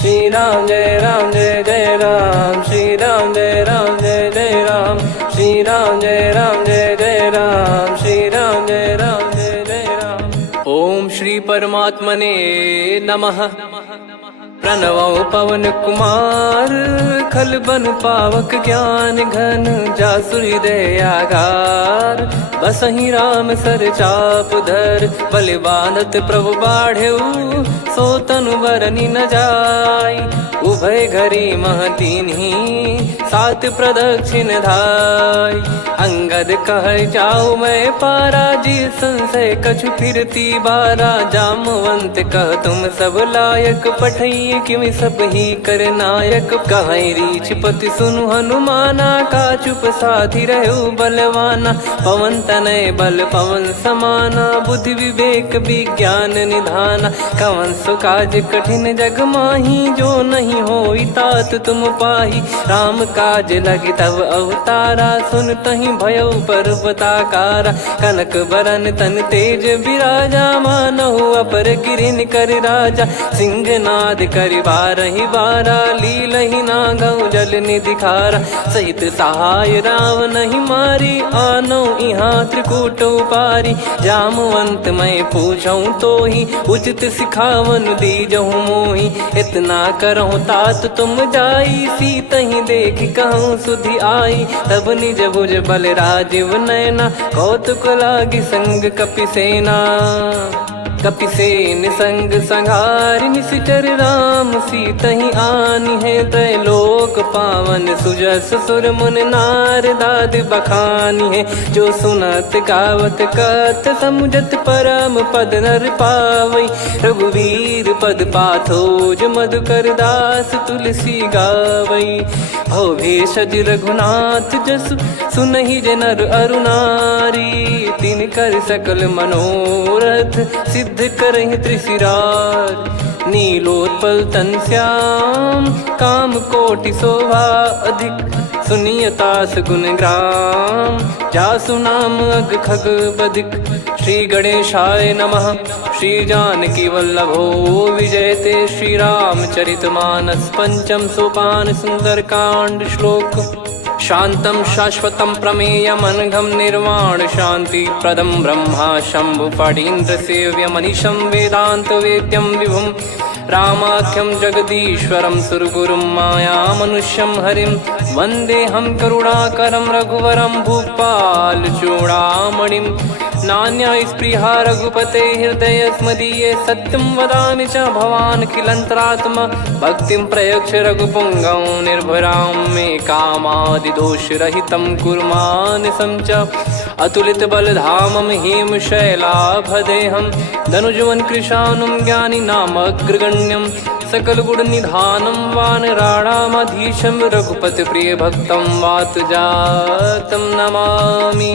श्री राम जय जय राम, श्री राम जय जय राम, श्री राम जय जय राम, श्री राम जय जय राम। ओम श्री परमात्मने नमः। प्रणवो पवन कुमार, खल बन पावक ज्ञान घन, जासु हृदय आगार। बसहि राम सर चाप धर, बलि बांधत प्रभु बाढ़ेऊ, सो तनु बरनि न जाय। उभय घरी महतीन्ही, सात प्रदक्षिण धाय। अंगद कह जाऊ मैं पारा, जी संशय कछु फिरती बारा। जामवंत कह तुम सब लायक, पठई किमि सब ही कर नायक। कहीं रीछ पति सुनु हनुमाना, का चुप साधि रहु बलवाना। पवन तनय बल पवन समाना, बुद्धि विवेक विज्ञान निधाना। कवन सो काज कठिन जग माही, जो नहीं होई तात तुम पाही। राम काज लगी तब अवतारा, सुन तहि भयउ पर्वताकारा। कनक बरन तन तेज बिराजा, मानहु अपर गिरिन कर राजा। सिंहनाद करि बारहि बारा, लीलहि नागौ जल निधि खारा। सहित सहाय राम नहीं मारी, आनो इहाँ त्रिकूट उपारी। जामवंत मैं पूछऊँ तोहि, उचित सिखावन दीजहु मोहि। इतना करहु तात तुम जाई, सीतहि देख कहूँ सुधि आई। तब निज भुज बल राजीव नयना, कौतुक लागी संग कपिसेना। कपिसेन संग संघारि, निशिचर राम सीतहि आनी है। त्रैलोक पावन सुजस सुर मुन नार, दाद बखानी है। जो सुनत गावत कथ, समुझत परम पद नर पावई। रघुवीर पद पाथोज, मधुकर दास तुलसी गावई। भव भेषज रघुनाथ जसु, सुनहि जे नर अरु नारी। तिन कर सकल मनोरथ, सिद्ध करहि त्रिशिरार। नीलोत्पल तन श्याम, काम कोटि शोभा अधिक। सुनियतास गुण ग्राम, जासु नाम अग खग बदिक। श्री गणेशाय नमः। श्री जानकी वल्लभो विजयते, श्री रामचरित मानस। पंचम सोपान सुंदर कांड श्लोक। शांतं शाश्वतं प्रमेयमनघं, निर्वाण शांति प्रदं ब्रह्मा शंभु फणीन्द्र सेव्यमनिशं। वेदांत वेद्यं विभुं रामाख्यं जगदीश्वरं, सुरगुरुं माया मनुष्यं हरिं। वन्देऽहं करुणाकरं रघुवरं, भूपाल चूडामणिं। नान्या स्पृहा रघुपते हृदय स्मदीये, सत्यं वदामि च भवान् खिलन्तरात्मा। भक्तिं प्रयच्छ रघुपुङ्गं, निर्भरां मे कामादिदोषरहितं कुर्मानिसं च। अतुलित बलधामं हेमशैलाभदेहं, धनुजवन कृशानुं ज्ञानी नामग्रगण्यं। सकल गुण निधानं वानराणामधीशं, रघुपति प्रिय भक्तं वातजातं नमामि।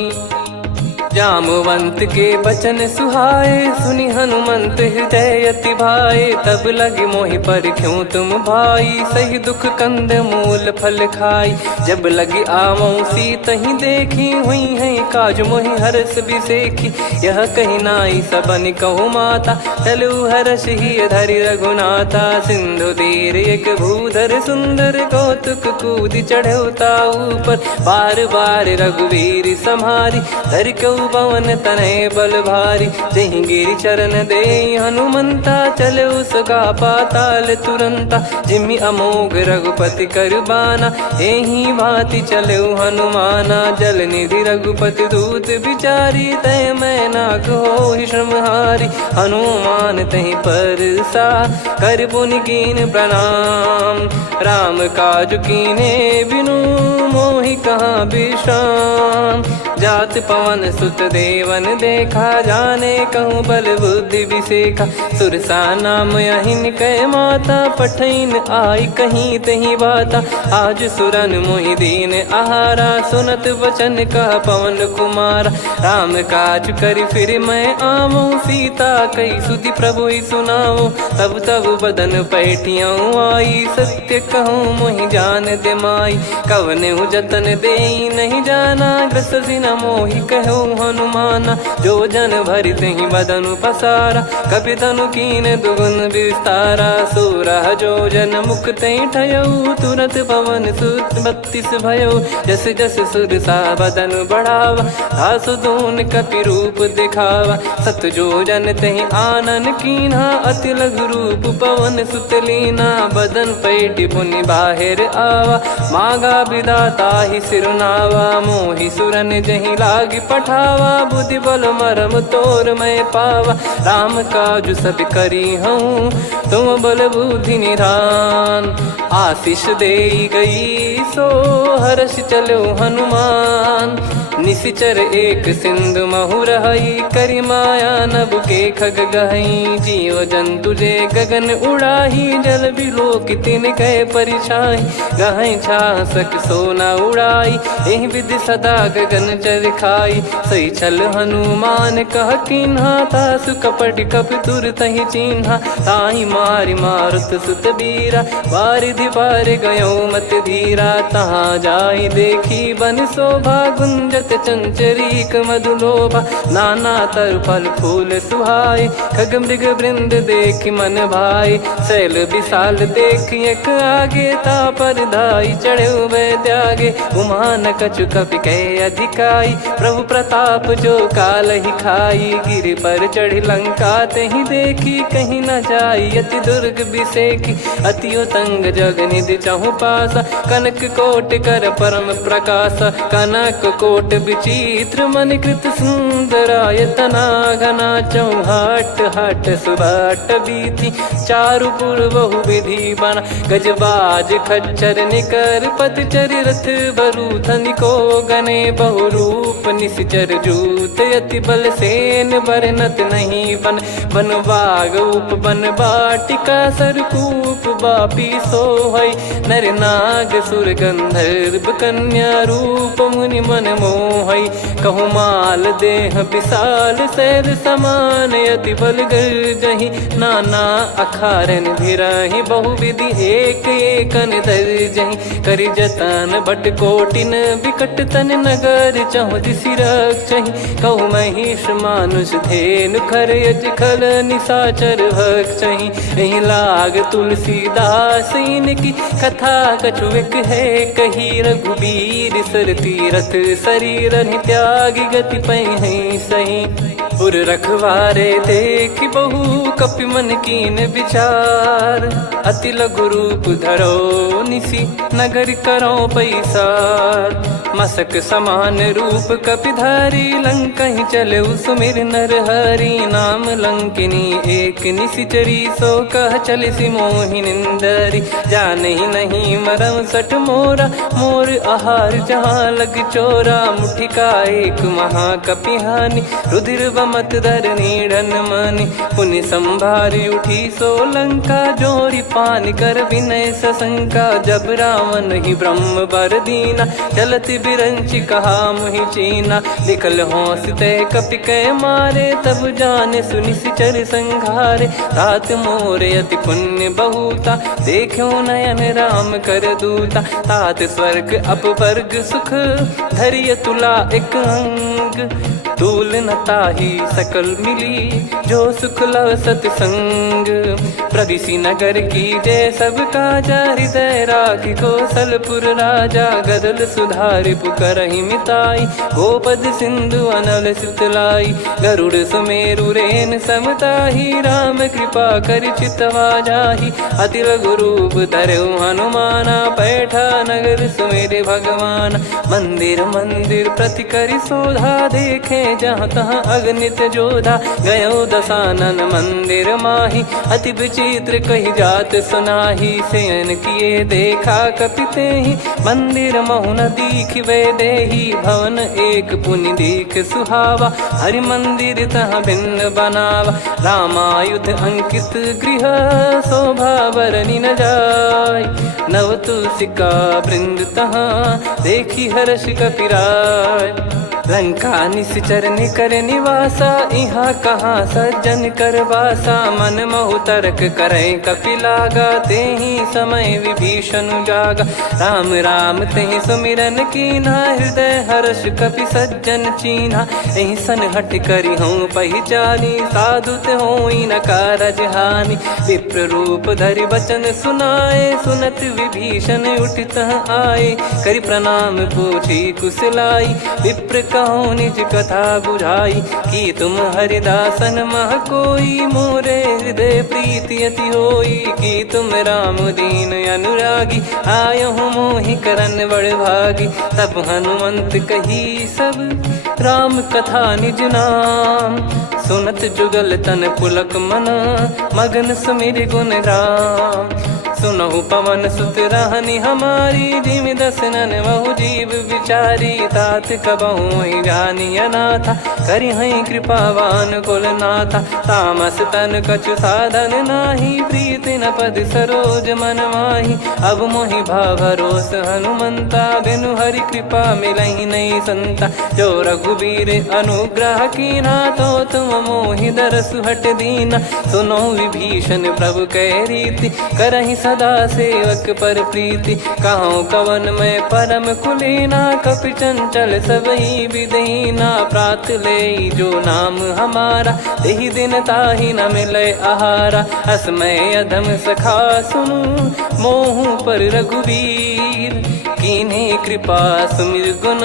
जामवंत के बचन सुहाए, सुनि हनुमंत हृदय अति भाए। तब लगे मोहि पर क्यों तुम भाई, सही दुख कंद मूल फल खाई। जब लगे आवऊं सीतहि देखी, हुई है काज मोहि हरस बिसेखी। यह कही नाई सबन कहु माता, चलु हरष ही धरि रघुनाथा। सिंधु तीर एक भूधर सुंदर, कौतुक कूद चढ़ौता ऊपर। बार बार रघुवीर सम्हारी, धर कऊ पवन तनय बल भारी। जहि गिरि चरण दे हनुमंता, चले उसका पाताल तुरंता। जिमि अमोघ रघुपति कर बाना, एहि भांति चले हनुमाना। जल निधि रघुपति दूत बिचारी, तय मैं नाग होहि श्रमहारी। हनुमान तहि परसा, कर पुनि कीन प्रणाम। राम काज कीने बिनु, मोहि कहाँ विश्राम। जात पवन सुत देवन देखा, जाने कहूँ बल बुद्धि विसेखा। सुरसा नाम अहिन कै माता, पठैन आई कहीं तही बाता। आज सुरन मोहि दीन आहारा, सुनत वचन कह पवन कुमारा। राम काज करि फिर मैं आवऊं, सीता कई सुधि प्रभु ही सुनाओ। तब तब बदन पैठियाँ आई, सत्य कहूँ मोहि जान दे माई। कवने जतन दे नहीं जाना, ग्रसि न मोहि कहो हनुमाना। जो जन भरि तेहि बदनु पसारा, कपि तनु कीन दुगुन विस्तारा। सोरह जो जन मुख तेहि ठयऊ, तुरत पवन सुत 32 भयऊ। जस जस सुरसा बदन बढ़ावा, आसु दून कपि रूप दिखावा। सत जो जन तेहि आनन कीन्हा, अति लघु रूप पवन सुत लीना। बदन पैटि पुनि बाहिर आवा, मागा विधाता ही सिरुनावा। मोहि सुरन जहि लागी पठावा, बुद्धि बल मरम तोर मैं पावा। राम काजु सब करी हूँ, तुम बल बुद्धि निधान। आशीष देई गई सो हर्ष चलो हनुमान। निशिचर एक सिंधु महु रहई, करी माया नभ के खग गहई। जीव जंतु जे गगन उड़ाही, जल बिलोक तिन कह परिछाई। गहई छासक सोना उड़ाई, एहि विधि सदा गगन चर खाई। सही छल हनुमान कह कीन्हा, तासु कपट कप तुर तहि चिन्हा। ताहि मारि मारुत सुत बीरा, वारिधि पार गयो मत धीरा। तहाँ जाई देखी बन शोभा, गुंजत चंचरीक मधुलोभा। नाना तर फल फूल सुहाए, खग मृग वृंद देख मन भाई। शैल विशाल देख एक आगे, तापर धाई चढ़े वै त्यागे। उमान कछु कपि कह अधिकाई, प्रभु प्रताप जो काल ही खाई। गिर पर चढ़ी लंका तेहि देखी, कहीं न जाई अति दुर्ग बिसेकी। अति उतंग जग निधि चहु पासा, कनक कोट कर परम प्रकाश। कनक कोट विचित्र मन कृत सुंदरायतना। घना चौहाट हाट सुबाट बीती, चारु पुर बहु विधि बना। गजबाज खच्चर निकर पतचर, रथ बरु धनिको गने। बहु रूप निशिचर जूत, अति बल सेन बरनत नहीं बन। बन बाग उप बन बाटिका, सरकूप बापी सोहई। नर नाग सुर गंधर्व कन्या, रूप मुनि मन मोहई। कहु माल देह विशाल, शैल समान अति बल गर्जहि। नाना अखारन भिरहि, बहु विधि एक एकन दर्जहि। करि जतन बट कोटिन, बिकट तन नगर चहु दिसि रक्षहि। कहु महिष मानुष धेनु, खर यज खल निशाचर भक्षहि। एहि लाग तुलसीदास इनकी, कथा कछु एक है कही। रघुबीर सर तीरथ शरीर, त्यागी गति पै सही। पुर रखवारे देख बहु, कपि मन कीन विचार। अति लघु रूप धरो निसी, नगर करो पैसार। मसक समान रूप कपि धारी, लंकहि चले सुमिर नर हरि। नाम लंकिनी एक निशिचरी, सो कह चलिसि मोहि निंदरी। जानहि नहीं मरम सठ मोरा, मोर आहार जहाँ लग चोरा। मुठिका एक महाकपिहानि, रुधिर बमत धरनी ढन मानि। पुनि संभारी उठी सो लंका, जोरी पान कर विनय सशंका। जब रावण ही ब्रह्म बर दीना, चलत बिरंचि कहा मुहि चीना। लिखल होंस ते कपि कै मारे, तब जाने सुनि सिचर संघारे। तात मोरे अति पुण्य बहुता, देखो नयन राम कर दूता। तात स्वर्ग अपवर्ग सुख, धरिय तुला एक अंग। तूल न ताहि सकल मिली, जो सुख लव सतसंग। प्रविशि नगर की जय सब काजा, हृदय राखि कौशलपुर राजा। गदल सुधारि पुकरहि मिताई, गोपद सिंधु अनल सितलाई। गरुड़ सुमेरु रेन समताहि, राम कृपा करि चितवा जाहि। अति लघु रूप धरऊ हनुमाना, पैठा नगर सुमेरे भगवान। मंदिर मंदिर प्रति करि शोधा, देखे जहाँ तहाँ अगणित जोधा। गयो दशानन मंदिर माही, अति विचित्र कही जात सुनाही। शयन किए देखा कपि तेहि, मंदिर महु न दीख वे देही। भवन एक पुनि दीख सुहावा, हरि मंदिर तहाँ भिन्न बनावा। रामायुध अंकित गृह, शोभा बरनि न जाय। नव तुलसी का वृंद तहाँ, देखी हर्ष कपिराय। लंका निश्चर निकर निवासा, इहाँ कहाँ सज्जन कर वासा। मन महु तर्क करे कपिलागा, तेहि समय विभीषण जागा। राम राम तेहि सुमिरन कीन्हा, हृदय हर्ष कपि सज्जन चीन्हा। एहि सन हट करि हूँ पहिचानी, साधु ते होई न कारज हानि। विप्र रूप धरि वचन सुनाए, सुनत विभीषण उठित आए। करि प्रणाम पूछी कुशलाई, विप्र कहो निज कथा बुझाई। कि तुम हरिदासन मह कोई, मोरे हृदय प्रीति अति होई। कि तुम राम दीन अनुरागी, आयहु मोहि करन बड़ भागी। तब हनुमंत कही सब राम कथा निज नाम, सुनत जुगल तन पुलक मना, मगन सुमिर गुण राम। सुनहु पवन सुत रहनी हमारी, जिमि दसनन महु जीव विचारी। तात कबहु ही जानी अनाथा, करि हई कृपावान कुल नाथा। तामस तन कछु साधन नाही, प्रीति न पद सरोज मन माही। अब मोहि भाव भरोस हनुमंता, बिनु हरि कृपा मिलहि नहीं संता। जो रघुबीर अनुग्रह कीन्हा, तो तुम मोहि दरसु हट दीना। सुनो विभीषण प्रभु कह रीति, करहि सदा सेवक पर प्रीति। कहूँ कवन में परम कुलीना, कपि चंचल सबही विदहीना। प्रात ले जो नाम हमारा, तेहि दिन ताहि न मिले आहारा। असमय अधम सखा सुनु, मोहु पर रघुवीर। कीन्ही कृपा सुमिर गुण,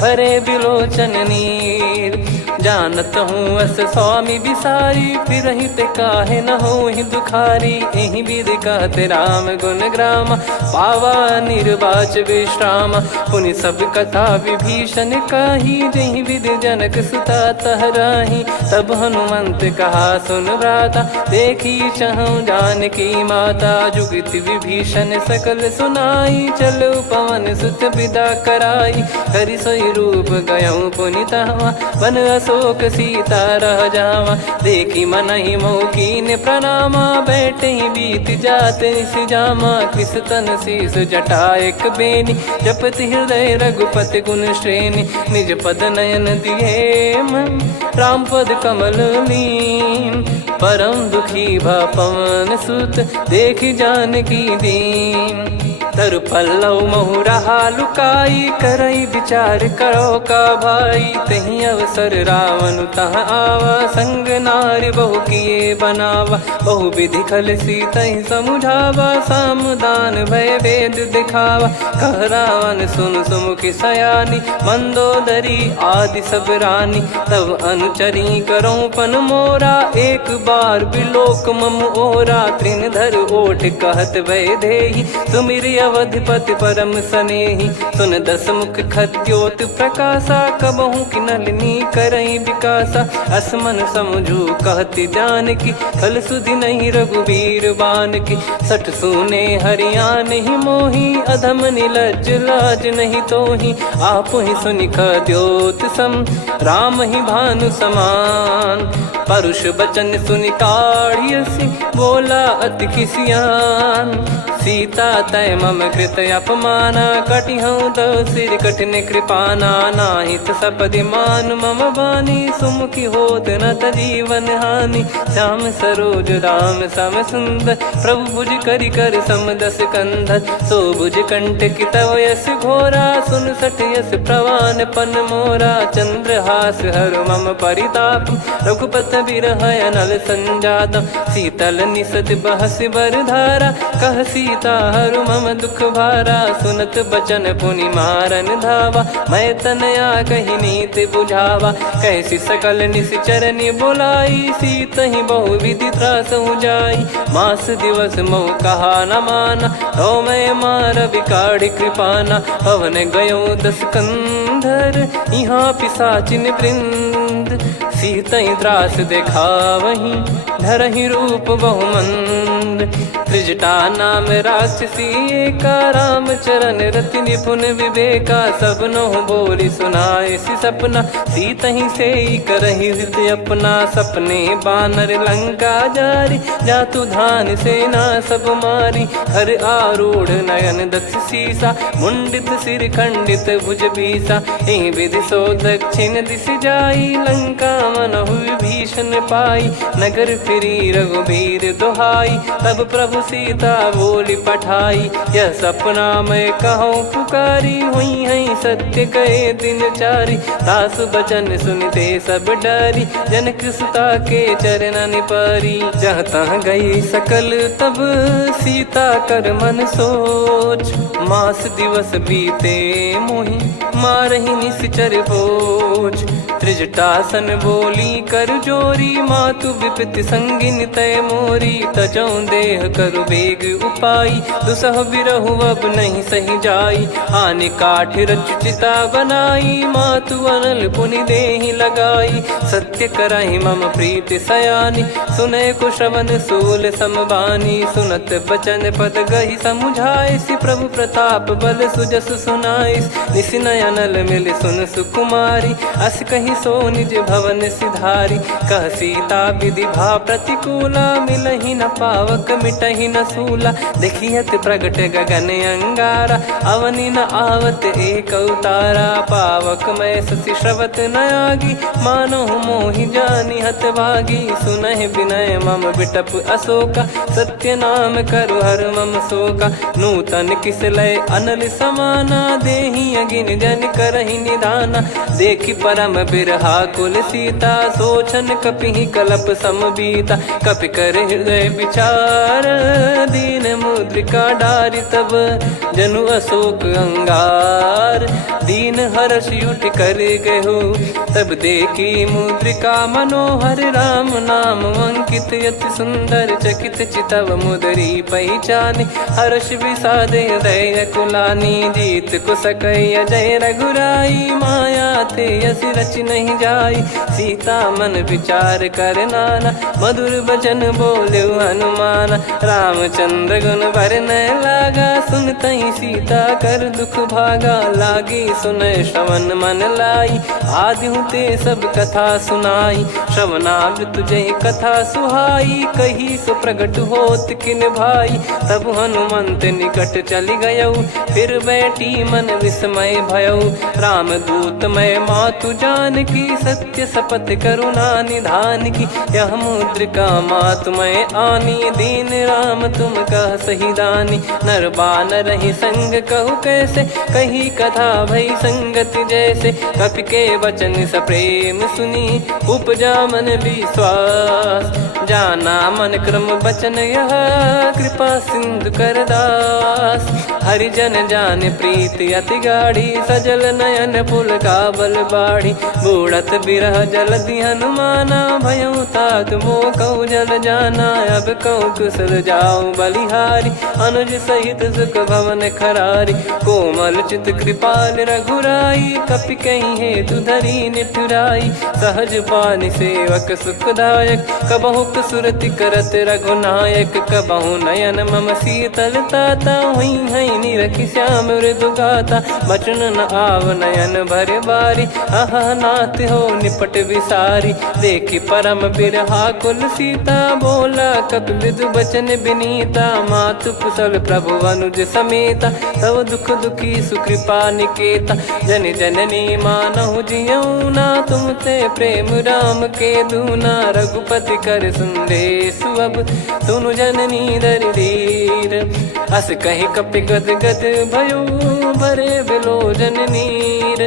भरे बिलोचन नीर। जानत हूँ अस स्वामी बिसारी, फिरहि ते काहे न होहि दुखारी। एहि विधि कहते राम गुण ग्राम, पावा निर्वाच विश्राम। पुनि सब कथा विभीषण काही, जहि विधि जनक सुता तहराही। तब हनुमंत कहा सुन भ्राता, देखी चहु जानकी माता। जुगति विभीषण सकल सुनाई, चलो पवन सुत विदा कराई। करि सोई रूप गयऊँ पुनि तहवा, वन अशोक सीता रह जावा। देखी मनहि मोह कीन्ह प्रणामा, बैठे ही बीत जात निस जामा। कृस तन शीस जटा एक बेनी, जपति हृदय रघुपति गुण श्रेणी। निज पद नयन दिए मन, राम पद कमल लीन। परम दुखी भा पवन सुत, देखि जानकी दीन। तरु पल्लव महु रहा लुकाई, करई विचार करो का भाई। तहि अवसर रावण तह आवा, संग नारी बहु किए बनावा। बहु विधि खल सीतहि समुझावा, सामदान भय वेद दिखावा। कह रावण सुन सुमुखि सयानी, मंदोदरी आदि सब रानी। तब अनुचरी करो पन मोरा, एक बार बिलोक मम ओरा। तृण धर ओठ कहत भय देहि, सुमिर अवधिपति परम सनेहि। सुन दस मुख खद्योत प्रकाशा, कबहु कि नलिनी करई विकासा। असमन समझू कहति जानकी, खल सुधि नहीं रघुवीर बानकी। सठ सुने हरियाण ही मोही, अधम निलज्ज लाज नहीं तोही। आप ही सुनि खद्योत सम, राम ही भानु समान। परुष बचन सुनि काढ़ियसि, बोला अति किसियान। सीता तय मम कृत अपमाना, कटिहऊँ तव सिर कठिन कृपाना। नाहित सपदि मान मम बानी, सुमुखी होत न जीवन हानि। श्याम सरोज राम सम सुंदर, प्रभु भुज करि कर सम दस कंधर। सो भुज कंठ की तव यस घोरा, सुन सठ यस प्रवान पन मोरा। चंद्रहास हर मम परिताप, रघुपत बिरह अनल संजातम। शीतल निसत बहस बर धारा, कह सीता हरु मम दुख भारा। सुनत बचन पुनि मारन धावा, मैं तनया कही नीति बुझावा। कैसी सकल निश्चरनि बुलाई, सीतहि बहु विधि त्रासहु जाई। मास दिवस मोह कहा न माना, तो मैं मार बिकाढ़ि कृपाना। पवन गयो दस कंधर, यहाँ पिशाचिन वृंद। मंद, सीतई त्रास देखावहीं धरहि रूप बहुमंद। त्रिजटा नाम राक्षसी एका, राम चरण रति निपुण विवेका। सबनो बोली सुनाए सि सपना, सीतहि से करहि हृद अपना। सपने बानर लंका जारी, जातु धान सेना सब मारी। हर आरूढ़ नयन दक्ष सीसा, मुंडित सिर खंडित भुज बीसा। एहि विधि सो दक्षिण दिश जाई, लंका मनहु विभीषण पाई। नगर फिरी रघुबीर दुहाई, तब प्रभु सीता बोली पठाई। यह सपना मैं कहूँ पुकारी, हुई है सत्य कहे दिन चारी। दास बचन सुनते सब डरी, जनक सुता के चरण परी। जहाँ तहाँ गई सकल तब सीता कर मन सोच। मास दिवस बीते मोहि मारहि निश्चर बोझ। त्रिजटासन बोली कर जोरी, मातु विपति संगिन तय मोरी। तजौ देह करु बेग उपाई, दुसह बिरहु अब नहीं सही जाई। आने काठ रचिता बनाई, मातु अनल पुनि देहि लगाई। सत्य करहि मम प्रीति सयानी, सुनय को श्रवण सूल समबानी। सुनत बचन पद गहि समुझाए, सि प्रभु प्रताप बल सुजस सुनाइस। निसि नयनल मिल सुन सुकुमारी, अस कहि सो निज भवन सिधारी। कह सीता विधि भा प्रतिकूला, मिलहि न पावक मिटहि न सूला। देखियत प्रगट गगन अंगारा, अवनि न आवत एक अवतारा। पावक मैं शशि श्रवत न आगी, मानो मोहि जानि हत भागी। सुनहि विनय मम बिटप अशोका, सत्य नाम करु हर मम शोका। नूतन किस लय अनल समाना, देहि अगिन जन करहि निदाना। देखि परम बिरहा कुल सीता, सोचन कपिहि कलप समबीता। कपि कर हृदय विचार, दीन मुद्रिका डारि तब जनु अशोक अंगार। दीन हर्ष उठ कर गहु, तब देखी मुद्रिका मनोहर। राम नाम अंकित अति सुंदर, चकित चितव मुदरी पहचाने। हर्ष विषाद हृदय कुलानी, जीत को सकय जय रघुराई। माया ते यस रच नहीं जाई, सीता मन विचार कर नाना। मधुर बचन बोले हनुमाना, रामचंद्र गुण बरन लागा। सुनतहि सीता कर दुख भागा, लागी सुनय श्रवण मन लाई। आदि ते सब कथा सुनाई, श्रवणामृत जय कथा सुहाई। कही सो प्रगट होत किन भाई, तब हनुमंत निकट चली गयौ। फिर बैठी मन विस्मय भयौ, राम दूत मैं मातु जान की। सत्य शपथ करुणा निधान की, यह मुद्रिका मातु मैं आनी। दीन राम तुम कह सही दानी, नर बानर ही संग कहु कैसे। कही कथा भई संगति जैसे, कपि के वचन सप्रेम सुनी। उपजा मन विश्वास, जाना मन क्रम बचन यह। कृपा सिंधु कर दास, हरिजन जान प्रीति अति गाढ़ी। सजल नयन पुल काबल बाढ़ी, बूढ़त बिरह जल दी हनुमाना। भयउ तात मोह कहु जल जाना, अब कहु कुशल जाऊं बलिहारी। अनुज सहित सुख भवन खरारी, कोमल चित कृपाल रघुराई। कपि कहीं हेतु धरी निठुराई, सहज पानि सेवक सुखदायक। कबहु सुरति करत रघुनायक, कबहु नयन मम शीतल ताता। हुई है निरखि श्याम मृदु गाता, बचन न आव नयन भर बारी। अह नाथ हो निपट विसारी, देखि परम बिरहा कुल सीता। बोला कपि विदु बचन बिनीता, मातु कुशल प्रभु अनुज समेता। तव दुख दुखी सुकृपा निकेता, जन जननी मानहु जियऊ ना। तुम ते प्रेम राम के दूना, रघुपति कर संदेश अब सुनु जननी दर धीर। अस कहि कपि गद गद भयो, भरे बिलोचन नीर।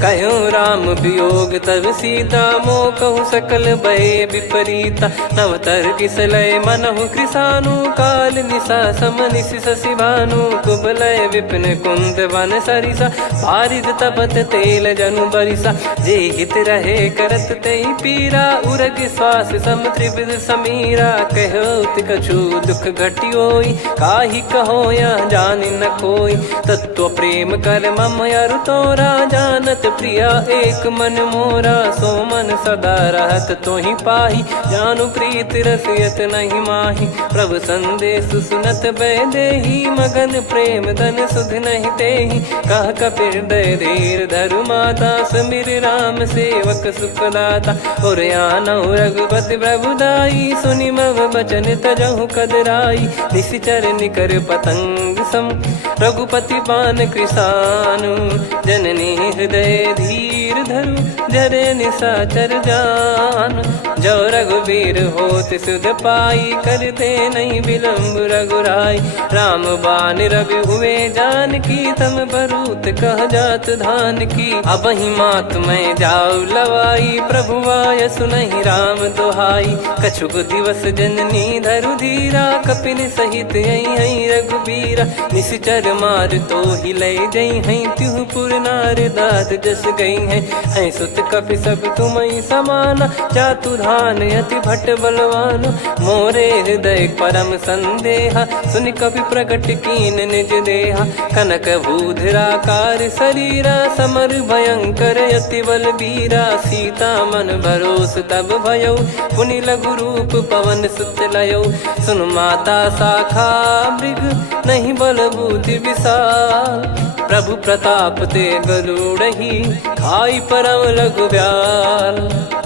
कहो राम वियोग तब सीता, मोह कहु सकल भय विपरीता। नवतर किसलय मनहु कृसानु, काल निशा समनिशि शशि भानु। कुबलय विपिन कुंद वन सरिसा, पारिद तपत तेल जनु बरिसा। जे हित रहे करत तेहि पीरा, उरग श्वास सम त्रिविध समीरा। कहो कछु दुख घटियोई, काहि कहो या जानि न कोई। तत्व प्रेम कर मम अरु तोरा, जानत प्रिया एक मन मोरा, सो मन सदा रहत तो ही पाही। जानु प्रीत रसियत नहीं माही, प्रभु संदेश सुनत बैदेही। मगन प्रेम धन सुध नहीं तेहि, कह कपिर दय धीर धरु माता। सुमिर राम सेवक सुखदाता, और आनौ रघुपति प्रभुदाई। सुनि मम बचन तजहु कदराई, निशिचर निकर पतंग सम। रघुपति पान कृसानु, जननी हृदय धीर धरु। जरे निशाचर जान, जो रघुवीर होत सुध पाई। करते नहीं विलम्ब रघुराई, राम बान रवि हुए जानकी। तम बरूत कह जात धान की, अब ही मात मैं जाऊ लवाई। प्रभु आय सुनहि राम दोहाई, कछुक दिवस जननी धरु धीरा। कपिन सहित यही रघुबीरा, निशिचर मार तो ही ले जई हैं। त्युह पुर नार दाद जस गई हैं, सुत कपि सब तुमहि समाना। जातु धान अति भट बलवान, मोरे हृदय परम संदेहा। सुनि कपि प्रकट कीन निज देहा, कनक भूधराकार शरीरा। समर भयंकर अति बलबीरा, सीता मन भरोस तब भयौ। पुनि लघु रूप पवन सुत लयौ, सुन माता शाखा मृग नहीं बल बुद्धि विशाल। प्रभु प्रताप ते गरुड़हि, खाई परम लघु ब्याल।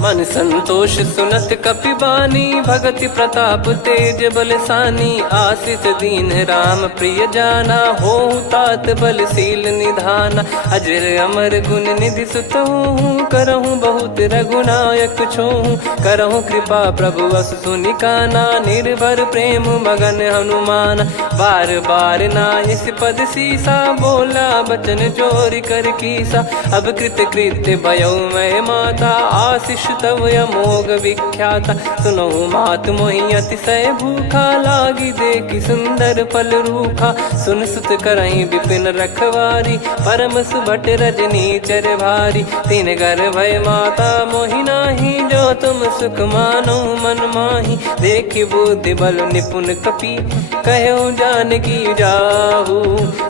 मन संतोष सुनत कपि बानी, भगति प्रताप तेज बलसानी। आशीष दीन राम प्रिय जाना, होहु तात बलशील निधाना। अजर अमर गुण निधि सुतहु, करहु बहुत रघुनायक छोहु। करहु कृपा प्रभु अस सुनि काना, निर्भर प्रेम मगन हनुमान। बार बार नायस पद सीसा, बोला बचन चोरी कर कीसा। अब कृत कृत्य भयो मैं माता, आशीष तव अमोघ विख्याता। सुनो मात मोहि अतिशय भूखा, लागी देखि सुंदर फल रूखा। सुन सुत करहि विपिन रखवारी, परम सुभट रजनी चर भारी। तीन घर भय माता मोहि नाही, जो तुम सुख मानो मन माही। देखि बुद्धि बल निपुण कपि, कहु जानकी जाहू।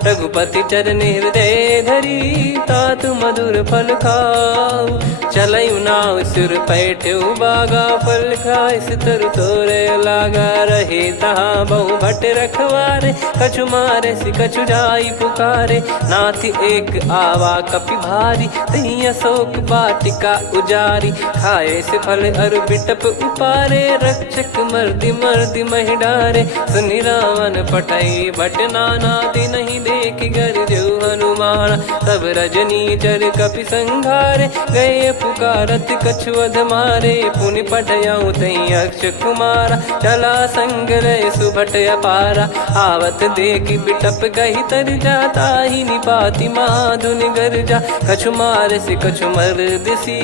रघुपति चरण हृदय धरी, तात मधुर फल खाऊ। चलऊ नाव सिर पैठऊ बागा, फल खाय सितर तोरे लागा। रहे तहाँ बहु भट रखवारे, कछु मारे सि कछु जाई पुकारे। नाथ एक आवा कपि भारी, तही अशोक वाटिका उजारी। खाए से फल अरु बिटप उपारे, रक्षक मर्दि मर्दि महि डारे। सुनि रावण पठई भट नाना, तिनहि देखि गरजऊ हनुमान। तब रजनी चर कपि संघारे, गए पुकारत कछुअध मारे। पुनि पठयऊ तई अक्ष कुमारा, चला संग रहे सुभट अपारा। आवत देखि बिटप गही तर जाता, ही निपाति माधुनि गर्जा। कछु मार से कछु मर्दिसी,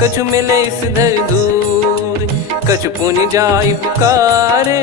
कछु मिले इस धर दूर। कछु पुनि जाई पुकारे,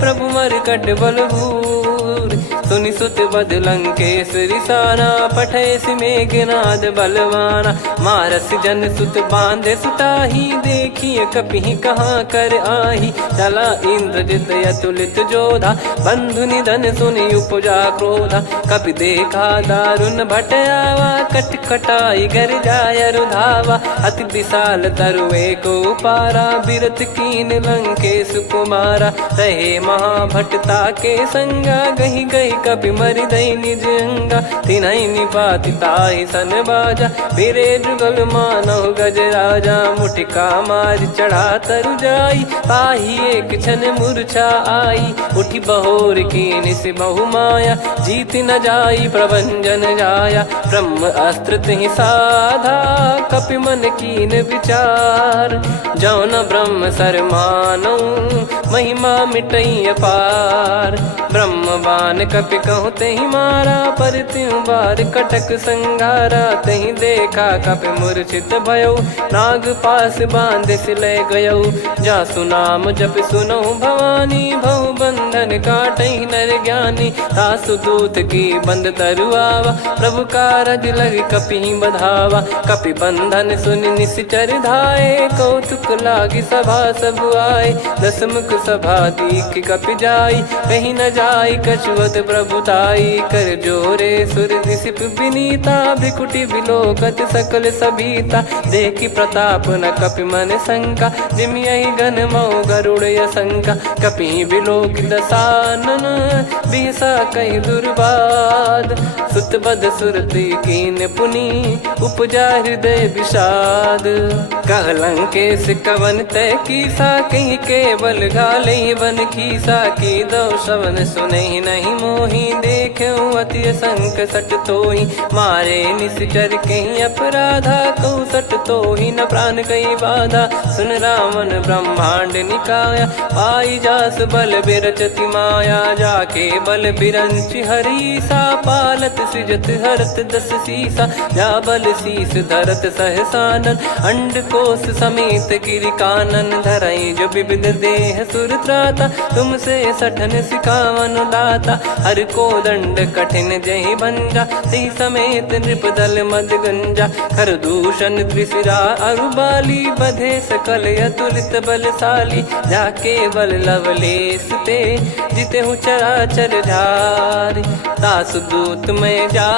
प्रभु मरकट बलभूर। सुनि सुत बद लंकेश रिसाना, पठयसि मेघनाद बलवाना। मारस जन सुत बांधे सुताही, देखिए कपिहि कहाँ कर आही। चला इंद्रजित अतुलित जोधा, बंधु निधन सुनि उपजा क्रोधा। कपि देखा दारुण भट आवा, कट कटाई गर जाय रुधावा। अति विशाल तरु एको पारा, बिरत कीन लंकेश कुमारा। रहे महाभटता के संगा, गही गही कपि मरि दई निज अंगा। तिनहि निपाति ताहि सन बाजा, फिरे जुगल मानव गज राजा। मुटिका मार चढ़ा तरु जाई, ताहि एक क्षण मूर्छा आई। उठि बहोर कीन से बहु माया, जीत न जाई प्रभंजन जाया। ब्रह्म अस्त्र तिहि साधा, कपि मन कीन विचार। जौ न ब्रह्म सर मानौ, महिमा मिटई अपार। ब्रह्म बान कपि कहु तहि मारा, पर त्यों बार कटक संगारा। तहि देखा कपि मूर्छित भयौ, नाग पास बांध सिले गयौ। जासु नाम जप सुनहु भवानी, भव बंधन काटहि नर ज्ञानी। तासु दूत की बंद तरुआवा, प्रभु कारज लग कपि बधावा। कपि बंधन सुन निश्चर धाये, कौतुक लागी सभा सब आए। दसमुख सभा दीख कपि जाई, कहीं न जाई कछुअत प्रभुताई कर जोरे सुर दिसिप विनीता भ्रिकुटी बिलोकत सकल सबीता देखी प्रताप न कपि मन शंका जिमियहि गण मऊ गरुड़ असंका कपि बिलोक दसानन बिहसा कहि दुर्बाद सुत बद सुरति कीन पुनि उपजा हृदय विषाद कहलंकेश कवन तय कीसा कहीं केवल घाले बन खीसा की दो शवन सुने नहीं मोही देखे अति संक सट तोही मारे निश्चर कहीं अपराधा कहूँ सट तोही न प्राण कहीं बाधा सुन रावण ब्रह्मांड निकाया पाई जास बल बिरचति माया जाके बल बिरंच हरीसा पालत सृजत हरत दस सीसा जा बल शीस धरत सहसानन अंड कोश समेत गिरि कानन धरई जो विविध देह सुर त्राता तुमसे सठन सिखावन दाता हर को दंड कठिन जहि भंजा सी समेत नृपदल मद गंजा खर दूषण त्रिशिरा अरुबाली बधे सकल अतुलित बलशाली जाके बल लवलेस ते जिते हूँ चराचर झारी दास दूत में जा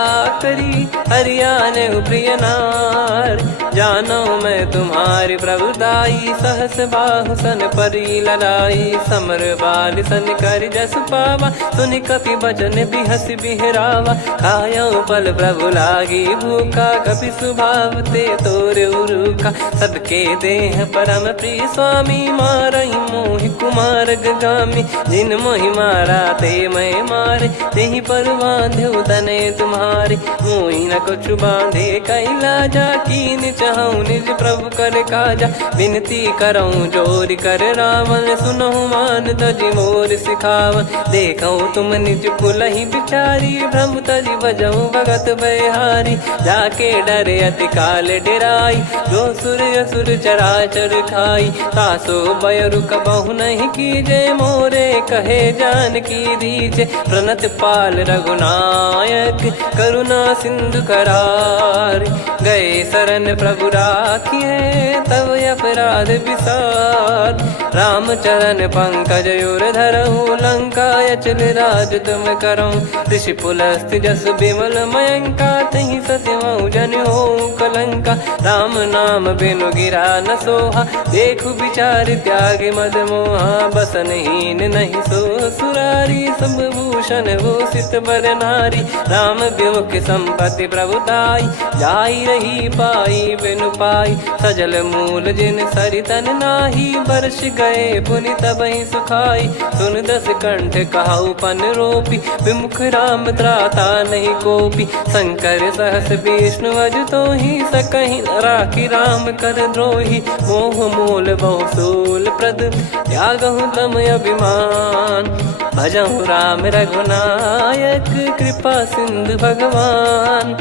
करी हरियाने प्रिय नार जानो मैं तुम्हारी प्रभुताई सहस बाहु सन परी ललाई समर बाल सन कर जस पावा सुनि कपि बचन बिहस बिहरावा खायो पल प्रभु लागी भूखा कपि सुभाव ते तोर उरुखा सबके देह परम प्रिय स्वामी मारई मोहि कुमार गामी जिन मोहि मारा ते मैं मारे तेहि पर बांधे तने तुम्हारे मोहि न कुछ बांधे कैला जा कीन चाहूं निज प्रभु कर काजा विनती करऊं जोर कर रावण सुनहु मान तजि मोर सिखावन देखऊं तुम निज कुलहि बिचारी भ्रम तजि बजऊं भगत बहारी जाके डरे अति काल डेराई जो सुर असुर चराचर खाई तासो बयरु कबहु नहीं कीजे मोरे कहे जान की दीजे प्रणत पाल रघुनायक करुणा सिंधु करार गए शरण प्रभु राखिए तब अपराध विसार राम चरण पंकज उर धरऊं लंका अचल राज तुम करऊं ऋषि पुलस्त जस विमल मयंका तहि सत्यमऊ जन हो कलंका राम नाम बिनु गिरा न सोहा देखु विचार त्याग मद मोहा बसनहीन नहीं सो सुरारी सब भूषण भूषित बर नारी राम विमुख संपत्ति प्रभुताई जाई रही पाई बिनु पाई सजल मूल जिन सरितन नाही बरस गए पुनि तबहि सुखाई सुन दस कंठ कहाऊ पन रोपी विमुख राम त्राता नहीं कोपी शंकर सहस विष्णु अज तो ही सकहि राखी राम कर द्रोही मोह मूल बहु सूल प्रद त्यागहु तम अभिमान भजहु राम रघुनायक कृपा सिंधु भगवान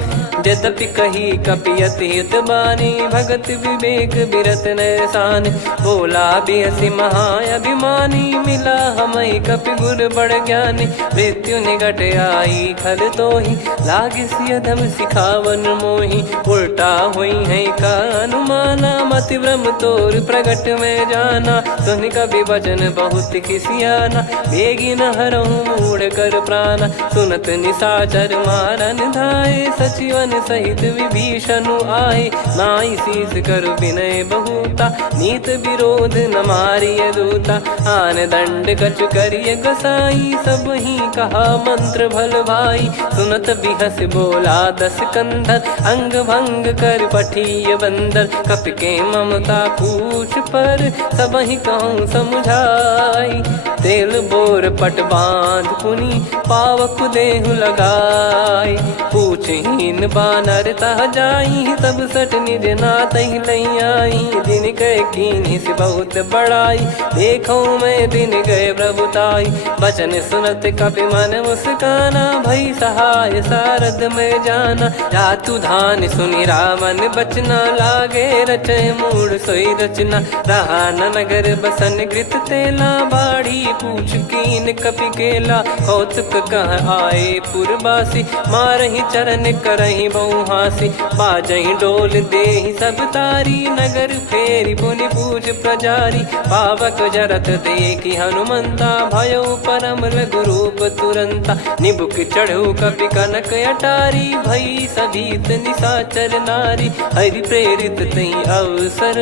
यद्यपि कही कपियति हित बानी भगत विवेक बिरत नैसान बोला बिहसी महाअभिमानी मिला हमई कपि गुर बड़ ज्ञानी मृत्यु निकट आई खल तो ही लागे सियधम सिखावन मोही उल्टा हुई है का अनुमाना मति ब्रह्म तोर प्रगट में जाना सुन कभी वचन बहुत खिसियाना बेगी न हरहूँ मूढ़ कर प्राणा सुनत निशाचर मारन धाये सचिवन सहित विभीषणु आए नाई शीस कर विनय बहुता नीत विरोध न मारिय दूता आन दंड कछु करिय गसाई सब ही कहा मंत्र भल भाई सुनत बिहस बोला दस कंधर अंग भंग कर पठिय बंदर कप के ममता पूछ पर सब ही कहूँ समझाई तेल बोर पट बांध पुनि पावक देहु लगाई पूछहीन बानर तह जाई सब सट निज नाथ लई आई दिन गए कीनी से बहुत बड़ाई देखो मैं दिन गए प्रभुताई बचन सुनत कपि मन मुस्काना भई सहाय सारद में जाना जातु धान सुनि रामन बचना लागे रचय मूड सोई रचना रहा न नगर बसन कृत तेला बाड़ी पूछ कीन कपि केला कौतुक कह आए पुरबासी मारही चरण करही बहु हासी बाजही डोल देहि सब तारी नगर फेरी पुनि पूज प्रजारी पावक जरत देखी हनुमंता भयो परम रघुरूप तुरंता निबुक चढ़ऊ कपि कनक अटारी भई सभीत निशाचर नारी हरि प्रेरित तई अवसर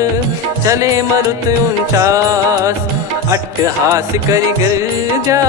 चले मरुत 49 अट्टहास करि गिरजा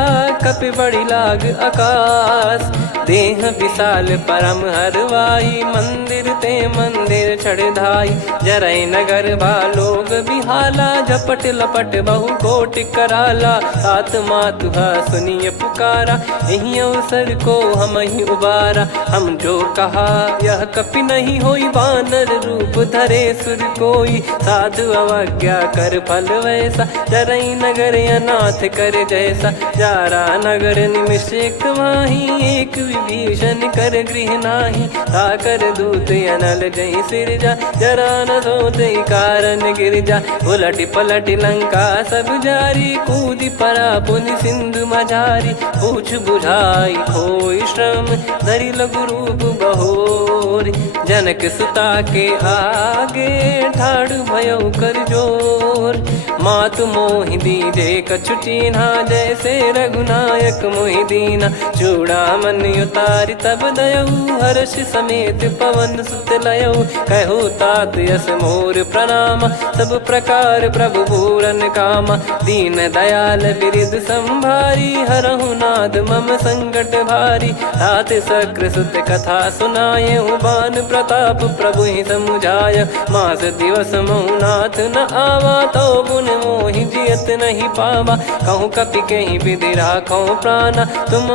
कपि बड़ी लाग आकाश देह विशाल परम हरवाई मंदिर ते मंदिर चढ़धाई जरई नगर भालोग बिहाला झपट लपट बहु कोट कराला सात मातुहा सुनिय पुकारा यही अवसर को हम ही उबारा हम जो कहा यह कपि नहीं होई वानर रूप धरे सुर कोई साधु अवज्ञा कर फल वैसा जरई नगर अनाथ कर जैसा जारा नगर निमिष एक माही एक विभीषण कर गृह नाही ताकर दूत अनल जय सिरजा जरा न सोते कारण गिरजा उलट पलट लंका सब जारी कूद परा पुनि सिंधु मझारी पूछ बुझाई खोई श्रम धरि लघु रूप बहोरी जनक सुता के आगे ठाड़ भयो कर जोर मातु मोहि दीजे कछु चीन्हा जैसे रघुनायक मोहि दीना चूड़ामन उतारि तब दयऊ हर्ष समेत पवन सुत लयऊ कहु तात यस मोर प्रणाम सब प्रकार प्रभु पूरन कामा दीन दयाल बिरिद संभारी हरहु नाद मम संकट भारी तात सक्र सुत कथा सुनाये बान प्रताप प्रभु ही समुझाय मास दिवस मौनाथ न आवा तो गुण मोहि जियत नहीं पावा कहूँ कपि कहीं विधि राखो प्राणा तुम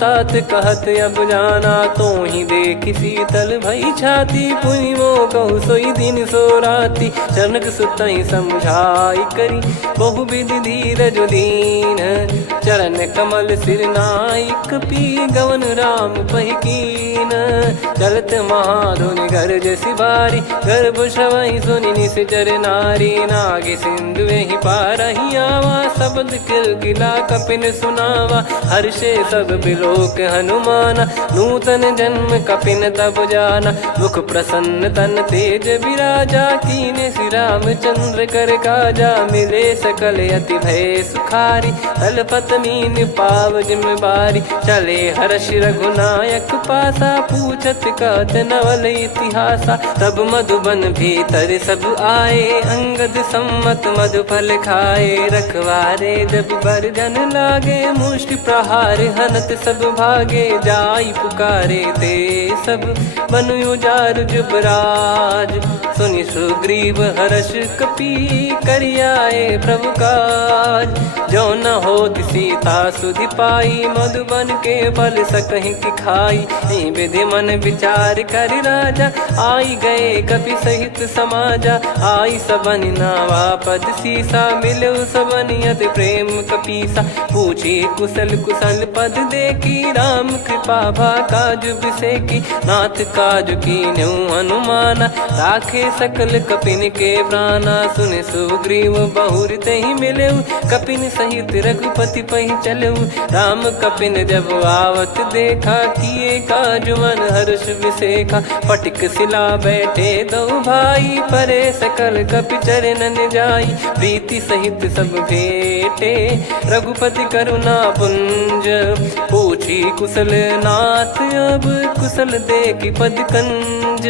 तात कहत अब जाना तो ही देख शीतल भई छाती पुनि मो कहु सोई दिन सो राती जनक सुतई समझाई करी बहु विधि धीरज दीन चरण कमल सिर नाइक पी गवन राम पहिकीन चलत महाधुनि गरज सिबारी गर्भ श्रवई सुनि निश्चर नारी नागे सिंधु ही पारही आवा शब्द किल गिला कपिन सुनावा हर्षे सब बिलोक हनुमाना नूतन जन्म कपिन तब जाना मुख प्रसन्न तन तेज विराजा कीने श्री रामचंद्र कर काजा मिले सकल अति भय सुखारी तलपत मीन पाव जिम्मेवारी चले हर्ष रघुनायक पासा पूछत कहत नवल इतिहासा तब मधुबन भीतर सब आए अंगद सम्मत मधुफल खाए रखवारे जब बरजन लागे मुष्टि प्रहार हनत सब भागे जाई पुकारे ते सब बनु उजार जुबराज सुनि सुग्रीव हर्ष कपि करियाए प्रभु काज जो न हो सीता सुधि पाई मधुबन के फल सकहि की खाई विधि मन विचार कर राजा आई गए कपि सहित समाजा आई सबन नावा पद सीसा मिलो सबन यद प्रेम कपीसा पूछी कुशल कुशल पद देखी राम कृपा भा काज बिसेकी नाथ काज की न्यू हनुमाना राखे सकल कपिन के प्राणा सुने सुग्रीव बहुर ही मिले कपिन सहित रघुपति पही चले राम कपिन जब आवत देखा किए काज मन हर्ष विसेखा पटिक सिला बैठे दो भाई परे सकल कपि चरणन जाई प्रीति सहित सब भेटे रघुपति करुणा पुंज पूछी कुशल नाथ अब कुशल देखी पद कंज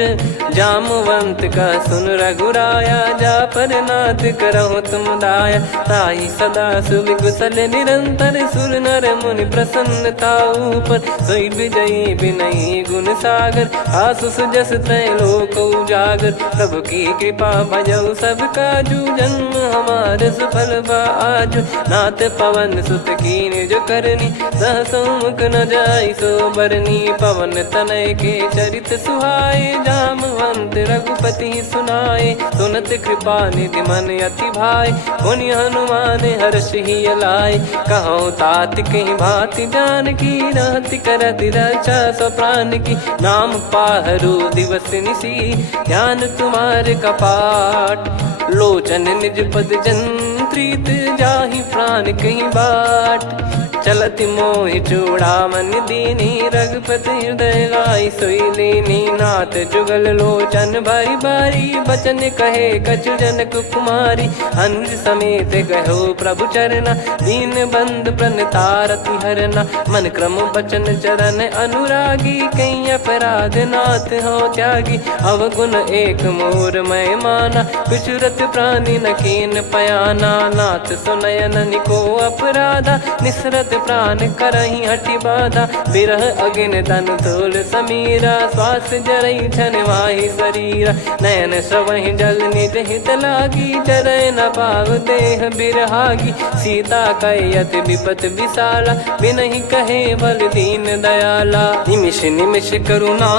जामवंत का सुन रघुराया जा पर नाथ करहु तुम दाया ताई सदा सुविकुशल निरंतर सुर नर मुनि प्रसन्नता ऊपर सोई विजयी विनयी गुण सागर आसु सुजस त्रैलोक उजागर प्रभु की कृपा भजऊ सब काजू जन्म हमार सफल बाज नाथ पवन सुत कीन जो करनी सहसो मुख न जाय सो बरनी पवन तनय के चरित सुहाए जामवंत रघुपति सुनाए सुनत कृपा निधि मन अति भाई पुनि हनुमान हर्ष ही लाए कहो तात कहीं भांति जान की रहति करति रक्षा सो प्राण की नाम पाहरू दिवस निसी ध्यान तुम्हारे कपाट लोचन निज पद जन प्रीत जाहि प्राण कहीं बाट। चलत मोहि चूड़ामन दीनी रघुपति हृदय लाई सोई लीनी। नाथ जुगल लोचन बारी बारी बचन कहे कछु जनक कुमारी। अनुज समेत गहो प्रभु चरना दीन बंद प्रणतारति हरना। मन क्रम बचन चरण अनुरागी कहीं अपराध नाथ हो त्यागी। अवगुण एक मोर मैं माना विचुरत प्राणी न कीन पयाना। नाथ सुनयन निको अपराधा निसरत प्राण करही हटि बाधा। बिरह अगिन तन तोल समीरा श्वास जरई छन माही शरीरा। नयन सवहि जल निज हित लागी जरय न पाव देह बिरहागी। सीता कयत विपत विशाला बिनहि कहे बल दीन दयाला। निमिष निमिष करुणा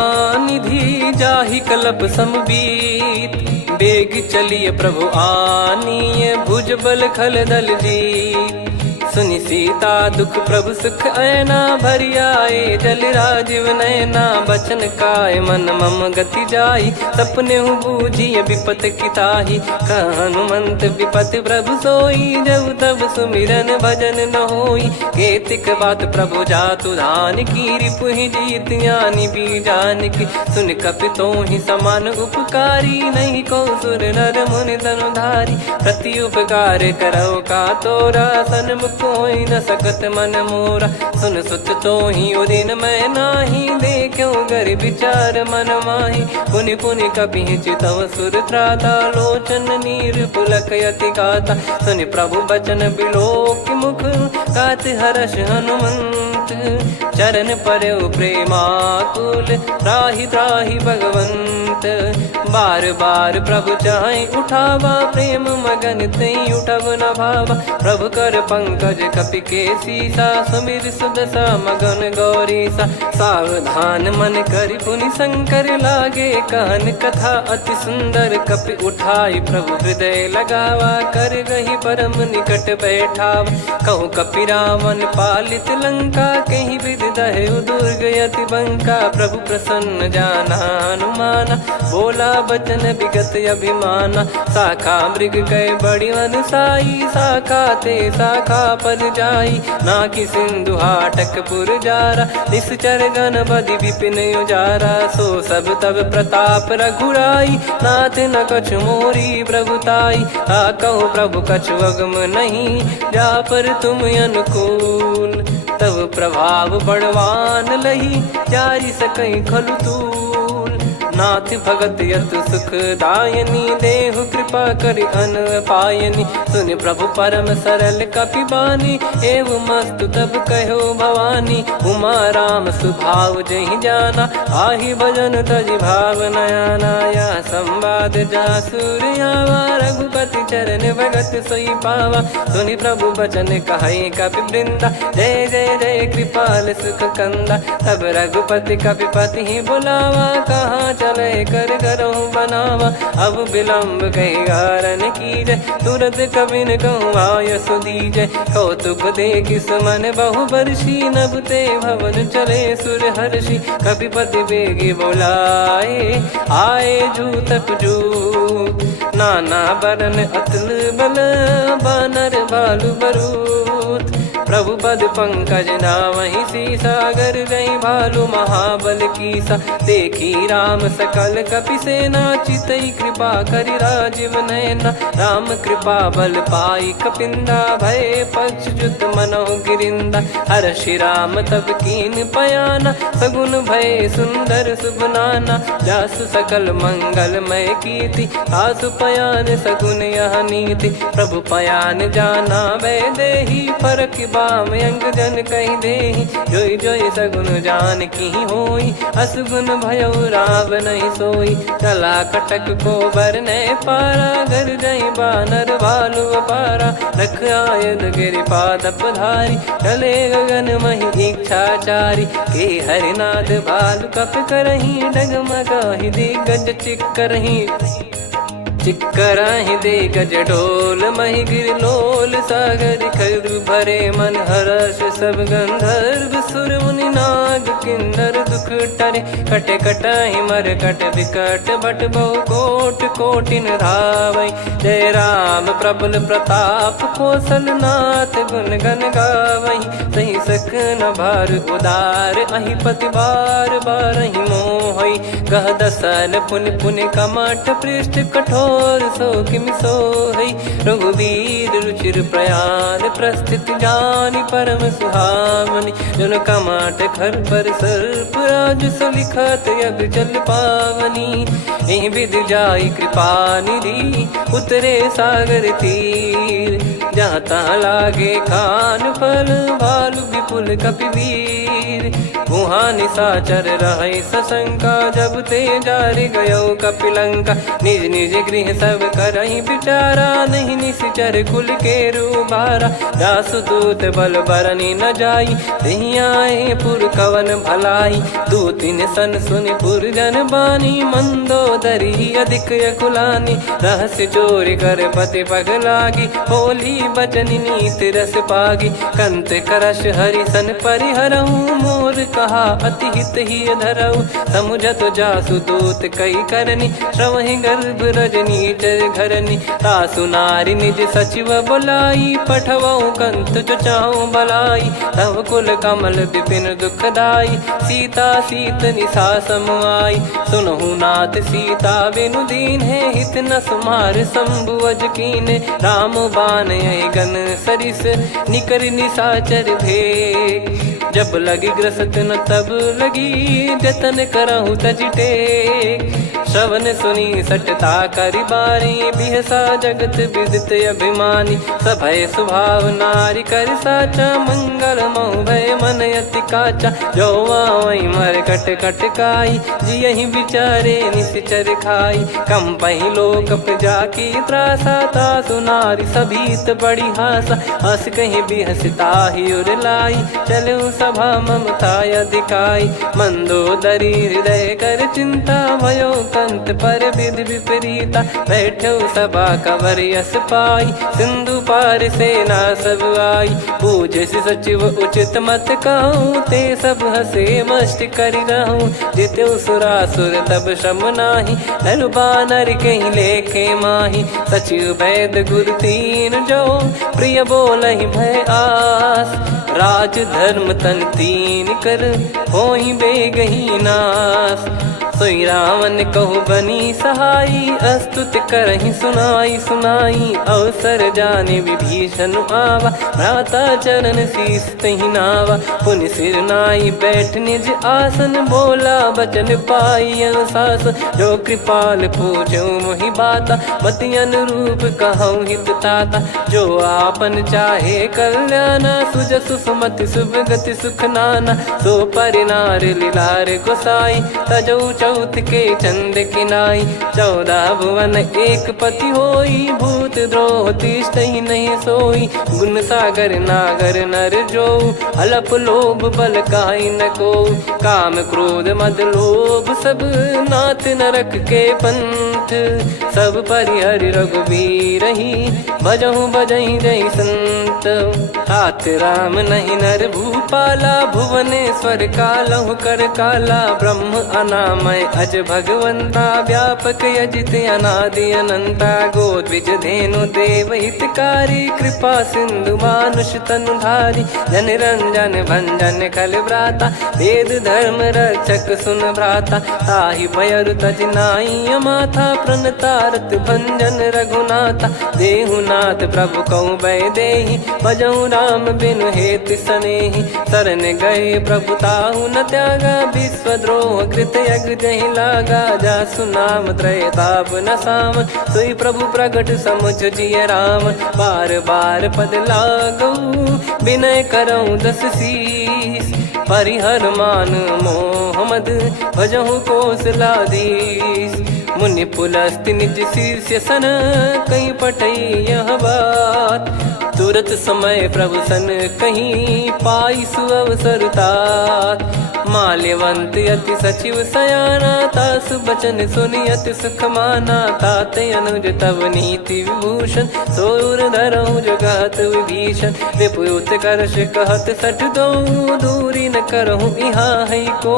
निधि जाहि कलप समबीत। बेग चलिए प्रभु आनीय भुज बल खल दल जीत। सुनि सीता दुख प्रभु सुख ऐना भरि आए जल राजीव नैना। बचन काय मन मम गति जाई सपने हूँ बूझिय विपत किताही। हनुमंत विपत प्रभु सोई जब तब सुमिरन भजन न होई। केतिक बात प्रभु जातु धान की रिपुहि जीत ज्ञानी बीजान की। सुन कपितो ही समान उपकारी नहीं को सुर नर मुनि तनुधारी। प्रति उपकार करो का तोरा सन्मुख कोई न सकत मन मोरा। सुन सुत तो ही उदिन मैं नाही देखो गर विचार मन माही। पुनि पुनि कपि चितव सुर त्राता लोचन नीर पुलक यति गाता। सुनि प्रभु बचन बिलोक मुख गात हर्ष हनुमंत। चरण परयो प्रेमाकुल त्राहि त्राहि भगवंत। बार बार प्रभु चाहि उठावा प्रेम मगन तई उठब न भावा। प्रभु कर पंकज कपि के सीसा सुमिर सुदशा मगन गौरीसा। सावधान मन करि पुनि शंकर लागे कहन कथा अति सुंदर। कपि उठाई प्रभु हृदय लगावा कर गही परम निकट बैठावा। कहूँ कपि रावण पालित लंका कहीं विधि दहु दुर्ग यति बंका। प्रभु प्रसन्न जाना हनुमाना बोला बचन विगत अभिमाना। शाखा मृग गए बड़ी अनुसाई शाखा ते शाखा पर जाई। ना कि सिंधु हाटक पुर जारा निश्चर गण बदि विपिन उजारा। सो सब तब प्रताप रघुराई नाथ न कछु मोरी प्रभुताई। कहो प्रभु कछु अगम नहीं जा पर तुम अनुकूल। तब प्रभाव बड़वान लही जारी सकई खलु तूल। नाथ भगत यत सुख दायनी देहु कृपा करि अन पायनी। सुन प्रभु परम सरल कपि बानी एवं मस्तु तब कहो भवानी। उमा राम सुभाव जहि जाना आहि भजन तजि भाव नयाना। या संवाद जासुर आवा रघुपति चरण भगत सोई पावा। सुनि प्रभु बचन कहे कपि वृंदा जय जय जय कृपाल सुख कंदा। तब रघुपति कपि पति ही बुलावा कहाँ चले कर करहु बनावा। अब विलम्ब कही कारण कीजय तुरत कबिन कहूँ आयस दीजय। कौतुक देखि सुमन बहु बरसी नभ ते भवन चले सुर हर्षि। कपिपति बेगी बोलाए आए जूतक जूत। नाना बरन अतुल बल बानर भालु बरूत। प्रभु पद पंकज नावहि सीसागर गई भालू महाबल कीसा। देखी राम सकल कपि सेना चितई कृपा करि राजीव नयना। राम कृपा बल पाई कपिंदा भय पक्ष जुत मनो गिरिंदा। हर्षि राम तब कीन पयाना सगुन भय सुंदर शुभ नाना। जासु सकल मंगलमय कीर्ति आसु पयान सगुन यह नीति। प्रभु पयान जाना वै देहि फरक बाम अंग जन कहि देहि। जोई जोई सगुन जान की होई असगुन भयो राव नहीं सोई। चला कटक को बरने पारा घर जई बानर भालु पारा। रख आयद गिरिपाद पधारी चले गगन मही इच्छाचारी। के हरिनाथ भालु कप करही डगमगाहि दिग्गज चिक्करही। चिक्कराहि दे गज ढोल महि गिर लोल सागर खर भरे मन हर्ष सब गंधर्व सुर मुनि नाग किन्नर दुख टरे। कटे कटाहि मर कट विकट बट बहु कोट कोटिन धावै। जय राम प्रबल प्रताप कौशल नाथ गुण गन गावही सही सक न भार उदार अहि पति बार बार ही मोहई कह दसल पुन पुन कमठ पृष्ठ कठोर सो किम सोहई रघुवीर रुचिर प्रयाण प्रस्थित जानि परम सुहावनी जन कमठ खर पर सर्प राज सलिखत अब जल पावनी एहि विद जाई कृपा निधि उतरे सागर तीर जहाँ तहाँ लागे खान फल भालु विपुल कपिवीर वहाँ निशाचर रहे सशंका जब ते जारि गयो कपिलंका निज निज गृह सब करहि बिचारा नहीं निश्चर कुल के रूबारा जासुदूत बल बरनी न जाई नहीं आए पुर कवन भलाई दूतिन सन सुनि पुर जन बानी मंदोदरी अधिक यकुलानी रहस्य चोरी कर पति पग लागी होली बचनी नीति रस पागी कंत करश हरिसन परिहरऊ मोर कहा अति हित ही धरऊ समुझत जासु दूत कई करनी श्रवहि गर्भ रजनी चर घरनी तासु नारी निज सचिव बुलाई पठवऊ कंत जो चाहूं बलाई तव कुल कमल विपिन दुखदाई सीता सीत निशा समाई सुनहु नाथ सीता बिनु दीन है हित न सुमार शंभु अज कीने राम बान गन सरिस निकर निशाचर भेग जब लगी ग्रसत न तब लगी जतन करहु तजिटे श्रवण सुनी सटता करि बारी बिहसा जगत विदित अभिमानी सभय स्वभाव नारी कर साचा मंगल मऊ भय मन अति काचा जो वही मर कट कट काई जियहि बिचारे निश्चर खाई कम पही लोक जाकी त्रासा तासु नारी सभीत बड़ी हासा हस कहीं बिहसता ही उर लाई चलऊ सभा ममता अधिकाई मंदोदरी हृदय कर चिंता भयो कंत पर विध विपरीता बैठो सभा कवर यस पाई सिंधु पार सेना सब आई पूजे सचिव उचित मत कहूँ ते सब हसे मस्त कर रहूं जिते सुरासुर तब श्रम नाही नल बानर कहीं लेखे माही सचिव वैद गुरु तीन जो प्रिय बोलहि भय आस राज धर्म तन तीन कर होई बेगही नास सोई रावण कहु बनी सहाई अस्तुत करहि सुनाई सुनाई अवसर जाने विभीषण आवा भ्राता चरण शीस तहि नावा पुनि सिर नाई बैठ निज आसन बोला बचन पाई अनुशास जो कृपाल पूछो मोहि बाता मति अनुरूप कहूँ हित ताता जो आपन चाहे कल्याणा सुजसु सुमति शुभ गति सुख नाना सो परिनार लीलार गोसाई तजौ चौथ के चंद किनाई 14 भुवन एक पति होई भूत द्रोह तिष्ठ ही नहीं सोई गुण सागर नागर नर जो अलप लोभ बल काई न को काम क्रोध मद लोभ सब नाथ नरक के पंथ सब परिहरि रघुवीर ही भजहु भजहि जय संत हाथ राम नहीं नर भूपाला भुवनेश्वर कालहु कर काला ब्रह्म अनामय अज भगवंता व्यापक यजित अनादि अनंता गोद्विज धेनु देव हितकारी कृपा सिंधु मानुष तनुधारी जन रंजन भंजन खल भ्राता वेद धर्म रक्षक सुन भ्राता ताहि भयरु तज नाई माथा प्रणतारत भंजन रघुनाथा देहुनाथ प्रभु कहु भय देहि भजहु राम बिनु हेत सनेहि शरण गए प्रभु ताहु न त्यागा विश्वद्रोह कृत यज्ञ जहि लागा जासु नाम त्रयताप न साम सोई प्रभु प्रगट समुझ जिय राम बार बार पद लागऊ विनय करऊँ 10 शीस परिहर मान मोहम्मद भजहु कौशलाधीश मुनि पुलस्त निज शीर्ष सन कहीं पटई यह बात तुरत समय प्रभु सन कहीं पाई सुअवसर तात माल्यवंत अति सचिव सयाना, तास बचन सुनि अति सुख माना। ताते अनुज तब नीति विभूषण, सोर धरहु जगत विभीषण। रिपुत करश कहत सठ दो, दूरी न करहु यहाँ है को।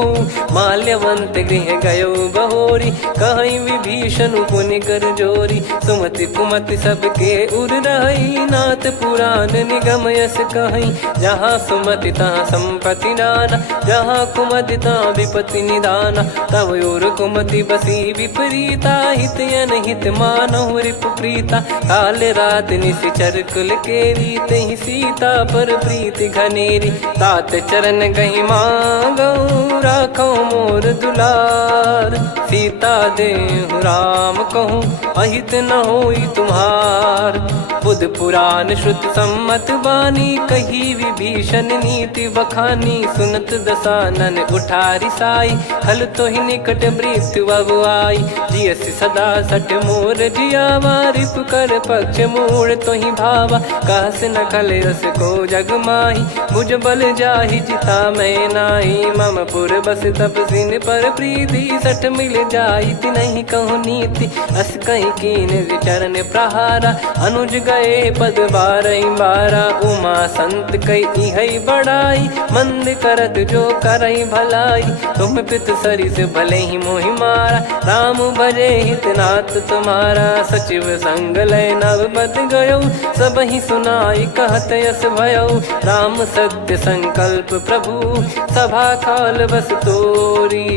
माल्यवंत गृह गयो बहोरी, कहीं विभीषण पुनि कर जोरी। सुमति कुमति सबके उर रही, नाथ पुराण निगम यस कहीं। जहाँ सुमति तहाँ संपत्ति नाना, जहाँ कुमति तहाँ विपत्ति निदाना। तब और कुमति बसी विपरीता, हित अनहित मानहु रिपु प्रीता। काल रात निशिचर कुल केरी, तहि सीता पर प्रीति घनेरी। तात चरण गही मांगऊ, राखो मोर दुलार। सीता देहु राम कहूँ, अहित न होई तुम्हार। बुध पुराण श्रुत सम्मत बानी, कही विभीषण नीति बखानी। सुनत दसानन उठारी साई, खल तो ही निकट मृत्यु अब आई। जियस सदा सठ मोर जियावा, रिप कर पक्ष मूड़ तो ही भावा। कहस न खल रस को जग माही, भुज बल जाहि जिता मैं नाही। मम पुर बस तब सिन पर प्रीति, सठ मिल जाई नहीं कहूँ नीति। अस कहीं कीन विचरण प्रहारा, अनुज गए पद बारही बारा। उमा संत कई है बड़ाई, मंद करत जो करई भलाई। तुम पित सरिस भले ही मोहि मारा, राम भजे हितनाथ तुम्हारा। सचिव संग लय नव बद गयो, सब ही सुनाई कहत यस भयो। राम सत्य संकल्प प्रभु, सभा काल बस तोरी।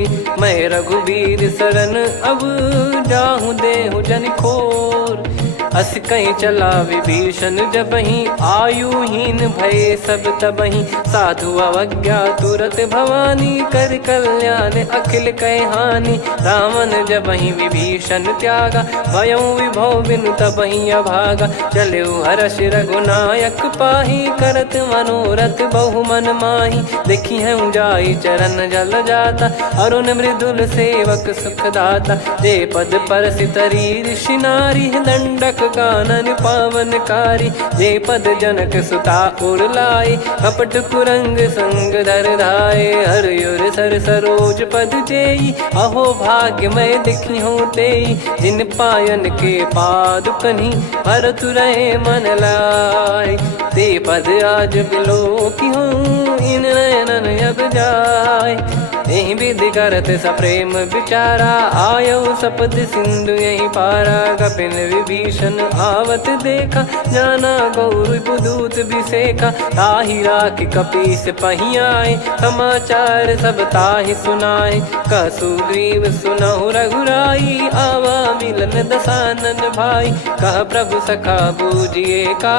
मैं रघुबीर शरण अब, जाहु देहु जन खोर। अस कहीं चला विभीषण जबहि, आयुहीन भय सब तबहि। साधु अवज्ञा तुरत भवानी, कर कल्याण अखिल कह हानि। रावण जबहि विभीषण त्यागा, भयउ विभव बिनु तबहि अभागा। चले हर्ष रघुनायक पाही, करत मनोरथ बहु मन माही। देखी है जाई चरण जल जाता, अरुण मृदुल सेवक सुखदाता। जे पद पर सितरी ऋषि नारी, दंडक कानन पावनकारी। जे पद जनक सुता उर लाए, कपट कुरंग संग धर धाये। हरियुर सर सरोज पद जेई, अहो भाग्य मैं दिखी हूँ तेई। जिन पायन के पाद कन्ही, भरत रहे मन लाए। ते पद आज बिलो की हूँ, इन नयनन अब जाय। यही विधि करत सप्रेम विचारा, आयो सपद सिंधु यही पारा। कपिन विभीषण आवत देखा, जाना गौर बुदूत विसेखा। ताहि राख कपीस पही आए, समाचार सब ताहि सुनाए। कह सुग्रीव सुनहु रघुराई, आवा मिलन दसानन भाई। कह प्रभु सखा बूझिए का,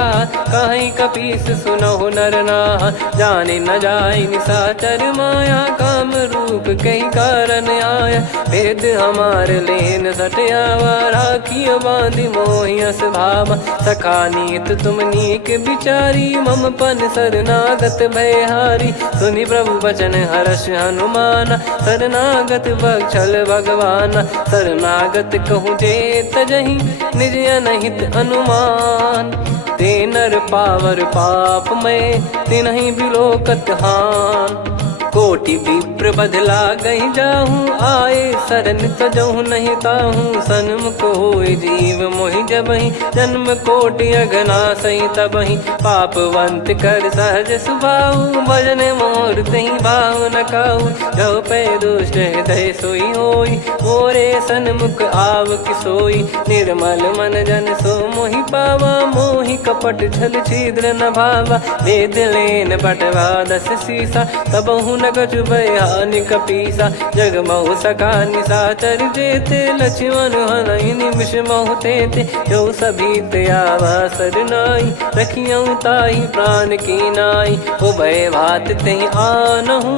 कहीं कपीस सुनहु नर नाहा। जाने न जाय निशाचर माया, काम रूप कई कारण आया। भेद हमार लेन सटयावा, राखियो बांधि मोहियस भावा। सखा नीत तुम नीक विचारी, मम पन शरणागत भयहारी। सुनि प्रभु वचन हर्ष हनुमाना, शरणागत बक्षल भगवाना। शरणागत कहूँ जे तजहि, निज अनहित अनुमान। ते नर पावर पाप में, तिन्हि बिलोकत हान। कोटि विप्र बदला गई जाहूँ, आए शरण तजहु नहीं ताहूँ। सन्मुख होय जीव मोहि जबहि, जन्म कोटि अगना सही तबहि। पापवंत कर सहज सुभाऊ, भजन मोर तहि भाव न काऊ। जो पै दुष्ट हृदय सोई होई, मोरे सन्मुख आव किसोई। निर्मल मन जन सो मोहि पावा, मोहि कपट छल छिद्र न भावा। वेद लेन बटवा दस सीसा, तबहु न कछु भयानि कपीसा। जग महु सखा निशाचर जेते, लक्ष्मण हनहि निमिष महु तेते। जो सभी त्यावा सरनाई, रखियऊ ताहि प्राण की नाई। उभय भात तेहि आनहु,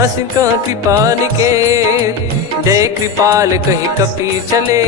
हस कह कृपाल के। जय कृपाल कहि कपी चले,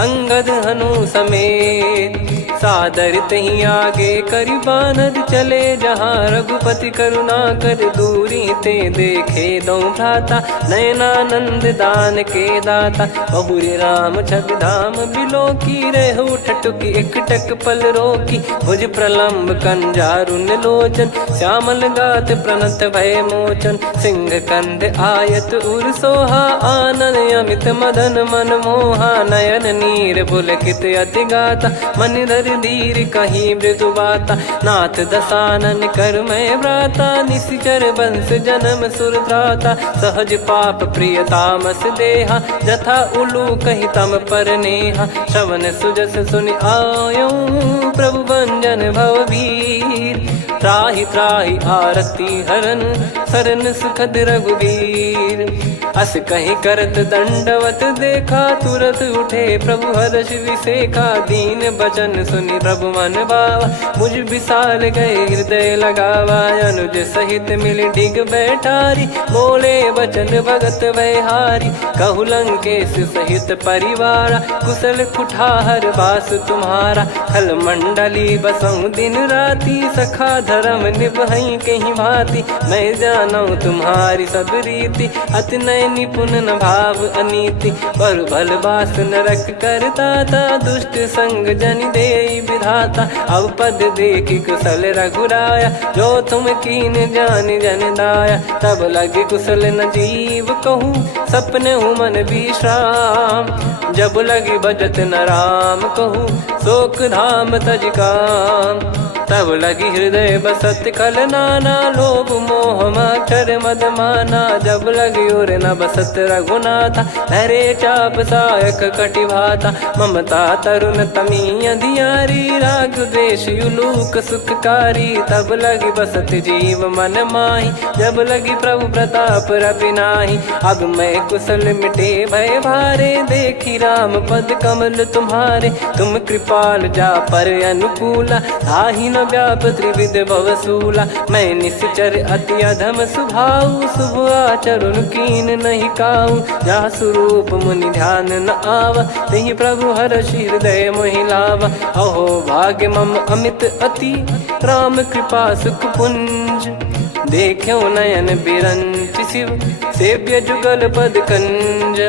अंगद हनु समेत। सादर तही आगे करी बानर चले जहाँ रघुपति करुणा कर दूरी ते देखे दो भ्राता नयनानंद दान के दाता बहुरी राम छग धाम बिलो की रेहु ठटुकी एक टक पल रोकी भुज प्रलंब कंजारुन लोचन श्यामल गात प्रणत भय मोचन सिंह कंध आयत उर सोहा आनन अमित मदन मन मोहा नयन नीर पुलकित अति गाता मन धर धीर कहीं मृदु बाता नाथ दसानन कर मैं भ्राता निशिचर बंस जन्म सुर त्राता सहज पाप प्रिय तामस देहा जथा उलू कही तम पर नेहा श्रवण सुजस सुनि आयो प्रभु भंजन भवबीर त्राहि त्राहि आरती हरन सरन सुखद रघुबीर अस कहीं करत दंडवत देखा तुरत उठे प्रभु हर्ष विसेखा दीन बचन सुनि प्रभु मन भावा मुझ विशाल गए हृदय लगावा अनुज सहित मिल डिग बैठारी बोले बचन भगत वैहारी कहु लंकेश सहित परिवारा कुशल कुठार बास तुम्हारा खल मंडली बसऊं दिन राती सखा धर्म निभई कहीं भांति मैं जानू तुम्हारी सब रीति अति नय निपुण न भाव अनीति पर भल बास नरक करता था दुष्ट संग जन दे विधाता अब पद देखी कुशल रघुराया जो तुम कीन जान जन दाया तब लगे कुशल न जीव कहूँ सपने मन विश्राम जब लगी बजत न राम कहूँ शोक धाम तज काम तब लगी हृदय बसत खल नाना लोभ मोह मक्षर मद माना जब लगी और न बसत रघुनाथा हरे चाप सायक कटिभाता ममता तरुण तमी अधियारी राग द्वेष युलूक सुखकारी तब लगी बसत जीव मन माही जब लगी प्रभु प्रताप रविनाही अब मैं कुशल मिटे भय भारे देखी राम पद कमल तुम्हारे तुम कृपाल जा पर अनुकूला आही न व्याप त्रिविध भवसूला मैं निश्चर अति अधम सुभाऊ शुभ आचरण कीन नहीं काऊ जा स्वरूप मुनि ध्यान न आवा तही प्रभु हर्ष हृदय मोहिलावा अहो भाग्य मम अमित अति राम कृपा सुख पुंज देखो नयन बिरंच शिव सेव्य जुगल पद कंज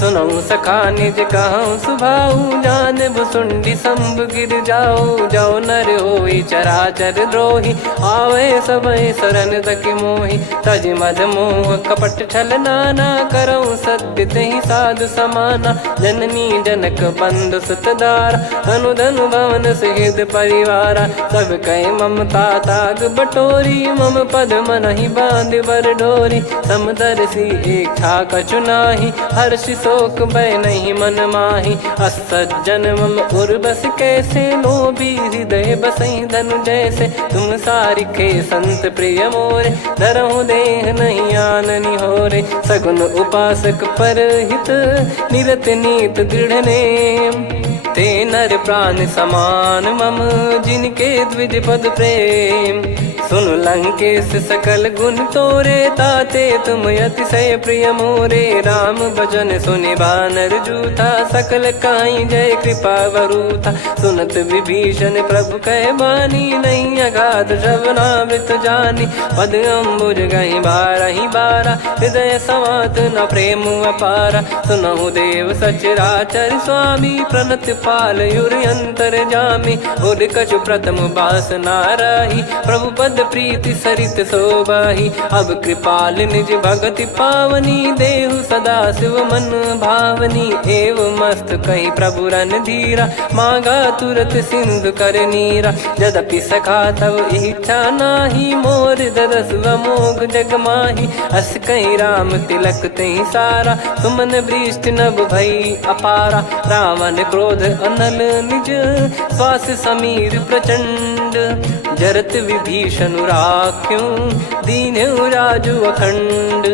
सुनऊ सखा निज कहूँ सुभाऊ जान भुसुंडी संभ गिर जाओ जाओ नर होई चराचर द्रोही आवे सबय शरण तक मोहि तज मद मोह कपट छल नाना करऊँ सत्य तहि साधु समाना जननी जनक बंधु सुतदार धनु धनु भवन सहित परिवारा सब कहे ममता ताग बटोरी मम पद मन ही बांध बर डोरी समदर्शी इच्छा कछु नाही हर्षि शोक भय नहीं मन माही असज्जन मम उर बस कैसे लोभी हृदय बसई धनु जैसे तुम सारिखे संत प्रिय मोरे धरहु देह नहीं आननी होरे सगुन उपासक पर हित निरत नीत दृढ़ नेम ते नर प्राण समान मम जिनके द्विज पद प्रेम सुन लंकेश सकल गुण तोरे ताते तुम अतिशय प्रिय मोरे राम भजन सुनि बानर जूथा सकल काई जय कृपा वरूथा सुनत विभीषण प्रभु कह बानी नहीं अगाध श्रवणामृत जानी पद अम्बुज गहि बारहि बारा हृदय समात न प्रेम अपारा सुनहु देव सचराचर स्वामी प्रणत पाल युर अंतर जामी उद कछु प्रथम बास नाराही प्रभु पद प्रीति सरित शोभाही अब कृपाल निज भगति पावनी देहु सदा शिव मन भावनी एव मस्त कही प्रभु रन धीरा मांगा तुरत सिंधु कर नीरा यद्यपि सखा तब इच्छा नाही मोर दरस मोग जग माही अस कहीं राम तिलक तही सारा तुमन वृष्ट नभ भई अपारा रावण क्रोध अनल निज श्वास समीर प्रचंड जरत विभीषण राख्यों दीन राजु अखंड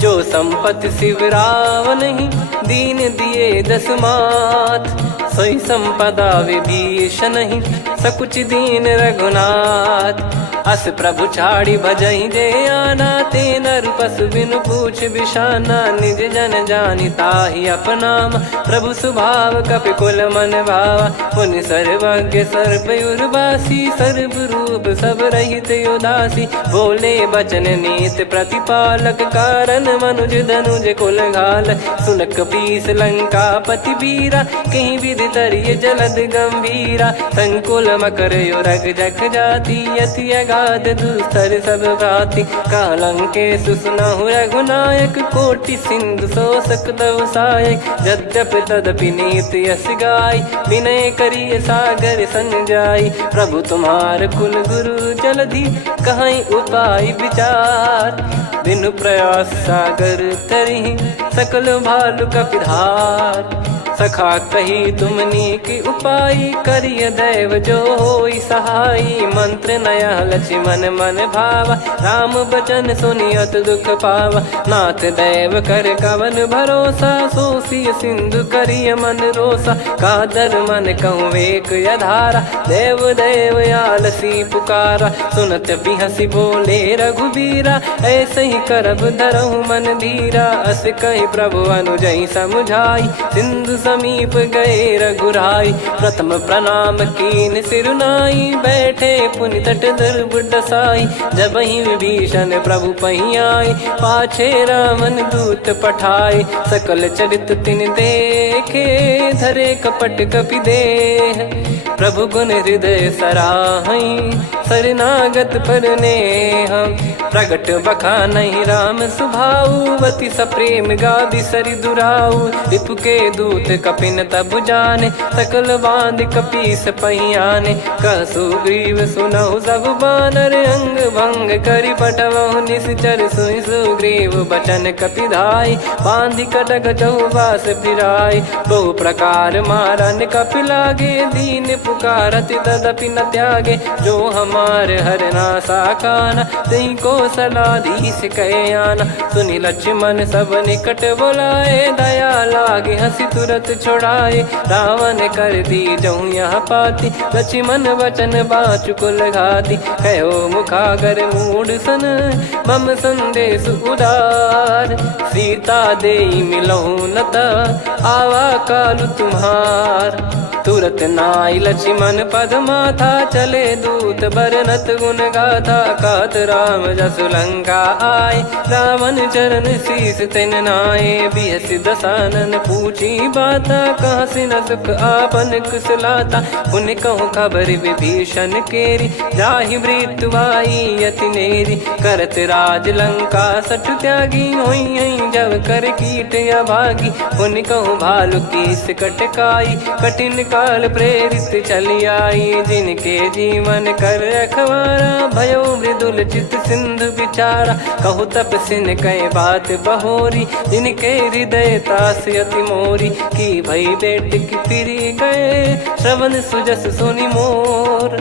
जो संपत्ति शिव रावण ही दीन दिए दस मात सोई संपदा विभीषण ही सकुच दीन रघुनाथ अस प्रभु छाड़ी भजई जे आना, ते नर पशु बिनु पूछ बिशाना। निज जन जानि ताहि अपनाम, प्रभु स्वभाव कपि कुल मन भावा। मुनि सर्वज्ञ सर्प उर्वासी, सर्व रूप सब रहित उदासी। बोले बचन नीत प्रतिपालक, कारण मनुज धनुज कुल घाल। सुन कपीस लंका पति वीरा, कहीं विधि तरिय जलद गंभीरा। संकुल मकर युरग जख जाति, यति अगाध दुस्तर सब भांति। कालंकेश सुनहु रघुनायक, कोटि सिंधु शोषक तव सहायक। यद्यप तदपि नीति यस गाय, विनय करिय सागर सन जाई। प्रभु तुम्हार कुल गुरु जलधि, कहीं उपाय विचार। बिनु प्रयास सागर तरिहि, सकल भालु कपिधार। सखा कही तुमनी की उपाय, करिय दैव जो होई सहाई। मंत्र नया लक्ष्मण मन भावा, राम बचन सुनियत दुख पावा। नाथ दैव कर कवन भरोसा, सोसिय सिंधु करिय मन रोसा। कादर मन कहूँ एक यधारा, देव देव आलसी पुकारा। सुनत बिहसी बोले रघुबीरा, ऐसे ही करब धरहु मन धीरा। अस कही प्रभु अनुजई समुझाई, सिंधु समीप गए रघुराई। प्रथम प्रणाम कीन सिरुनाई, बैठे पुनि तट दर्भ डसाई। जब ही विभीषण प्रभु पही आए, पाछे रावण दूत पठाए। सकल चरित तिन देखे, धरे कपट कपि देह। प्रभु गुण हृदय सराहई, शरणागत पर नेह। प्रगट बखानहि राम सुभाऊ, अति सप्रेम गादि सरि दुराऊ। रिपु के दूत कपिन तब जाने, सकल बांध कपीस पहियाने। कह सुग्रीव सुनहु सब बानर, अंग भंग करि पठवहु निश्चर। सुनि सुग्रीव बचन कपिधाई, बांधि कटक चौबास फिराई। बहु प्रकार मारन कपि लागे, दीन पुकारत तदपि न त्यागे। जो हमार हरना साकाना, तई को सलाधीश कहे आना। सुनि लक्ष्मण सब निकट बुलाए, दया लागे हंसी तुरत छुड़ाए। रावण कर दी जऊँ यहाँ पाती, लक्ष्मण वचन बाचु कुल घाती। कहो मुखागर मूड सन, मम संदेश उदार। सीता देई मिलहु नता, आवा कालु तुम्हार। तुरत नाई लक्ष्मण पद माथा, चले दूत बरनत गुण गाथा। कहत राम जसु लंका आए, रावण चरण शीस तिन नाये। बिहस दसानन पूछी बाता, कहाँ से न सुख आपन कुशलाता। पुन कहूँ खबर विभीषण केरी, जाहि मृत्यु आई अति नेरी। करत राज लंका सठ त्यागी, होई जब कर कीट अभागी। पुन कहूँ भालु कीस कटकाई, कठिन काल प्रेरित चली आई। जिनके जीवन कर रखवारा, भयो मृदुल चित सिंधु विचारा। कहु तपसिन कह बात बहोरी, जिनके हृदय तास अति मोरी। की भई बेट की फिरी गए, श्रवण सुजस सुनि मोर।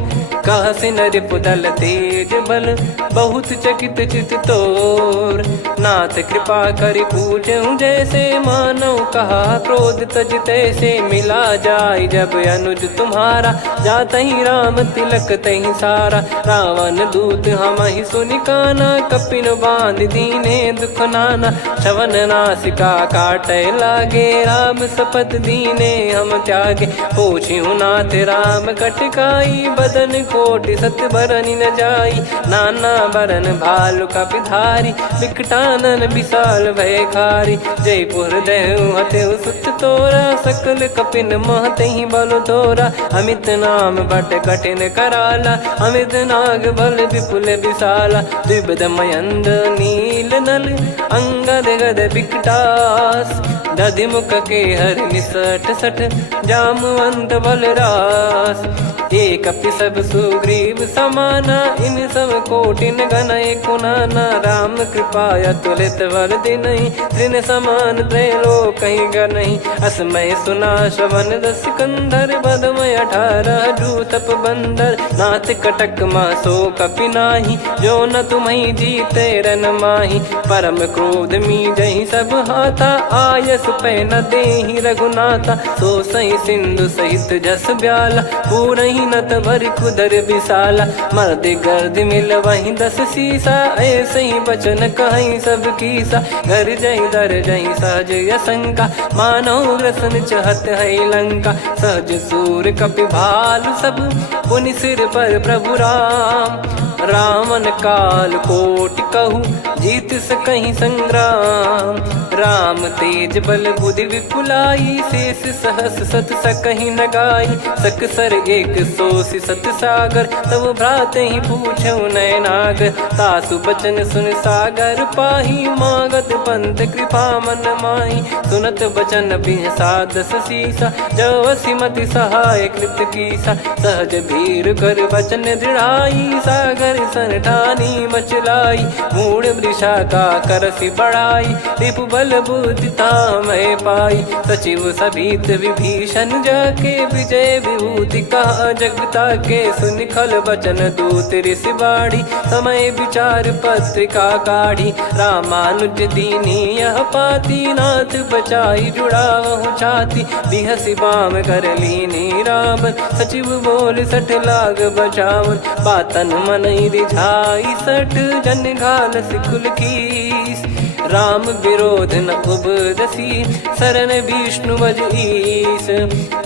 कह सिन रिपुदल तेज बल, बहुत चकित चित तोर। नाथ कृपा करि पूछऊँ जैसे, मानव कहा क्रोध तज तैसे। मिला जाय जब अनुज तुम्हारा, जातहि राम तिलक तहि सारा। रावण दूत हमहि सुनि काना, कपिन बांध दीने दुख नाना। श्रवण नासिका काटै लागे, राम शपथ दीने हम त्यागे। पूछिहु नाथ राम कटकाई, बदन कोटि सत बरनि न जाई। नाना बरन भालु कपिधारी, विकटानन विशाल भयकारी। जयपुर देहु हतेउ सुत तोरा, सकल कपिन महतहि बल तोरा। अमित नाम बट कठिन कराला, अमित नाग बल विपुल विशाला। द्विविध मयंद नील नल, अंगद गद विकटास। दधिमुख के हर निसठ सठ, जामवंत बलरास। एक कपि सब सुग्रीव समाना, इन सब कोटिन गणय कुनाना। राम कृपा अतुलित वर दिनहि, तृण समान त्रैलोकहि गणहि। असमय सुना श्रवण दस कंधर, बदमय 18 जूतप बंदर। नाथ कटक मासो कपि नाही, जो न तुम्हि जीते रन माही। परम क्रोध मीजहि सब हाथा, आयस पै न देहि रघुनाथा। तो सही सिंधु सहित जस ब्याला, पूरहि मेहनत भर कुदर विशाला, मर्द गर्द मिल वहीं 10 सीसा, ऐसे ही बचन कहीं सब कीसा, घर जई दर जई सहज असंका, मानव रसन चहत है लंका, सहज सूर कपि भालु सब, पुनि सिर पर प्रभु राम, रावण काल कोटि कहू, जीत सकहीं संग्राम, राम तेज बल बुद्धि विपुलाई, शेष सहस सत सकहीं न गाई, सकसर एक सोसी सत सागर, तब भ्रात ही पूछो नयनागर, तासु बचन सुन सागर पाही, मागत पंथ कृपा मन माही, सुनत बचन बिहसा 10 सीसा, जव सिमति सहाय कृत कीसा, सहज भीर कर बचन दृढ़ाई, सागर सन ठानी मचलाई, मूड वृषा का करसी बढ़ाई, रिपु बल बुद्धिता मैं पाई, सचिव सभीत विभीषण जाके, विजय विभूति कहा जगता के, सुन खल बचन दूत ऋषि बाड़ी, समय विचार पत्रिका काढ़ी, रामानुज दीनी यह पाती, नाथ बचाई जुड़ावहु छाती, बिहसी बाम कर लीनी राम, सचिव बोल 60 लाग बचावन, बातन मन रिझाई 60 जन घाल सिकुल कीस, राम विरोध न उपदसी, शरण विष्णु बज ईस,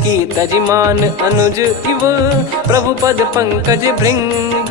की तजिमान अनुज इव, प्रभु पद पंकज भृंग,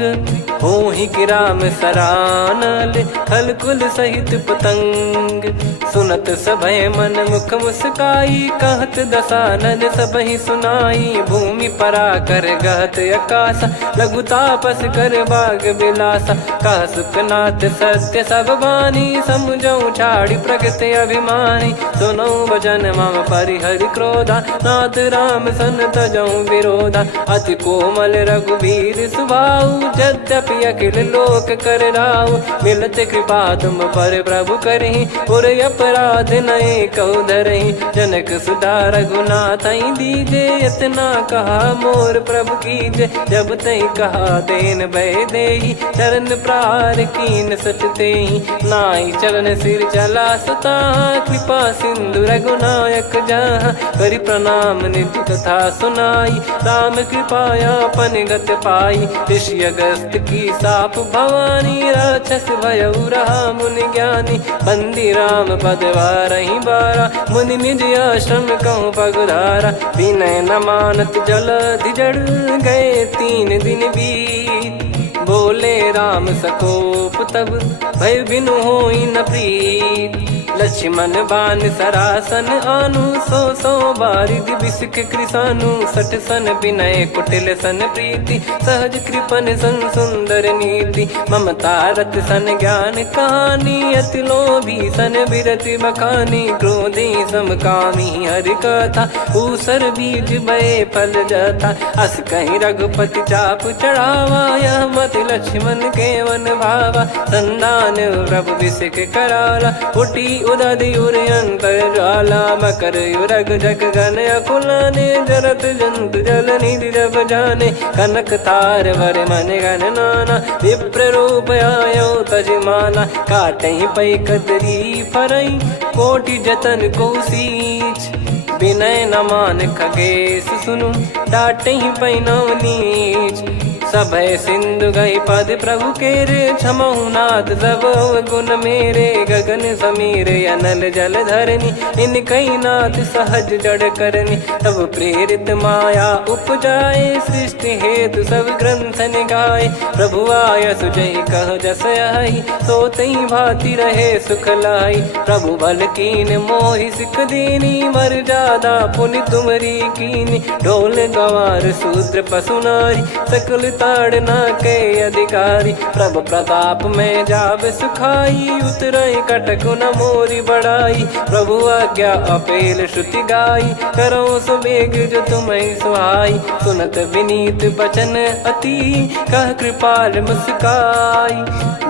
होहि कि राम सरानल, खल कुल सहित पतंग, सुनत सभय मन मुख मुस्काई, कहत दसानन सबहि सुनाई, भूमि परा कर गहत आकाशा, लघु तापस कर बाग बिलासा, कह सुखनाथ सत्य सब बानी, समझौ छाड़ी प्रगति अभिमानी, सुनो भजन मम परिहरि क्रोधा, नाथ राम सन तजौ विरोधा, अति कोमल रघुवीर सुभाऊ, यद्यपि अखिल लोक कर राऊ, मिलत कृपा तुम पर प्रभु करहि, पुर अपराध नए कौ धरहि, जनक सुधा रघुनाथ दीजे, इतना कहा मोर प्रभु कीजे, जब तई कहा देन भय देहि, चरण प्रार कीन सटते, नाई चरण सिर चला सता, कृपा सिंधु रघुनायक जहाँ, करि प्रणाम निधि कथा सुनाई, राम कृपाया पन गत पाई, ऋषि अगस्त की साप भवानी, राक्षस भयउ रहा मुनि ज्ञानी, बंदी राम पद वारहि बारा, मुनि निज आश्रम कहूँ पगधारा, विनय न मानत जलधि जड़, गए 3 दिन बीत, बोले राम सकोप तब, भय बिनु होई न प्रीत, लक्ष्मण बान सरासन आनु, 100 बारिधि बिसक कृसानु, 60 सन विनय कुटिल सन प्रीति, सहज कृपन सन सुंदर नीति, ममता रत सन ज्ञान कहानी, अति लोभी सन बिरति बखानी, क्रोधी समकामी हरि कथा, ऊसर बीज भय फल जथा, अस कहीं रघुपति चाप चढ़ावा, यह मत लक्ष्मण के वन भावा, संदान प्रभु बिसक कराला, उठी उदधि उर अंतर ज्वाला, मकर युरग जग गन अकुलाने, जरत जंत जल निधि जब जाने, कनक तार वर मन गण नाना, विप्र रूप आयो तजमाना, काटहि पै कदरी फरई, कोटि जतन को सींच, विनय न मान खगेश सुनु, डांटहि पै नव नीच, सभय सिंधु गई पद प्रभु केरे, क्षमहु नाथ सब गुण मेरे, गगन समीर अनल जल धरनी, इनकई नाथ सहज जड़ करनी, तब प्रेरित माया उपजाए, सृष्टि हेतु सब ग्रंथ निगाए, प्रभु आय सुजय कह जस आई, सोतई भांति रहे सुख लाई, प्रभु बल कीन मोहि सिख दीनी, मर जादा पुनि तुमरी कीनी, ढोल गवार शूद्र पशु नारी, सकल ताड़ना के अधिकारी, प्रभु प्रताप में जाब सुखाई, उतरई कटक न मोरी बढ़ाई, प्रभु आज्ञा अपेल श्रुति गाई, करो सुबेग जो तुम्हें सुहाई, सुनत विनीत बचन अति, कह कृपाल मुस्काई,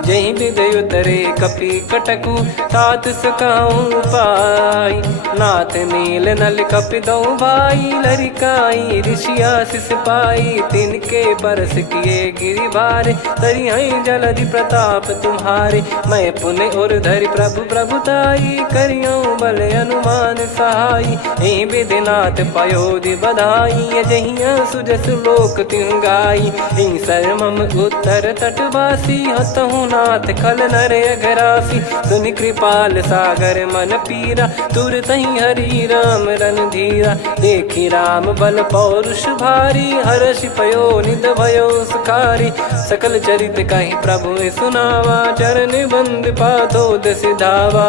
जही विदय उतरे कपि कटकु, तात सकाऊं पाई, नाथ नील नल कपि दो भाई, लरिकाई ऋषि आशीष पाई, तिनके परस किए गिरिबारे, तरियाई जलधि प्रताप तुम्हारे। मैं पुण्य और धरि प्रभु प्रभुताई, करियऊँ बल अनुमान सहाई। यही विधिनाथ पयोधि बधाई, जहिया सुजस लोक तिहु गाई। यही सरमम उत्तर तटवासी, हतहु नाथ खल नर अघरासी। सुनि कृपाल सागर मन पीरा, तुरतहि हरि राम रणधीरा। देखी राम बल पौरुष भारी, हर्षि पयो निध भयो सुखारी। सकल चरित कहि प्रभु सुनावा, चरण बंद पादोद सिधावा।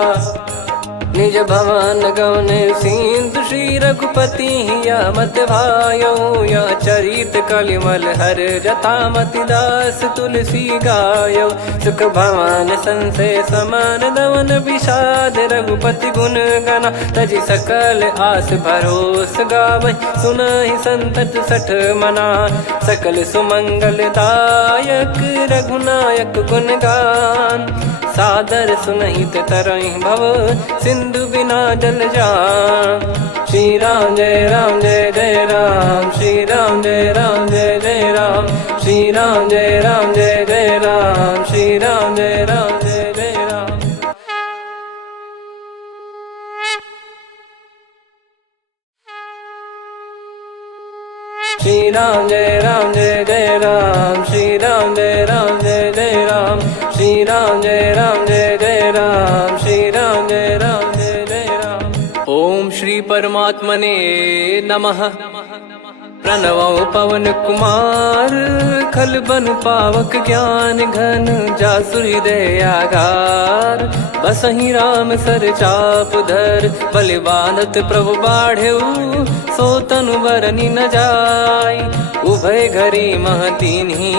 निज भवन गौन सिंधु श्री रघुपति, यह मत भायऊ यह चरित कलिमल हर जथा मति दास तुलसी गायऊ। सुख भवन संशय समान दवन, विषाद रघुपति गुण गना। तजि सकल आस भरोस गावै, सुनहि संतत सठ मना। सकल सुमंगल दायक रघुनायक गुण गान, सादर सुनहित तरहि भव सिंधु बिना जल जान। श्री राम जय जय राम, श्री राम जय जय राम। श्री राम जय जय राम, श्री राम जय जय राम। श्री राम जय जय राम, श्री राम जय जय राम। श्री राम जय जय राम, श्री राम जय जय राम। ओम श्री परमात्मने नमः। प्रणवौ पवन कुमार, खल बन पावक ज्ञान घन। जासु हृदय आगार, बसहि राम सर चाप धर। बलि बांधत प्रभु बाढ़ऊ, सो तनु बरनि न जाय। उभय घरी महतीन्ही,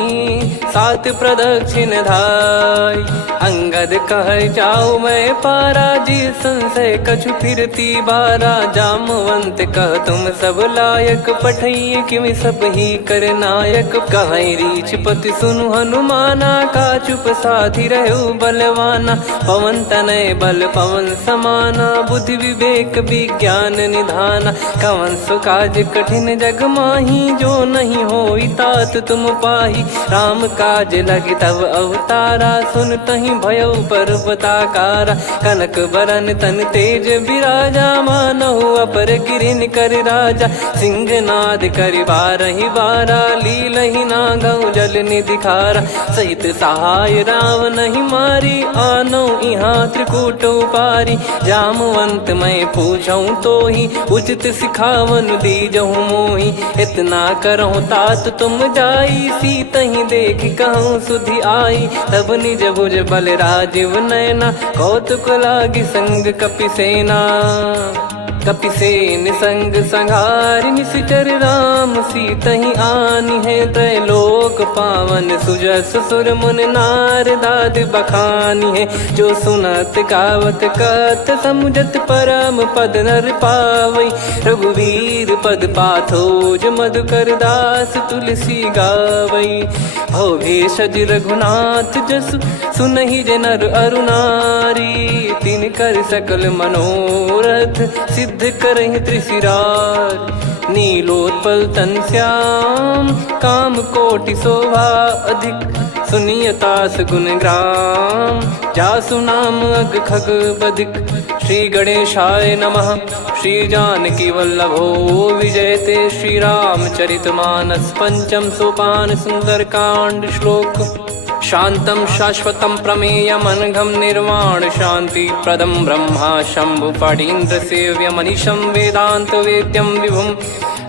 सात प्रदक्षिण धाय। अंगद कह जाऊ मैं पारा, जी संशय कछु फिरती बारा। जामवंत कह तुम सब लायक, पठई किमि सब ही कर नायक। कहै रीछ पति सुनु हनुमाना, का चुप साधि रहु बलवाना। पवन तनय बल पवन समाना, बुद्धि विवेक विज्ञान निधाना। कवन सो काज कठिन जग माही, जो नहीं होई तात तुम पाही। राम काज लगी तब अवतारा, सुन तहि भयउ पर्वताकारा। कनक बरन तन तेज बिराजा, मानहु अपर गिरिन कर राजा। सिंहनाद करि बारहि बारा, लीलहि नागौ जल निधि खारा। सहित सहाय राम नहीं मारी, आनो इहाँ त्रिकूट उपारी। जामवंत मैं पूछऊँ तोहि, उचित सिखावन दीजहु मोहि। इतना करहु तात तुम जाई, सीतहि देख कहूँ सुधि आई। तब निज भुज बल राजीव नयना, कौतुक लागी संग कपिसेना। कपिसेन संग संघारि निशिचर राम, सीतहि आनि है त्रैलोक पावन। सुजस सुर मुन नार दाद बखानी है, जो सुनत गावत कथ समुझत परम पद नर पावै। रघुवीर पद पाथोज मधुकर दास, तुलसी गावै। भव भेषज रघुनाथ जसु, सुनहि जे नर अरु नारी। तिन कर सकल मनोरथ, सिद्ध करहि त्रिशिरार। नीलोत्पल तन श्याम, काम कोटि शोभा अधिक। सुनियतास गुण ग्राम, जासु नाम अग खग बधिक। श्री गणेशाय नमः। श्री जानकी वल्लभो विजयते, श्री रामचरितमानस। पंचम सोपान सुंदरकांड श्लोक। शांतं शाश्वतं प्रमेयमनघं निर्वाण शांति प्रदं ब्रह्मा शंभु फणीन्द्र सेव्यमनिशं वेदांत वेद्यं विभुं।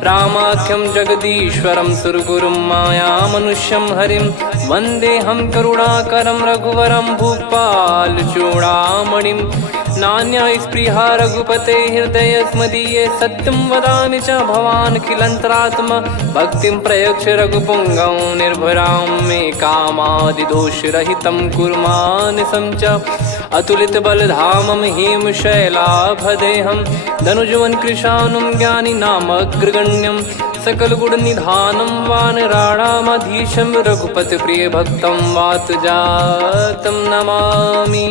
रामाख्यं जगदीश्वरं सुरगुरुं मायामनुष्यं हरिं। वन्देऽहं करुणाकरं रघुवरं भूपाल चूडामणिं। नान्या स्पृहा रघुपते हृदय स्मदीये, सत्यं वदामि च भवान् खिलन्तरात्मा। भक्तिं प्रयच्छ रघुपुङ्गं निर्भरां मे कामादिदोषरहितं कुर्मानसं च। अतुलित बलधामं हेमशैलाभदेहं, धनुजवन कृशानुं ज्ञानी नामग्रगण्यं। सकल गुण निधानं वानराणामधीशं, रघुपति प्रिय भक्तं वात जातं नमामि।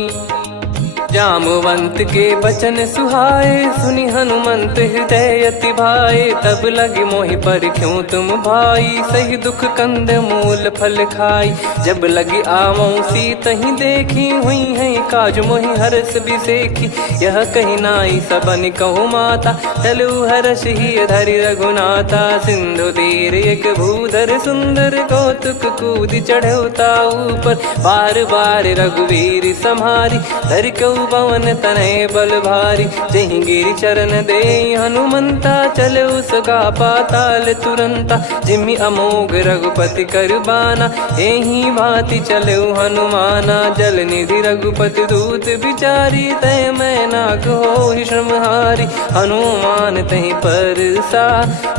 जामवंत के बचन सुहाए, सुनि हनुमंत हृदय अति भाए। तब लगे मोहि पर क्यों तुम भाई, सही दुख कंद मूल फल खाई। जब लगे आवऊं सीतहि देखी, हुई है काज मोहि हरस बिसेखी। यह कही नाई सबन कहु माता, चलु हरष ही धरि रघुनाथा। सिंधु तीर एक भूधर सुंदर, कौतुक कूद चढ़ौता ऊपर। बार बार रघुवीर सम्हारी, धरि कहु पवन तनय बल भारी। जहि गिरि चरण दे हनुमंता, चले उसका पाताल तुरंता। जिमि अमोघ रघुपति कर बाना, एहि भांति चले हनुमाना। जल निधि रघुपति दूत बिचारी, तय मैं नाग होहि श्रमहारी। हनुमान तहि परसा,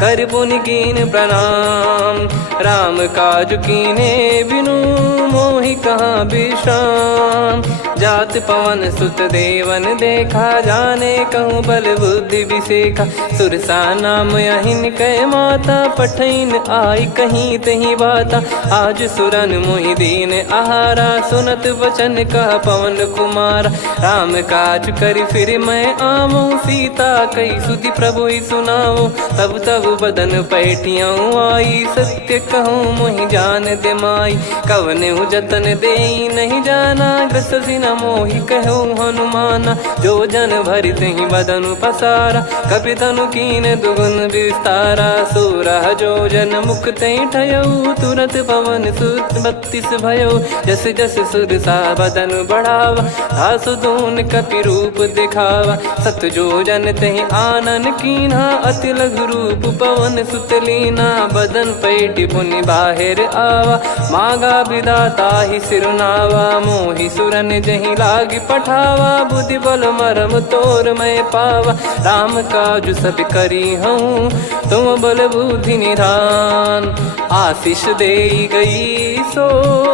कर पुनि कीन प्रणाम। राम काज कीने बिनु, मोहि कहाँ विश्राम। जात पवन सुत देवन देखा, जाने कहूँ बल बुद्धि विसेखा। सुरसा नाम अहिन कै माता, पठैन आई कहीं तहीं बाता। आज सुरन मोहि दीन आहारा, सुनत वचन कह पवन कुमारा। राम काज करि फिर मैं आवऊं, सीता कई सुधि प्रभु ही सुनाऊं। तब तब बदन पैठियाँ आई, सत्य कहूँ मोहि जान दे माई। कवनेहु जतन देई नहीं जाना, ग्रसि न मोहि कहूँ हनुमाना। जो जन भरि तहि बदनु पसारा, कपि तनु कीन दुगुन विस्तारा। सोरह जो जन मुख तहि ठयऊ, तुरत पवन सुत 32 भयऊ। जस जस सुरसा बदन बढ़ावा, आसु दून कपि रूप दिखावा। सत जो जन तहि आनन कीन्हा, अति लघु रूप पवन सुत लीना। बदन पैठि पुनि बाहिर आवा, मांगा विधाता ही सिरुनावा। मोहि सुरन जहि लागी पठावा, बुद्धि बल मरम तोर मैं पावा। राम काज सब करी हूँ, तुम बल बुद्धि निधान। आशीष देई गई सो,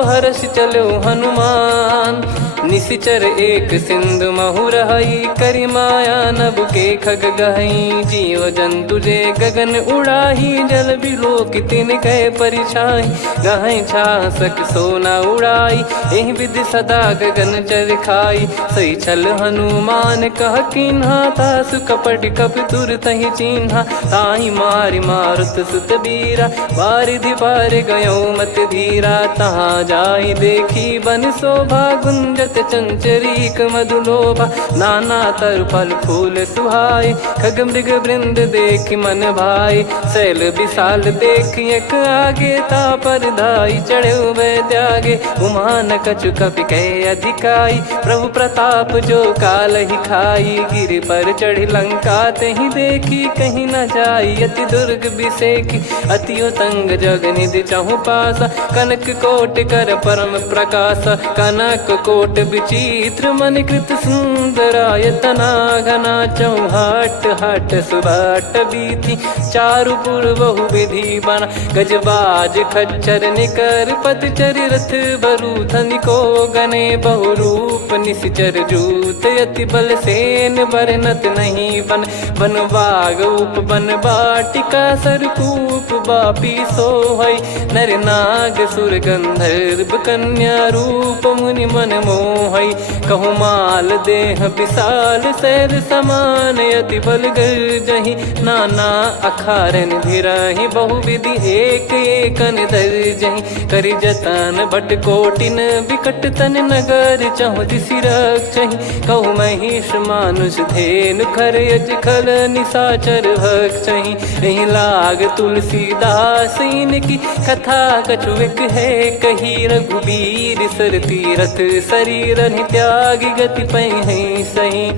हर्ष चलो हनुमान। निशिचर एक सिंधु महु रहई, करि माया नभ के खग गहई। जीव जंतु जे गगन उड़ाही, जल बिलोक तिन गए परिछाई। गहई छासक सोना उड़ाई, एहि विधि सदा गगन चर खाई। सही छल हनुमान कह कीन्हा, तासु कपट कप तुर तहि चिन्हा। ताहि मारि मारुत सुत बीरा, बारिधि पार गयो मत धीरा। तहाँ जाई देखी बन शोभा, गुंजत चंचरीक मधुलोभा। नाना तर फल फूल सुहाए, खग मृग वृंद देख मन भाई। शैल विशाल देख एक आगे, तापर धाई चढ़े वै त्यागे। उमान कछु कपि कहे अधिकाई, प्रभु प्रताप जो काल ही खाई। गिर पर चढ़ी लंका तहि देखी, कहीं न जाई अति दुर्ग बिसेकी। अति उतंग जग निधि चहु पासा, कनक कोट कर परम प्रकाश। कनक कोट विचित्र मन कृत सुंदरायतना। घना चौहाट हाट सुबाट बीती, चारु पुर बहु विधि बना। गजबाज खच्चर निकर पदचर, रथ बरु धनिको गने। बहु रूप निशिचर जूत, अति बल सेन बरनत नहीं बन। बन बाग उप बन बाटिका, सरकूप बापी सोहई। नर नाग सुर गंधर्व कन्या, रूप मुनि मन मोहई। कहु माल देह विशाल, शैल समान अति बल गर्जहि। नाना अखारन भिरहि, बहु विधि एक एकन दर्जहि। करि जतन बट कोटिन, बिकट तन नगर चहु दिसि रक्षहि। कहु महिष मानुष धेनु, खर यज खल निशाचर भक्षहि। एहि लाग तुलसीदास इनकी, कथा कछु एक है कही। रघुबीर सर तीरथ शरीर, त्यागी गति पहि सही।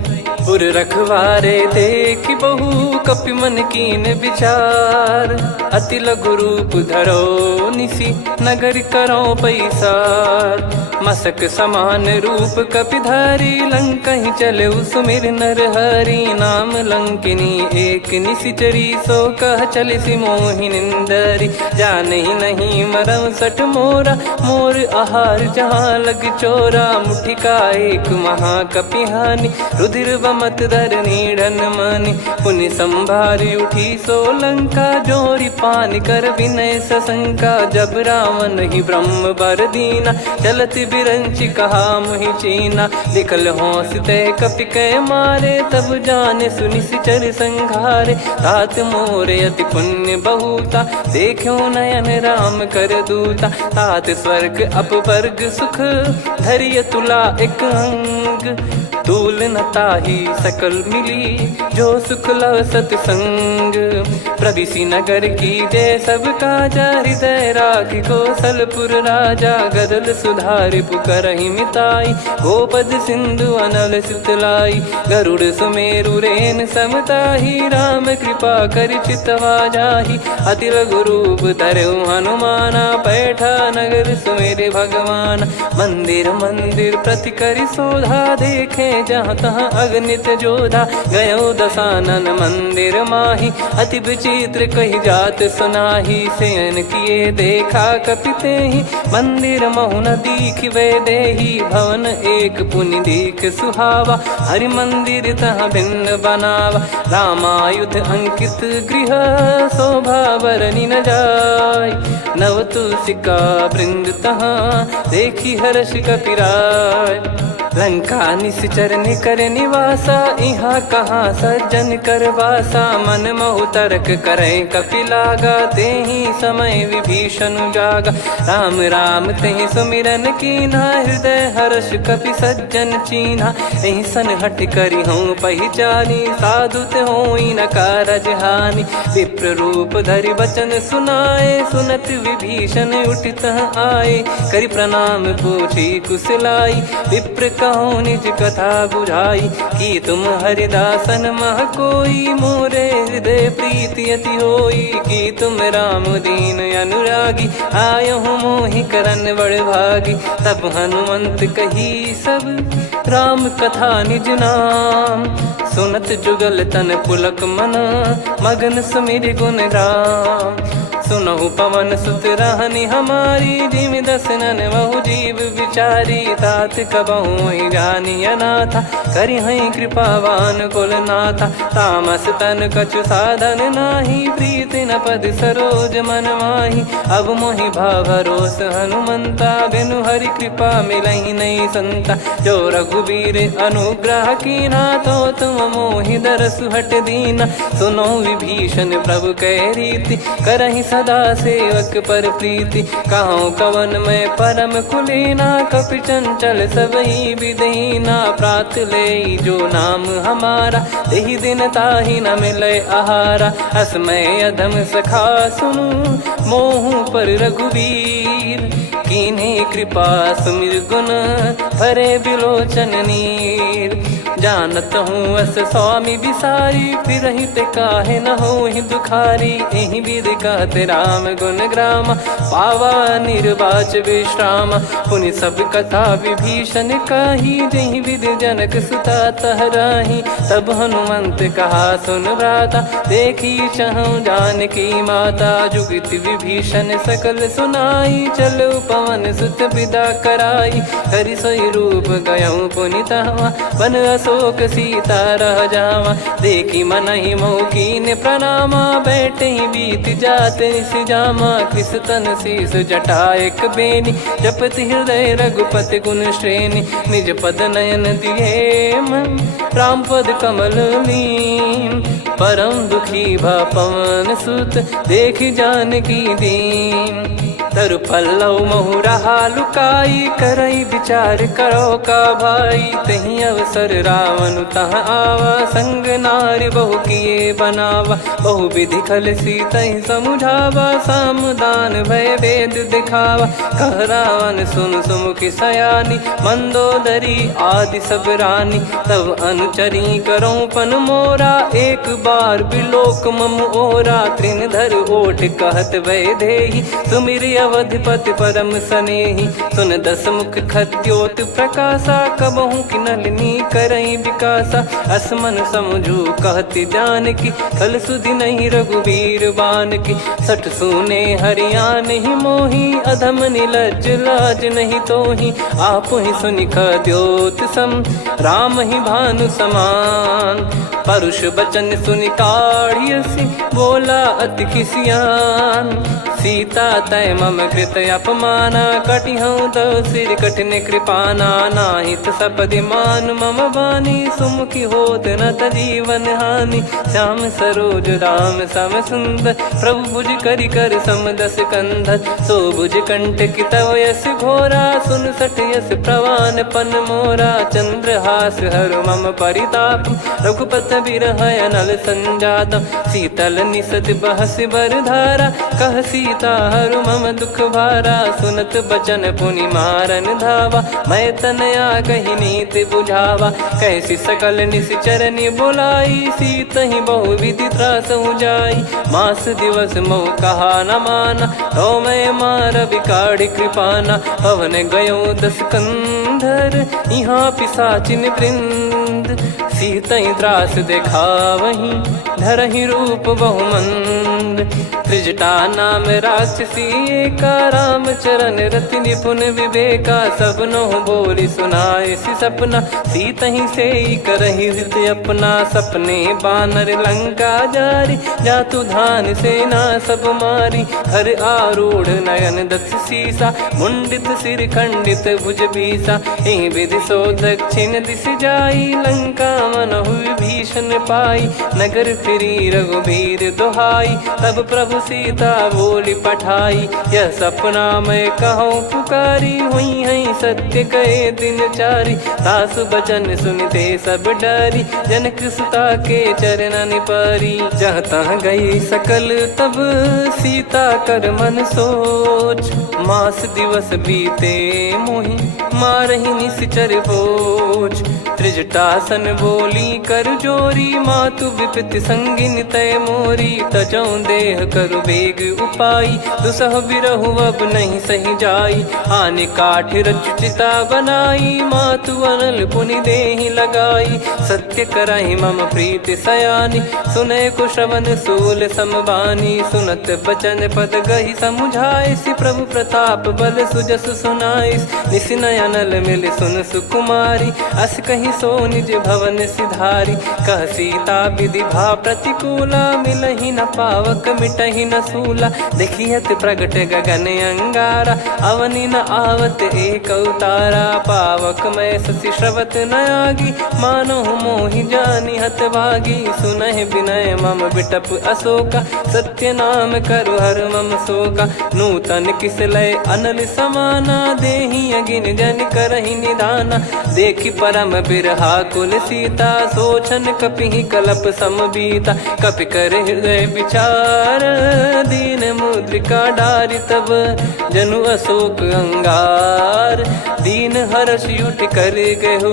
पुर रखवारे देखि बहु, कपि मन कीन विचार। अति लघु रूप धरो निसि, नगर करो पैसार। मसक समान रूप कपिधारी, लंकहि चले सुमिर नर हरि। नाम लंकिनी एक निशिचरी, सो कह चलिसि मोहि निंदरी। जानहि नहीं मरम सठ मोरा, मोर आहार जहाँ लग चोरा। मुठिका एक महाकपिहानि, रुधिर बम मत धरनी ढन मानी। पुनि संभारी उठी सोलंका, जोरी पानी कर विनय सशंका। जब रावण ही ब्रह्म बर दीना, चलत बिरंची कहा मुहि चीना। लिखल होंस ते कपि कै मारे, तब जाने सुनि सिचर संघारे। तात मोरे अति पुण्य बहुता, देखो नयन राम कर दूता। तात स्वर्ग अपवर्ग सुख, धैर्य तुला एक अंग। तूल न ताहि सकल मिली, जो सुख लव सतसंग। प्रविशि नगर की जय सब काजा, हृदय राखि कौशलपुर राजा। गदल सुधारि पुकारहि मिताई, गोपद सिंधु अनल सुतलाई। गरुड़ सुमेरु रेन समताहि, राम कृपा करि चितवा जाहि। अति लघु रूप धरऊ हनुमाना, बैठा नगर सुमेरे भगवान। मंदिर मंदिर प्रति करि शोधा, देखे जहाँ तहाँ अगणित जोधा। गयो दशानन मंदिर माही, अति विचित्र कही जात सुनाही। शयन किए देखा कपिते ही, मंदिर महु न दीख वे देही। भवन एक पुनि दीख सुहावा, हरि मंदिर तहाँ भिन्न बनावा। रामायुध अंकित गृह, शोभा बरनि न जाय। नव तुलसी का वृंद तहाँ, देखी हर्ष कपिराय। लंका निश्चर कर निवासा, यहाँ कहाँ सज्जन कर वासा। मन महु तर्क करे कपिलागा, तेहि समय विभीषण जागा। राम राम तेहि सुमिरन कीन्हा, हृदय हर्ष कपि सज्जन चीन्हा। एहि सन हठ करि हूँ पहिचानी, साधु ते होई न कारज हानि। विप्र रूप धरि वचन सुनाए, सुनत विभीषण उठित आए। करि प्रणाम पूछी कुशलाई, विप्र कहूँ निज कथा बुझाई। कि तुम हरिदासन मह कोई, मोरे हृदय प्रीति अति होई। कि तुम राम दीन अनुरागी, आयो हूँ मोहि करन बड़ भागी। तब हनुमंत कही सब राम कथा निज नाम। सुनत जुगल तन पुलक मन, मगन सुमिर गुण राम। सुनहु पवन सुत रहनी हमारी, जिमि दसनन महु जीव विचारी। तात कबहु ही जानी अनाथा, करि हई कृपावान कुल नाथा। तामस तन कछु साधन नाही, प्रीति न पद सरोज मन माही। अब मोहि भाव भरोस हनुमंता, बिनु हरि कृपा मिलहि नहीं संता। जो रघुबीर अनुग्रह कीन्हा, तो तुम मोहि दरसु हट दीना। सुनो विभीषण प्रभु कह रीति, करहि सदा सेवक पर प्रीति। कहूँ कवन में परम कुलीना, कपि चंचल सबही विदहीना। प्रात ले जो नाम हमारा, तेहि दिन ताहि न मिले आहारा। असमय अधम सखा सुनु, मोहु पर रघुवीर। कीन्हे कृपा सुमिर गुण, भरे बिलोचन नीर। जानत हूँ अस स्वामी बिसारी, फिर ही ते काहे न हो ही दुखारी। एहि विधि कहते राम गुण ग्राम, पावा निर्वाच विश्राम। पुनि सब कथा विभीषण कही, जहि विधि जनक सुता तहराही। तब हनुमंत कहा सुन भ्राता, देखी चहु जानकी माता। जुगति विभीषण सकल सुनाई, चलो पवन सुत विदा कराई। हरि सोई रूप गयऊँ पुनि तहवा, बन अशोक सीता रह जावा। देखी मनहि मौकीन प्रणामा, बैठे ही बीत जात निस जामा। कृस तन शीस जटा एक बेनी, जपति हृदय रघुपति गुण श्रेणी। निज पद नयन दिए मन, राम पद कमल लीन। परम दुखी भा पवन सुत, देखी जानकी दीन। तरु पल्लव महु रहा लुकाई, करई विचार करो का भाई। तही अवसर रावण तह आवा, संग नारी बहु किए बनावा। बहु विधि खल सीतहि समुझावा, सामदान भय वेद दिखावा। कह रावण सुन सुमुखि सयानी, मंदोदरी आदि सब रानी। तब अनुचरी करो पन मोरा, एक बार बिलोक मम ओरा। तृण धर ओठ कहत भय देहि, सुमिर अवधिपति परम सनेही। सुन दस मुख खद्योत प्रकाशा, कबहू की नलिनी करई विकासा। असमन समझू कहती जान की, कल सुधि नहीं रघुवीर बान की। सठ सुने हरियाण ही मोही, अधम निलज लाज नहीं तोही। आप ही सुनि खद्योत सम, राम ही भानु समान। परुष बचन सुनि काढ़ियसि, बोला अति किसियान। सीता तय मम कृत अपमाना, कटिहऊँ तव सिर कठिन कृपाना। नाहित सपदि मान मम बानी, सुमुखी होत न जीवन हानि। श्याम सरोज राम सम सुंदर, प्रभु भुज करि कर सम दस कंधर। सो भुज कंठ की तव यस घोरा, सुन सठ यस प्रवान पन मोरा। चंद्रहास हर मम परिताप, रघुपत बिरह अनल संजात। शीतल निसत बहस बर धारा, कह सीता हरु मम दुख भारा। सुनत बचन पुनि मारन धावा, मैं तनया कही नीति बुझावा। कैसी सकल निश्चरनि बुलाई, सीत ही बहु विधि त्रासहु जाई। मास दिवस मोह कहा न माना, तो मैं मार बिकाढ़ी कृपाना। पवन गयो दस कंधर, यहाँ पिशाचिन वृंद। सीतहि त्रास देखावहीं, धरहि रूप बहुमंद। त्रिजटा नाम राक्षसी एका, राम चरण रति निपुण विवेका। सबनो बोली सुनाए सि सपना, सीतहि से करहि हृद अपना। सपने बानर लंका जारी, जातु धान सेना सब मारी। हर आरूढ़ नयन दस सीसा, मुंडित सिर खंडित भुज बीसा। एहि विधि सो दक्षिण दिस जाई, लंका मनहु भीषण पाई। नगर फिरी रघुबीर दुहाई, तब प्रभु सीता बोली पठाई। यह सपना मैं कहूँ पुकारी, हुई है सत्य कहे दिन चारी। सासु बचन सुनते सब डरी, जनक सुता के चरण परी। जहाँ तहाँ गई सकल तब, सीता कर मन सोच। मास दिवस बीते मोहि, मारहि निश्चर बोझ। त्रिजटासन बोली कर जोरी, मातु विपति संगिन तय मोरी। तजौ देह करु बेग उपाई, दुसह बिरहु अब नहीं सही जाई। आने काठ रचिता बनाई, मातु अनल पुनि देहि लगाई। सत्य करहि मम प्रीति सयानी, सुनय को श्रवण सूल समबानी। सुनत बचन पद गहि समुझाइसि, प्रभु प्रताप बल सुजस सुनाइस। निसिनय अनल मिल सुन सुकुमारी, अस कहि सो निज भवन सिधारी। कह सीता विधि भा प्रतिकूला, मिलहि न पावक मिटहि न सूला। देखियत प्रगट गगन अंगारा, अवनि न आवत एक अवतारा। पावक मैं शशि श्रवत न आगी, मानो मोहि जानि हत भागी। सुनहि विनय मम बिटप अशोका, सत्य नाम करु हर मम शोका। नूतन किस लय अनल समाना, देहि अगिन जन करहि निदाना। देखि परम बिरहा कुल सीता, सोचन कपिहि कलप समबीता। कपि कर हृदय विचार, दीन मुद्रिका डारि तब। जनु अशोक अंगार, दीन हर्ष उठ कर गहु।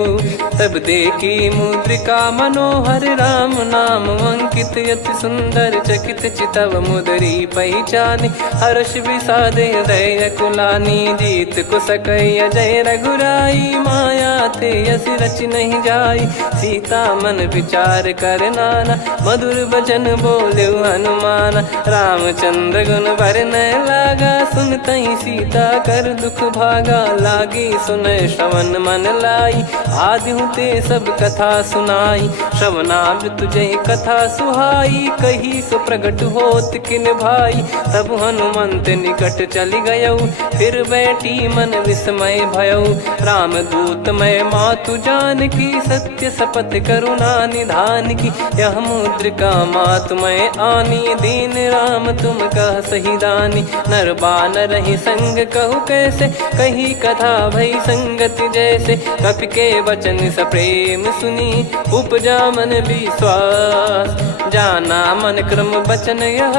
तब देखी मुद्रिका मनोहर, राम नाम अंकित अति सुंदर। चकित चितव मुदरी पहचानी, हर्ष विषाद हृदय कुलानी। जीत को सकय जय रघुराई, माया थे यस रच नहीं जाई। सीता मन विचार कर नाना, मधुर बचन बोले हनुमान। रामचंद्र गुण बरनय लागा, सुनतहि सीता कर दुख भागा। लागी सुनय श्रवण मन लाई, आदिहु ते सब कथा सुनाई। श्रवणाब तुझे कथा सुहाई, कही सो प्रगट होत किन भाई। तब हनुमंत निकट चली गयऊ, फिर बैठी मन विस्मय भयऊ। राम दूत मैं मातु जान की, सत्य शपथ करुणा निधान की। यह मुद्रिका मातु मैं आनी, दीन राम तुम कह सही दानी। नर बानर ही संग कहु कैसे, कही कथा भई संगति जैसे। कपि के वचन सप्रेम सुनी, उपजा मन विश्वास। जाना मन क्रम बचन यह,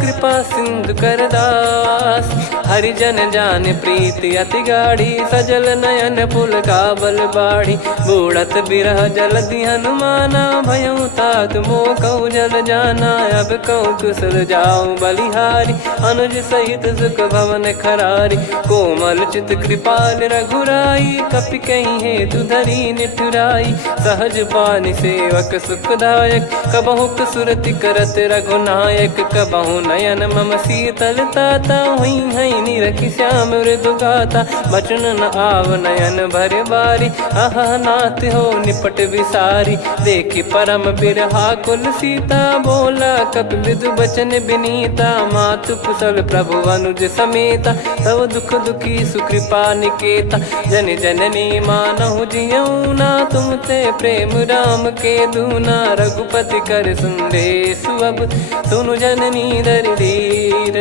कृपा सिंधु कर दास। हरिजन जान प्रीति अति गाढ़ी, सजल नयन पुल काबल बाढ़ी। बूढ़त बिरह जलधि हनुमाना भयउ तात मोह कहु जल जाना। अब कहु कुशल जाऊं बलिहारी अनुज सहित सुख भवन खरारी। कोमल चित कृपाल रघुराई कपि कहीं हेतु धरी निठुराई। सहज पानि सेवक सुखदायक कबहु सुरति करत रघुनायक। कबहु नयन मम शीतलता हुई हई निरखि श्याम मृदु गाता। बचन न आव नयन भर बारी आहा नाथ हो निपट विसारी। देखि परम बिरहा कुल सीता बोला कपि विदु बचन बिनीता। मातु कुशल प्रभु अनुज समेता तव दुख दुखी सुकृपा निकेता। जन जननी मानहु जियऊ ना तुम ते प्रेम राम के दूना। रघुपति कर संदेश अब सुनु जननी दर धीर।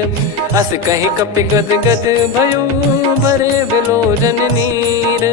अस कहीं कपि गद गद भयो भरे बिलोचन नीर।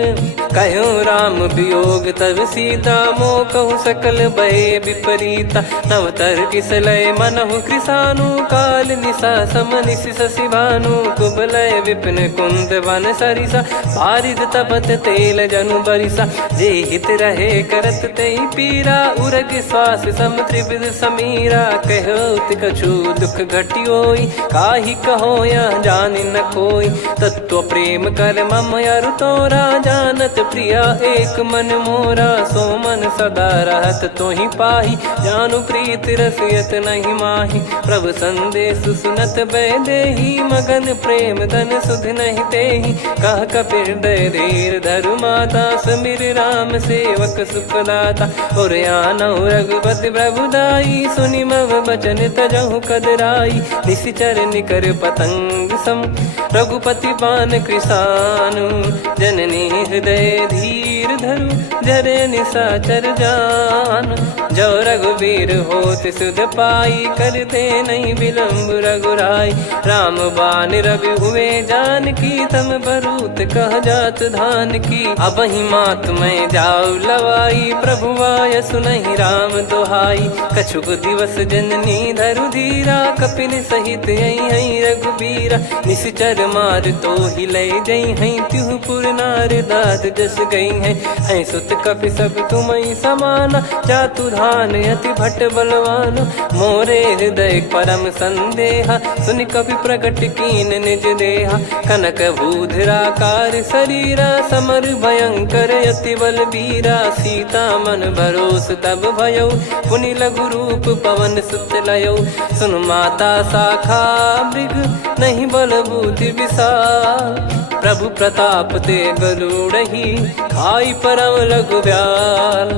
कहूँ राम वियोग तब सीता मोह कहूँ सकल भय विपरीता। नवतर किसलय मनहु कृसानु काल निशा समनिशि शशि भानु। कुबलय विपिन कुंद वन सरिसा पारिद तपत तेल जनु बरिसा। जे हित रहे करत तेहि पीरा उरग श्वास सम त्रिविध समीरा। कहो कछु दुख घटियोई काहि कहो या जानि न कोई। तत्व प्रेम कर मम अरु तोरा जानत प्रिया एक मन मोरा। सो मन सदा रहत तोहि पाहि जानु प्रीत रसियत नहीं माहि। प्रभु संदेश सुनत बैदेहि मगन प्रेम धन सुध नहीं तेहि। कह कपिर दय धीर धरु माता समिर राम सेवक सुखदाता। और आनौ रघुपति प्रभुदाई सुनि मम बचन तजहु कदराई। निशिचर निकर पतंग सम रघुपति पान कृसानु। जननी हृदय धीर धरु जरे निशाचर जान। जो रघुवीर होत सुध पाई करते नहीं विलम्ब रघुराई। राम बान रवि हुए जान की तम बरूत कह जात धान की। अब ही मात में जाऊ लवाई प्रभु आय सुनहि राम दोहाई। कछुक दिवस जननी धरु धीरा कपिन सहित यही रघुबीरा। निश्चर मार तो ही ले जई हैं त्यों पुर नार दाद जस गई हैं। सुत कपि सब तुम समाना चातु धान अति भट बलवान। मोरे हृदय परम संदेहा सुनि कपि प्रकट कीन निज देहा। कनक भूधराकार शरीरा समर भयंकर अति बलबीरा। सीता मन भरोस तब भयउ पुनि लघु रूप पवन सुत लयौ। सुन माता शाखा मृग नहीं बल बुद्धि विशाल। प्रभु प्रताप ते गरुड़हि खाई परम लघु ब्याल।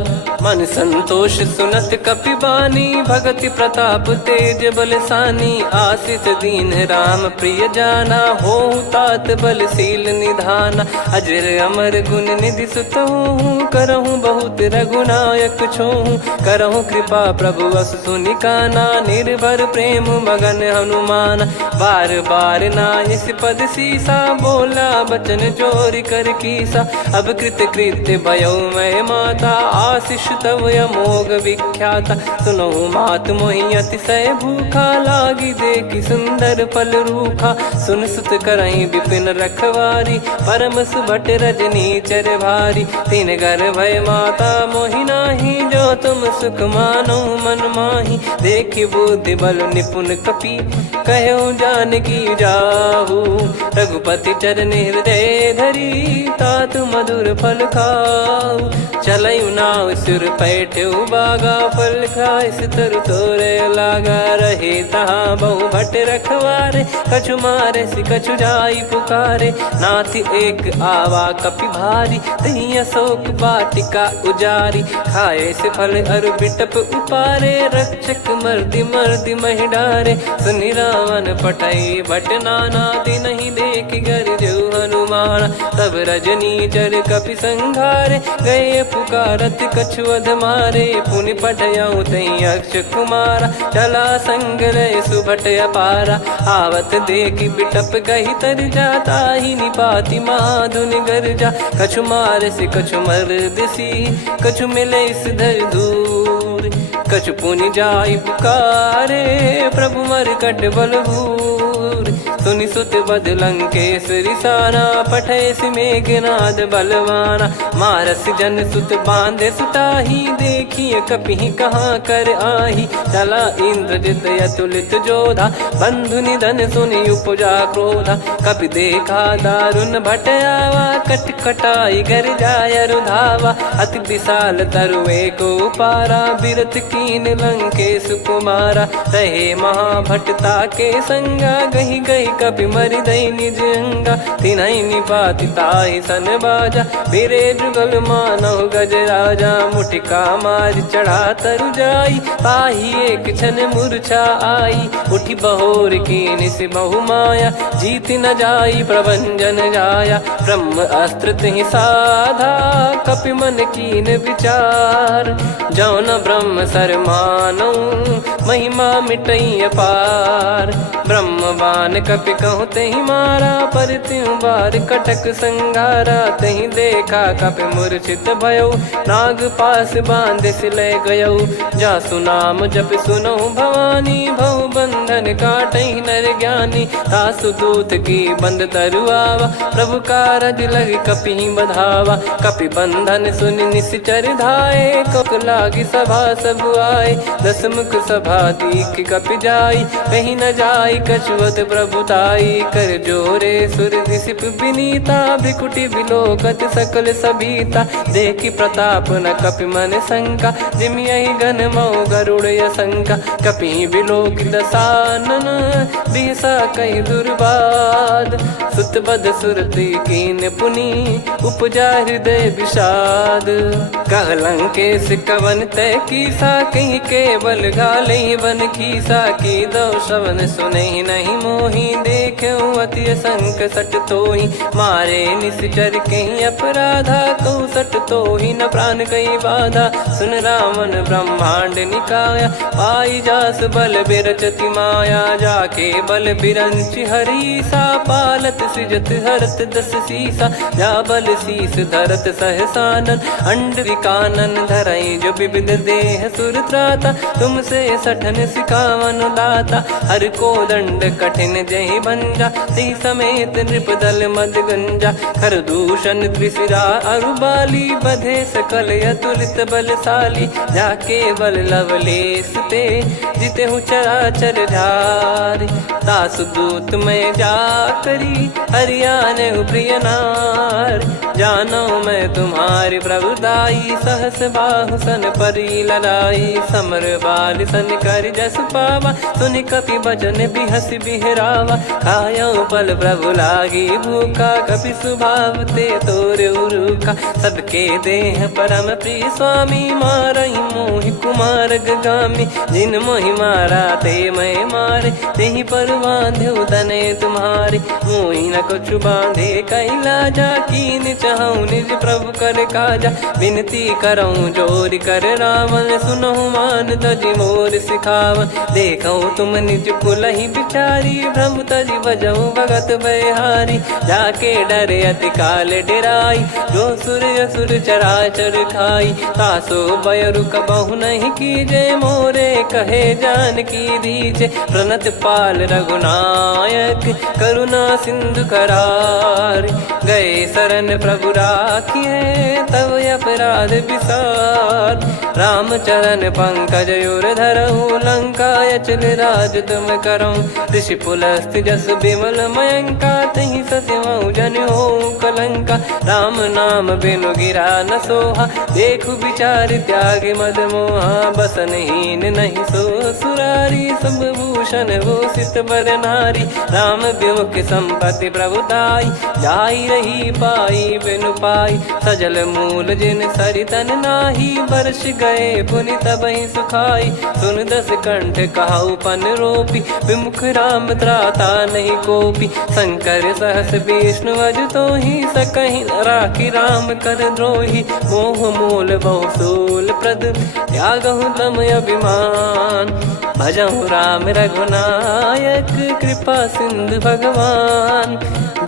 मन संतोष सुनत कपि बानी भगति प्रताप तेज बलसानी। आशीष दीन राम प्रिय जाना हो तात बलशील निधाना। अजर अमर गुण निधि सुत हूँ करहूँ बहुत रघुनायक छोहूँ। करहूँ कृपा प्रभु अस सुनि काना निर्भर प्रेम मगन हनुमान। बार बार नायस पद सीसा बोला बचन चोरी कर कीसा। अब कृत कृत्य भयो मैं माता आशीष तव अमोघ विख्याता। सुनो मात मोहि अतिशय भूखा लागी देखि सुंदर फल रूखा। सुन सुत करई विपिन रखवारी परम सुभट रजनी चर भारी। तीन घर भय माता मोहि नाही जो तुम सुख मानो मन माही। देखि बुद्धि बल निपुण कपि कहूँ जानकी जाहू। रघुपति चरण हृदय धरी तात मधुर फल खाऊ। चलऊ नाव सिर पैठऊ बागा फल खाइस तरु तोरे लागा। रहे तहाँ बहु भट रखवारे कछु मारे सि कछु जाई पुकारे। नाथ एक आवा कपि भारी तही अशोक वाटिका उजारी। खाए से फल अरु बिटप उपारे रक्षक मर्दि मर्दि महि डारे। सुनि रावण पटई भट नाना नहीं देखि गर जो हनुमान। तब रजनी चर कपि संघारे गए पुकारत कछु अध मारे। पुनि पटयऊ तई अक्ष कुमारा चला संग रहे सुभट अपारा। आवत देखि बिटप गही तर जाता ही निपाति माधुन गर्जा। कछु मार से कछु मर्द सी कछु मिले इस धर दूर। कछु पुनि जाई पुकारे प्रभु मरकट बलभूर। सुनि सुत बद लंकेश्वरी सारा, पठैसि मेघनाद बलवाना। मारस जन सुत बांधे सुताही, देखिए कपिहि कहाँ कर आही। चला इंद्रजित अतुलित जोधा, बंधु निधन सुनि उपजा क्रोधा। कपि देखा दारुण भट आवा, कट कटाई घर जाय रुधावा। अति विशाल तरुए को पारा, बिरत कीन लंकेश कुमारा। रहे महाभटता के संगा, गही गही कपि मरि दई निज अंगा। तिन्हि निपाति ताहि सन बाजा, बिरे जुगल मानव गज राजा। मुटिका मार चढ़ा तरु जाई, ताहि एक क्षण मूर्छा आई। उठी बहोर कीन से बहु माया, जीत न जाई प्रभंजन जाया। ब्रह्म अस्त्र तिहि साधा, कपि मन कीन विचार। जौ न ब्रह्म सर मानौ, महिमा मिटई अपार। ब्रह्मवान कपि कहु तेहि मारा, पर त्यों बार कटक संगारा। तेहि देखा कपि मूर्छित भयौ, नाग पास बांध सिले गयौ। जासु नाम जप सुनौ भवानी, भव बंधन काटहि नर ज्ञानी। तासु दूत की बंद तरुआवा, प्रभु कारज लग कपि बधावा। कपि बंधन सुनि निश्चर धाये, कप लागी सभा सब आए। दस मुख सभा दीख कपि जाई, कहीं न जाई कछुवत प्रभुताई। कर जोरे सुर दिसिप विनीता, भ्रिकुटि विलोकत सकल सबीता। देखि प्रताप न कपि मन शंका, जिमियहि घन मऊ गरुड़ असंका। कपि विलोकित दसानन, बिहसा कहि दुर्बाद। सुत बद सुरति कीन पुनि, उपजा हृदय विषाद। कह लंकेश कवन तय कीसा, कहीं केवल घाले बन खीसा। की दो श्रवण सुनहि नहीं मोहि, देखऊं अति संक सट तोहि। मारे निश्चर कहीं अपराधा, कहूँ सट तोहि न प्राण कहीं बाधा। सुन रावण ब्रह्मांड निकाया, पाई जास बल बिरचति माया। जाके बल बिरंचि हरीसा, पालत सृजत हरत दस सीसा। जा बल शीस धरत सहसानन, अंडरिकानन धरई जो विविध देह सुर त्राता। तुमसे सठन सिखावन दाता, हर को दंड कठिन जहि भंजा। ती समेत नृप दल मद गंजा, खर दूषण त्रिशिरा अरुबाली। बधे सकल अतुलित बलशाली, जाके बल लवलेस ते, जिते हूँ चराचर धारी। दास दूत में जा करी, हरियाण प्रिय नार। जानो मैं तुम्हारी प्रभुदाई, सहस बाहु सन परी लड़ाई। समर बाल सन कर जस पावा, सुनि कपि बचन बिहस बिहरावा। खायो पल प्रभु लागी भूखा, कपि स्वभाव ते तोर उरुखा। सबके देह परम प्रिय स्वामी, मारई मोहि कुमार गगामी। जिन मोहि मारा ते मैं मारे, तेहि पर बांधो तने तुम्हारे। मोहि न कुछ बांधे कैलाजा, कीन चाहूं निज प्रभु कर काजा। विनती करऊं जोरि कर रावण, सुनहु मान तजि मोर सिखावन। देखऊं तुम निज कुलहि बिचारी, भ्रम तजि बजऊं भगत बयहारी। जाके डरे अति काल डेराई, जो सुर असुर चराचर खाई। तासो बयरु कबहु नहीं कीजे, मोरे कहे जान की दीजे। प्रणत पाल रघुनायक, करुणा सिंधु करार। गए शरण प्रभु राखिए, तब अपराध विसार। राम चरण पंकज उर धरऊं, लंका अचल राज तुम करऊं। ऋषि पुलस्त्य जस विमल मयंका, तहि ससिमऊ जन होऊं कलंका। राम नाम बिनु गिरा न सोहा, देखु विचार त्याग मद मोहा। बसनहीन नहीं सो सुरारी, सब भूषण भूषित बर नारी। राम विमुख संपत्ति प्रभुताई, जाई रही पाई बिनु पाई। सजल मूल जिन सरितन नाही, बरस गए पुनि तबहि सुखाई। सुन दस कंठ कहाऊ पन रोपी, विमुख राम त्राता नहीं कोपी। शंकर सहस विष्णु अज तोहि, सकहि न राखी राम कर द्रोही। मोह मूल बहु सूल प्रद, त्यागहु तम अभिमान। भजहु राम रघुनायक, कृपा सिंधु भगवान।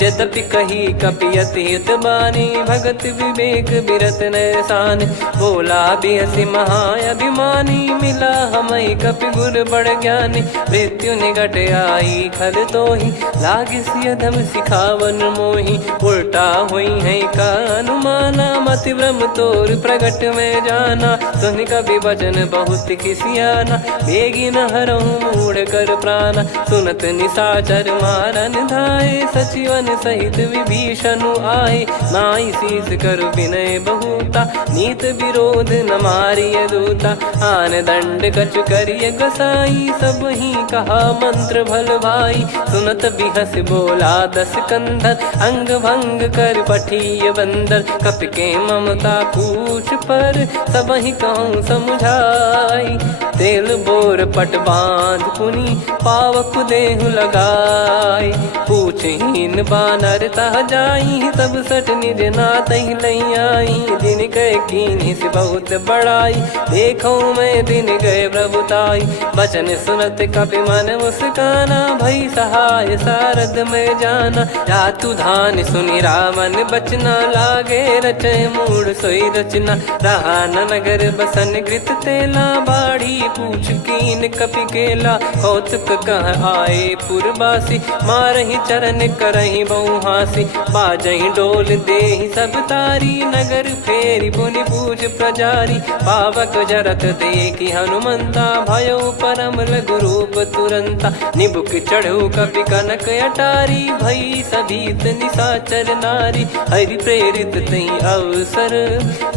यद्यपि कही कपियत हित बानी भगत विवेक बिरत नैसान बोला बिहसी महाअभिमानी मिला हमें कपि गुर बड़ ज्ञानी मृत्यु निकट आई खल तो ही लागिसी अधम सिखावन मोही उल्टा हुई है का अनुमाना मति ब्रह्म तोर प्रगट में जाना सुन कवि वचन बहुत खिसियाना बेगी न हरहूँ मूढ़ कर प्राण सुनत निशाचर मारन धाये सचिवन सहित विभीषण आए नाई शीस कर विनय बहुता नीत विरोध न मारिय दूता आन दंड कछु करिय गसाई सब ही कहा मंत्र भल भाई सुनत बिहस बोला दस कंधर अंग भंग कर पठिय बंदर कपि के ममता पूछ पर सब ही कहूँ समझाई तेल बोर पट बांध पुनी पावक देहु लगाई पूछहीन बानर तह जाई तब सट निज नाथ लई आई दिन गए कीन्ही से बहुत बड़ाई देखो मैं दिन गए प्रभुताई बचन सुनत कपि मन मुस्काना भई सहाय सारद में जाना जातु धान सुनि रामन बचना लागे रचे मूड सोई रचना रहा न नगर बसन कृत तेला बाड़ी पूछ कीन कपि केला कौतुक कह आए पुरबासी मारहि चरण करहि बहुहासी बाजहि डोल देहि सब तारी नगर फेरी पुनि पूज प्रजारी पावक जरत देखि हनुमंता भयो परम लघु रूप तुरंता निबुक चढ़ु कपि कनक अटारी भई सभीत निशाचर नारी हरि प्रेरित तई अवसर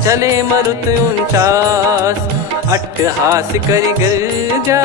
चले मरुत 49 अट्टहास करि गिरजा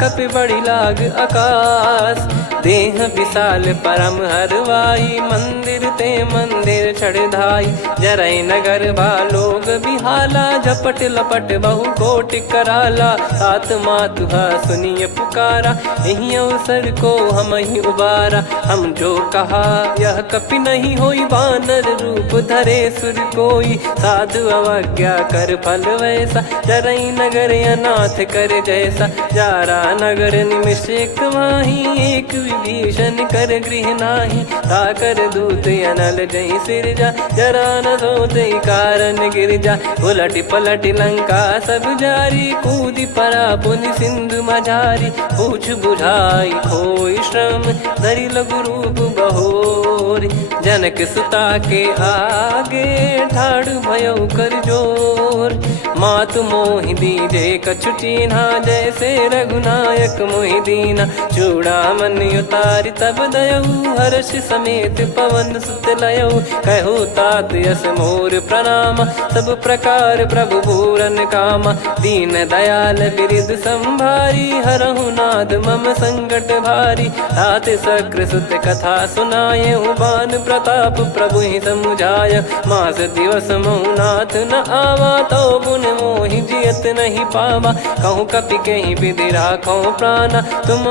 कपि बड़ी लाग आकाश देह विशाल परम हरवाई मंदिर ते मंदिर चढ़ाई जरई नगर बालोग बिहाला झपट लपट बहु कोट कराला सात मातुहा सुनिय पुकारा यही अवसर को हम ही उबारा हम जो कहा यह कपि नहीं होई बानर रूप धरे सुर कोई साधु अवज्ञा कर फल वैसा जरई नगर अनाथ कर जैसा जारा नगर निमिष एक माही एक विभीषण कर गृह नाही ताकर दूत अनल जय सिरजा जरा न सोते कारण गिरजा उलट पलट लंका सब जारी कूदी परा पुनि सिंधु मझारी पूछ बुझाई खोई श्रम धरि लघु रूप बहोरी जनक सुता के आगे ठाड़ भयो कर जोर मातु मोहि दीजे कछु चीन्हा जैसे रघुनायक मोहि दीना चूड़ामन उतारि तब दयऊ हर्ष समेत पवन सुत लयऊ कहु तात यस मोर प्रणाम सब प्रकार प्रभु पूरन कामा दीन दयाल बिरिद संभारी हरहु नाद मम संकट भारी तात सक्र सुत कथा सुनाये बान प्रताप प्रभु ही समुझाय मास दिवस महु नाथ न आवा तो गुण मोहि जियत नहीं पावा कहूँ कपि कहीं विधि राखो प्राणा तुम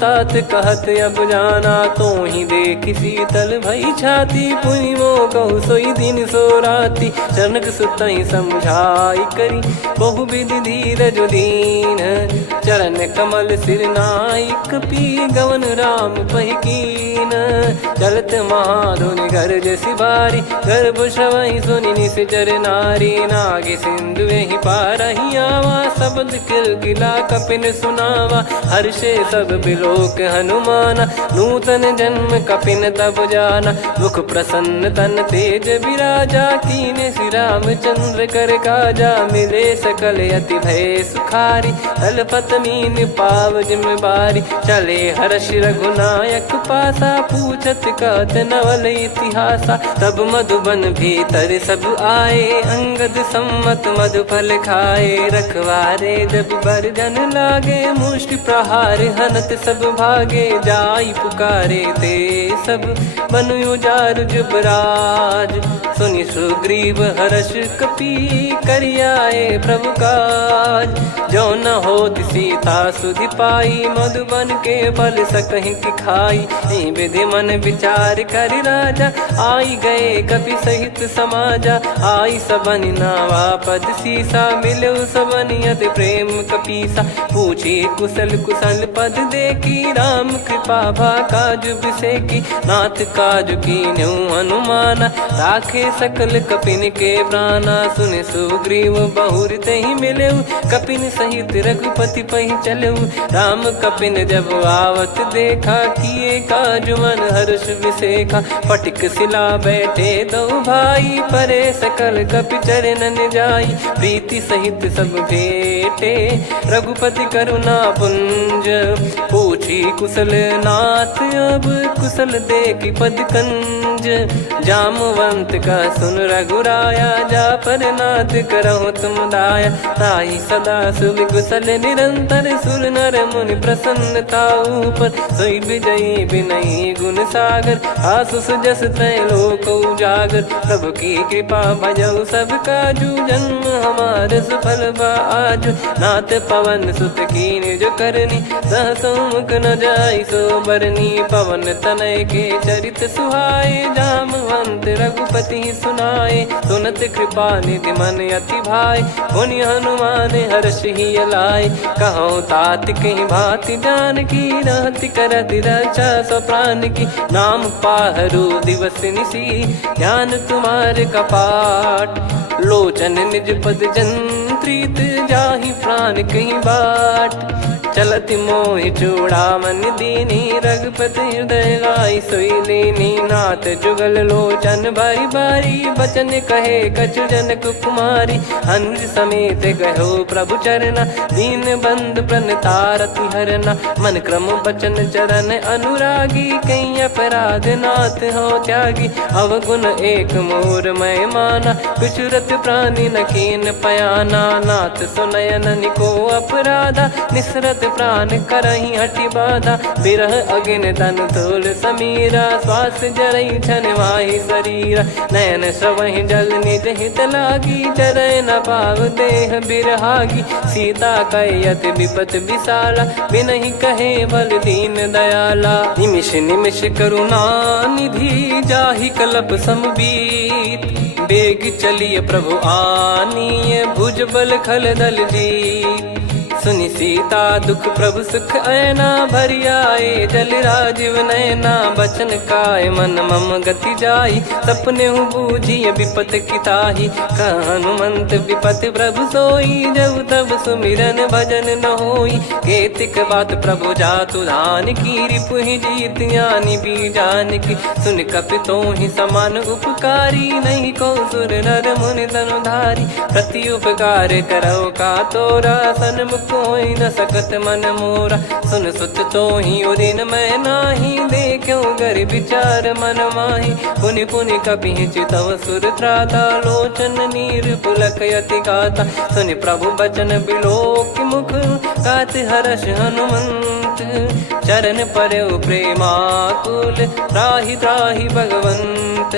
तात कहत अब जाना तो ही देख शीतल भई छाती पुनि मो कहु सोई दिन सो राती जनक सुतई समझाई करी बहु विधि धीरज दीन चरण कमल सिर नाइक पी गवन राम पहिकीन चलत महाधुनि गर्ज सिबारी गर्भ श्रवहि सुनि निश्चर नारी नागे सिंधु ही पारहि आवा शब्द किलकिला कपिन सुनावा हर्षे सब बिलोक हनुमाना नूतन जन्म कपिन तब जाना मुख प्रसन्न तन तेज विराजा कीने श्री रामचंद्र कर काजा मिले सकल अति भय सुखारी तलपत मीन पाव जिम्मेवारी चले हर्ष रघुनायक पासा पूछत कहत नवल इतिहासा तब मधुबन भीतर सब आए अंगद सम्मत मधुफल खाए रखवारे जब बरजन लागे मुष्टि प्रहार हनत सब भागे जाई पुकारे ते सब बनु उजार जुबराज सुनि सुग्रीव हर्ष कपि करियाए प्रभु काज। जो न होत सीता सुधि पाई मधुबन के फल सकहि की खाई। यही विधि मन विचार कर राजा आई गए कपि सहित समाजा। आई सबनि नावा पद सीसा मिलो सबनि अति प्रेम कपीसा। पूछी कुशल कुशल पद देखी राम कृपा भा काज बिसेकी। नाथ काज कीन्हु हनुमाना राखे सकल कपिन के प्राणा। सुन सुग्रीव बहुर तेहि मिलेउ कपिन सहित रघुपति पहि चलेउ। राम कपिन जब आवत देखा किए काज मन हर्ष विसेखा। फटिक सिला बैठे दो भाई परे सकल कपि चरणन जाई। प्रीति सहित सब भेटे रघुपति करुणा पुंज। पूछी कुशल नाथ अब कुशल देखि पद कंज। जामवंत का सुन रघुराया जा पर नाथ करहु तुम दाया। ताहि सदा सुभि कुशल निरंतर सुर नर मुनि प्रसन्नता ऊपर। सोई विजयी बिनयी गुण सागर आसु सुजस त्रैलोक उजागर। प्रभु की कृपा भजऊ सब काजू जन्म हमार सफल बा आज। नाथ पवन सुत की निज करनी सहसो मुख न जाय सो बरनी। पवन तनय के चरित सुहाए जामवंत रघुपति सुनाए। सुनत कृपा निधि मन अति भाई मुनि हनुमान हर्ष ही लाए। कहो तात कहीं भांति जान की रहति करति रक्षा सो प्राण की। नाम पाहरु दिवस निसी ध्यान तुम्हारे कपाट। लोचन निज पद जंत्रित जाहि प्राण कहीं बाट। चलति मोहि चूड़ामन दीनी रघुपति हृदय लाई सोई लीनी। नाथ जुगल लोचन बारी बारी बचन कहे कछु जनक कुमारी। हंस समेत गहो प्रभु चरना दीन बंद प्रणतारति हरना। मन क्रम बचन चरण अनुरागी कहीं अपराध नाथ हो त्यागी। अवगुण एक मोर मैं माना कुछुरत प्राणी न कीन पयाना। नाथ सुनयन निको अपराधा निसरत प्राण करही हटि बाधा। बिरह अगिन तन तोल समीरा श्वास जरई छन वाहि शरीरा। नयन श्रवहि जल निज हित लागी चरय न पाव देह बिरहागी। सीता कयत विपत विशाला बिनहि कहे बल दीन दयाला। निमिष निमिष करुणा निधि जाहि कलप समबीत। बेग चलिए प्रभु आनीय भुज बल खल दल जीत। सुनि सीता दुख प्रभु सुख ऐना भरि आए जल राजीव नैना। बचन काय मन मम गति जाई सपने हूँ बूझिए विपत किताही। हनुमंत विपत प्रभु सोई जब तब सुमिरन भजन न होई। केतिक बात प्रभु जातु धान की रिपु ही जीत यानी बीजान की। सुन कपि तो ही समान उपकारी नहीं को सुर नर मुनि तनुधारी। प्रति उपकार करो का तोरा सन्मुख कोई न सकत मन मोरा। सुन सुत तो ही उदिन मैं नाही देखो गर विचार मन माही। पुनि पुनि कपि चितव सुर त्राता लोचन नीर पुलक यति गाता। सुनि प्रभु बचन बिलोक मुख गात हर्ष हनुमंत। चरण परउ प्रेमाकुल त्राहि त्राहि भगवंत।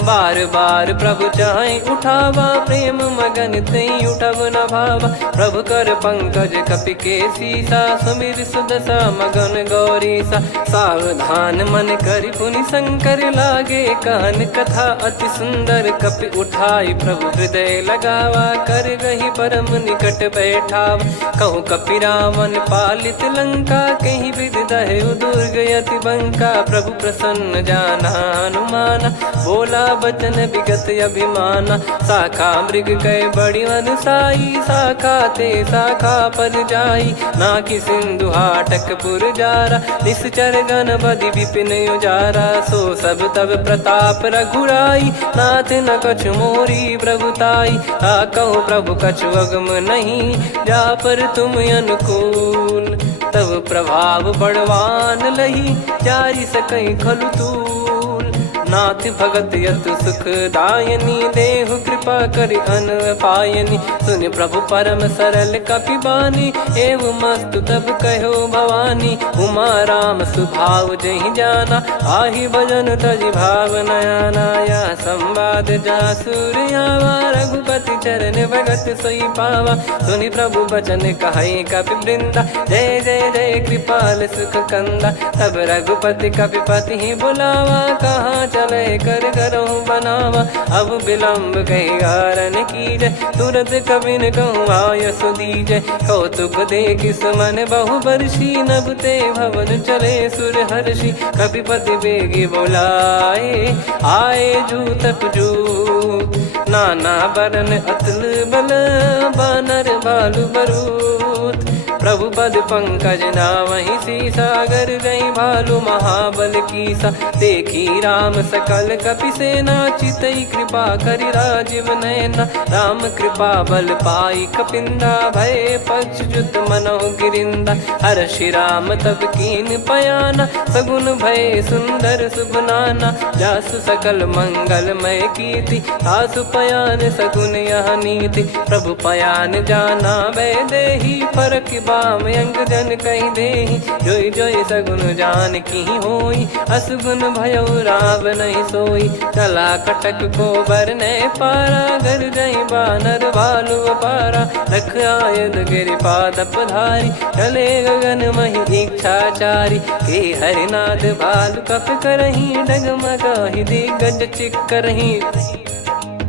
बार बार प्रभु चाहि उठावा प्रेम मगन तई उठब न भावा। प्रभु कर पंकज कपि के सीसा सुमिर सुदशा मगन गौरीसा। सावधान मन करि पुनि शंकर लागे कहन कथा अति सुंदर। कपि उठाई प्रभु हृदय लगावा कर गही परम निकट बैठावा। कहूँ कपि रावण पालित लंका कहीं विधि दहु दुर्ग यति बंका। प्रभु प्रसन्न जाना हनुमाना बोला बचन विगत अभिमाना। शाखा मृग कय बड़ी अनुसाई शाखा ते शाखा पर जाई। ना कि सिंधु हाटक पुर जारा निश्चर गण बदि विपिन उजारा। सो सब तब प्रताप रघुराई नाथ न कछु मोरी प्रभुताई। कहो प्रभु कछु अगम नहीं जा पर तुम अनुकूल। तब प्रभाव बड़वान लही जारी सकई खलु तूल। नाथ भगत यतु सुख दायनी, देहु कृपा करि अन पायनी। सुन प्रभु परम सरल कपिबानी, एवं मस्तु तब कहो भवानी। उमा राम सुभाव जहि जाना, आहि भजन तजि भाव नया नाया। संवाद जासुर आवा, रघुपति चरण भगत सोई पावा। सुनि प्रभु बचन कहै कपि वृंदा, जय जय जय कृपाल सुख कंदा। तब रघुपति कपिपति ही बुलावा, कहाँ चले कर करहु बनावा। अब विलम्ब कही कारण कीजय, तुरत कबिन कहूँ आयस दीजय। कौतुक देखि सुमन बहु बरसी, नभ ते भवन चले सुर हर्षि। कपिपति बेगी बोलाए, आए जूतक जूत। नाना बरन अतुल बल, बानर भालु बरूत। प्रभु पद पंकज नावहि सीसा, गर गई भालु महाबल कीसा। देखी राम सकल कपि सेना, चितई कृपा करि राजीव नयना। राम कृपा बल पाई कपिंदा, भय पक्ष जुत मनोह गिरिंदा। हर्षि राम तब कीन पयाना, सगुन भय सुंदर शुभ नाना। जासु सकल मंगलमय कीर्ति, आसु पयान सगुन यह नीति। प्रभु पयान जाना वै देहि, फरक बाम अंग जन कहि देहि। जोई जोई सगुन जान की होई, असगुन भयो राव नहीं सोई। चला कटक को बरने पारा, घर जई बानर भालु अपारा। रख आयद गिरिपाद पधारी, चले गगन महि इच्छाचारी। के हरिनाथ भालु कप करही, डगमगाहि दिग्गज चिक्करही।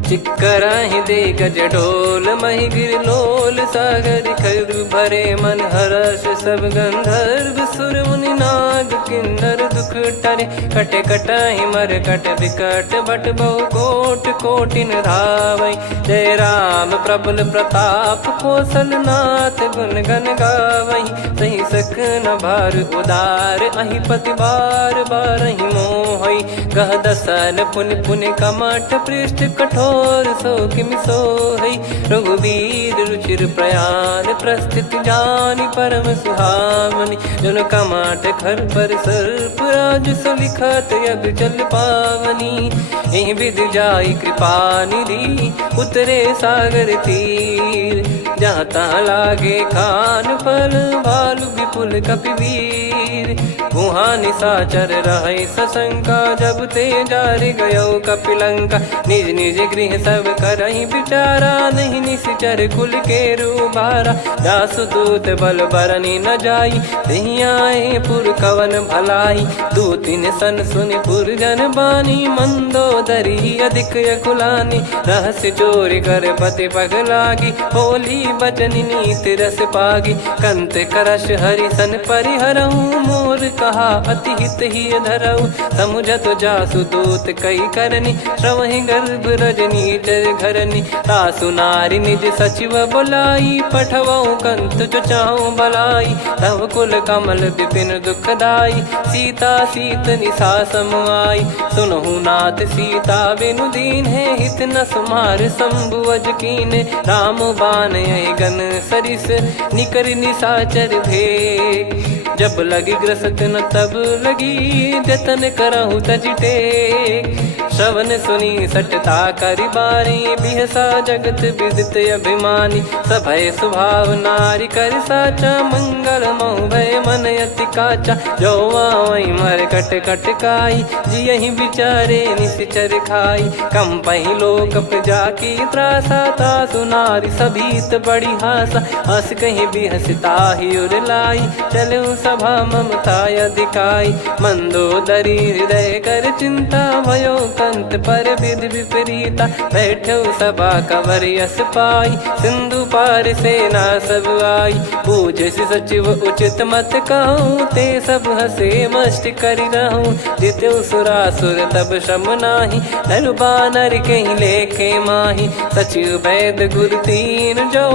चिक्कराहि दिग्गज ढोल, महि गिर लोल। सागर खर भरे मन हर्ष, सब गंधर्व सुर मुनि नाग किन्नर दुख टरे। कटे कटाहि मर कट विकट, बट बहु कोट कोटिन धावै। जय राम प्रबल प्रताप, कौशल नाथ गुण गन गावै। सही सख न भार उदार, अहि पति बार बारहि मोहै। गह दसन पुन पुन कमठ, पृष्ठ कठोर सो किमि सोहै। रघुवीर रुचिर प्रयाण, प्रस्थित जानि परम सुहावनी। जन कमाट खर पर सर्प, राज सलिखत अब चल पावनी। एहि विधि जाई कृपा निधि, उतरे सागर तीर। जहाँ तहाँ लागे खान फल, भालु विपुल कपिवीर। गुहा निशाचर रहै सशंका, जब ते जारि गयो कपिलंका। निज निज गृह सब करहि विचारा, नहीं निश्चर कुल के रूबारा। जासु दूत बल बरनि न जाई, तेहि आए पुर कवन भलाई। दूतिन सन सुनि पुर जन बानी, मंदोदरी अधिक अकुलानी। रहस्य चोरी कर पति पगलागी, होली बचन नीति रस पागी। कंत करश हरिसन परिहरहु, मोर कहा अति हित ही धरऊ। समुझत जासु दूत कई करनी, श्रवहि गर्भ रजनी चर घरनी। तासु नारी निज सचिव बुलाई, पठवऊ कंत जो चाहूं भलाई। तव कुल कमल विपिन दुखदाई, सीता सीत निशा समाई। सुनहु नाथ सीता बिनु दीन है, हित न सुमार शंभु अज कीने। राम बान गन सरिस, निकर निशाचर भेग। जब लगी ग्रसत न तब लगी, जतन करहु तज टेक। श्रवण सुनी सटता करि बारी, बिहसा जगत विदित अभिमानी। सभय स्वभाव नारी कर साचा, मंगल मऊ भय मन अति काचा। जो आवै मर कट कट काई, जियहि विचारे निश्चर खाई। कम पहि लोक जाकी त्रासा, तासु नारी सभीत बड़ी हासा। हस कहीं बिहसता ही उर लाई, चलऊ सभा ममता अधिकाई। मंदोदरी हृदय कर चिंता, भयो कंत पर विधि विपरीता। बैठो सभा कवर यस पाई, सिंधु पार सेना सब आई। पूज सचिव उचित मत कहूँ, ते सब हसे मष्ट करि रहूँ। जित्यु सुरासुर तब श्रम नाही, नर बानर कहीं लेखे माही। सचिव वैद गुरु तीन जो,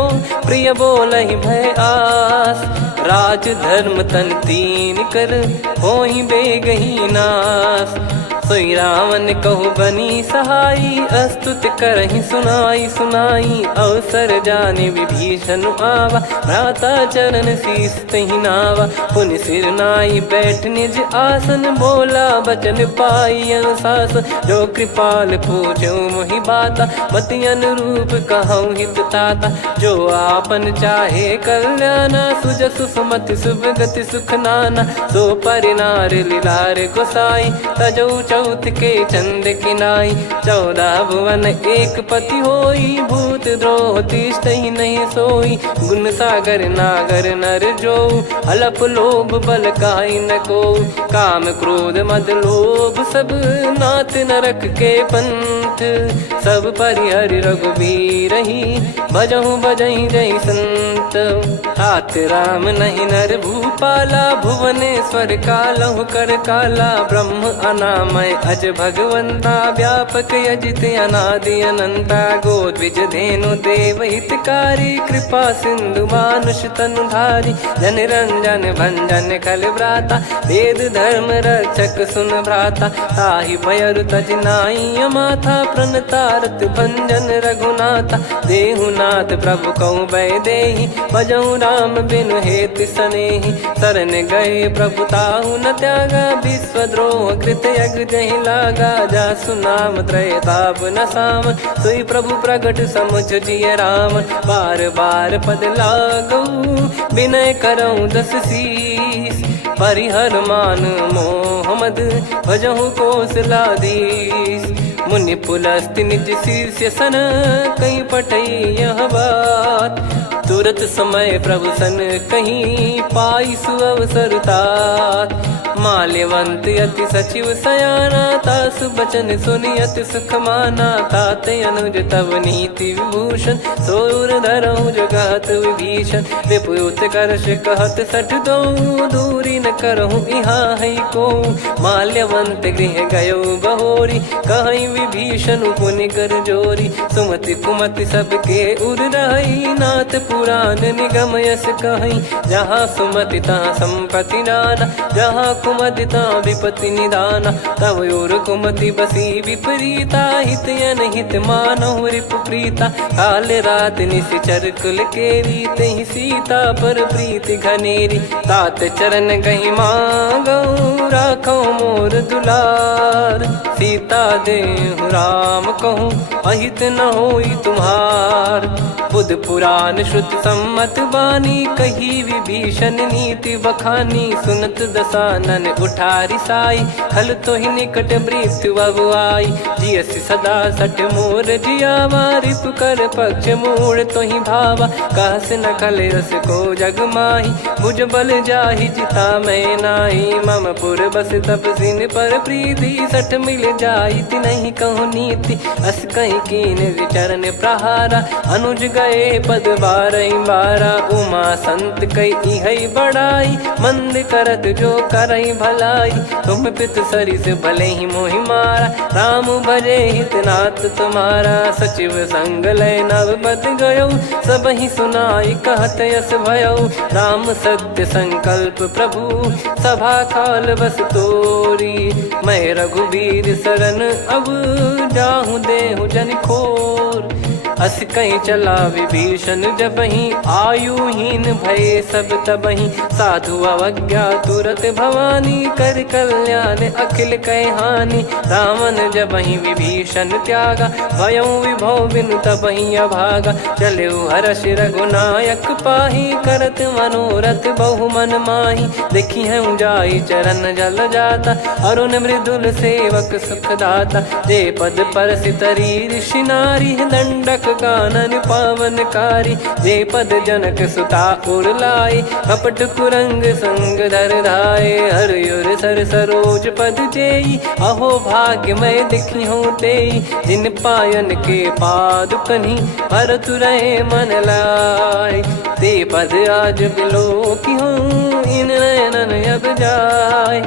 प्रिय बोलहि भय आस। राज धर्म तन तीन कर, होहि बेगहि नास। सोई रावण कहु बनी सहाई, अस्तुत करहि सुनाई सुनाई। अवसर जाने विभीषण आवा, भ्राता चरण शीस तहि नावा। पुनि सिर नाई बैठ निज आसन, बोला बचन पाई अनुशासन। जो कृपाल पूछो मोहि बाता, मति अनुरूप कहूँ हित ताता। जो आपन चाहे कल्याणा, सुजसु सुमति सुभगति सुख नाना। सो परिनार लीलार गोसाई, तजौ चौथ के चंद किनाई। 14 भुवन एक पति होई, भूत द्रोह तिष्ठहि नहीं सोई। गुण सागर नागर नर जो, अलप लोभ बल काई न को। काम क्रोध मद लोभ सब, नाथ नरक के पंथ। सब परिहरि रघुबीर ही, भजहु भजहि जय संत। तात राम नहीं नर भूपाला, भुवनेश्वर कालहु कर काला। ब्रह्म अनामय अज भगवंता, व्यापक यजित अनादि अनंता। गोद्विज धेनु देव हितकारी, कृपा सिंधु मानुष तनुधारी। जन रंजन भंजन खल भ्राता, वेद धर्म रक्षक सुन भ्राता। ताहि भयरु तज नाई माथा, प्रणतारत भंजन रघुनाथा। देहुनाथ प्रभु कहु भय देहि, भजहु राम बिनु हेतु सनेहि। शरण गए प्रभु ताहु न त्यागा, विश्वद्रोह कृत यज्ञ जहि लागा। जासु नाम त्रयताप न साम, सोई प्रभु प्रगट समुझ जिय राम। बार बार पद लागऊ, विनय करऊँ 10 शीस। परिहर मान मोह मद, भजहु कौशलाधीश। मुनि पुलस्त्य निज शीर्ष सन, कहीं पटई यह बात। तुरत समय प्रभु सन कहीं, पाई सुअवसर तात। माल्यवंत अति सचिव सयाना, तासु बचन सुनि अति सुख माना। ताते अनुज तव नीति विभूषण, सोर धरहु जगत विभीषण। विपुत करश कहत सठ दो, दूरी न करहु यहाँ है को। माल्यवंत गृह गयो बहोरी, कहीं विभीषण पुनि कर जोरी। सुमति कुमति सबके उर रही, नाथ पुराण निगम यस कहीं। जहाँ सुमति तहाँ संपत्ति नाना, जहाँ कुमति तहाँ विपत्ति निदाना। तव और कुमति बसी विपरीता, हित अनहित मानहु रिपु प्रीता। काल रात निशिचर कुल केरी, तहि सीता पर प्रीति घनेरी। तात चरण गहि मांगऊ, राखो मोर दुलार। सीता देहु राम कहूँ, अहित न होई तुम्हार। बुध पुराण श्रुत सम्मत बानी, कही विभीषण नीति बखानी। सुनत दसानन उठारी साई, खल तो ही निकट मृत्यु अब आई। जियसि सदा सठ मोर जियावा, रिपु कर पक्ष मूड़ तो ही भावा। कहस न खल रस को जग माही, भुज बल जाहि जिता मैं नाई। मम पुर बस तपसिन पर प्रीति, सठ मिल जाई तिनहि कहु नीति। अस कहीं कीन विचरण प्रहारा, अनुज गए पद 12 उमा संत कई है बड़ाई। मंद करत जो करई भलाई, तुम पित सरिस भले ही मोहि मारा। राम भजे हितनाथ तुम्हारा, सचिव संग लय नव बद गयो। सब ही सुनाई कहत यस भयो, राम सत्य संकल्प प्रभु। सभा काल बस तोरी, मैं रघुबीर शरण अब जाहूँ देहु जन खोर। अस कहीं चला विभीषण जबहि, आयुहीन भय सब तबहि। साधु अवज्ञा तुरत भवानी, कर कल्याण अखिल कह हानि। रावण जबहि विभीषण त्यागा, भयउ विभव बिनु तबहि अभागा। चले हर्ष रघुनायक पाही, करत मनोरथ बहु मन माही। देखी है जाई चरण जल जाता, अरुण मृदुल सेवक सुखदाता। जे पद पर सितरी ऋषि नारी, दंडक कानन पावनकारी। जे पद जनक सुता उर लाए, कपट कुरंग संग धर धाये। हरियुर सर सरोज पद जेई, अहो भाग्य मैं दिखी हूँ तेई। जिन पायन के पादुकनि, भरतु रहे मन लाय। ते पद आज बिलो की हूँ इन नयनन अब जाय।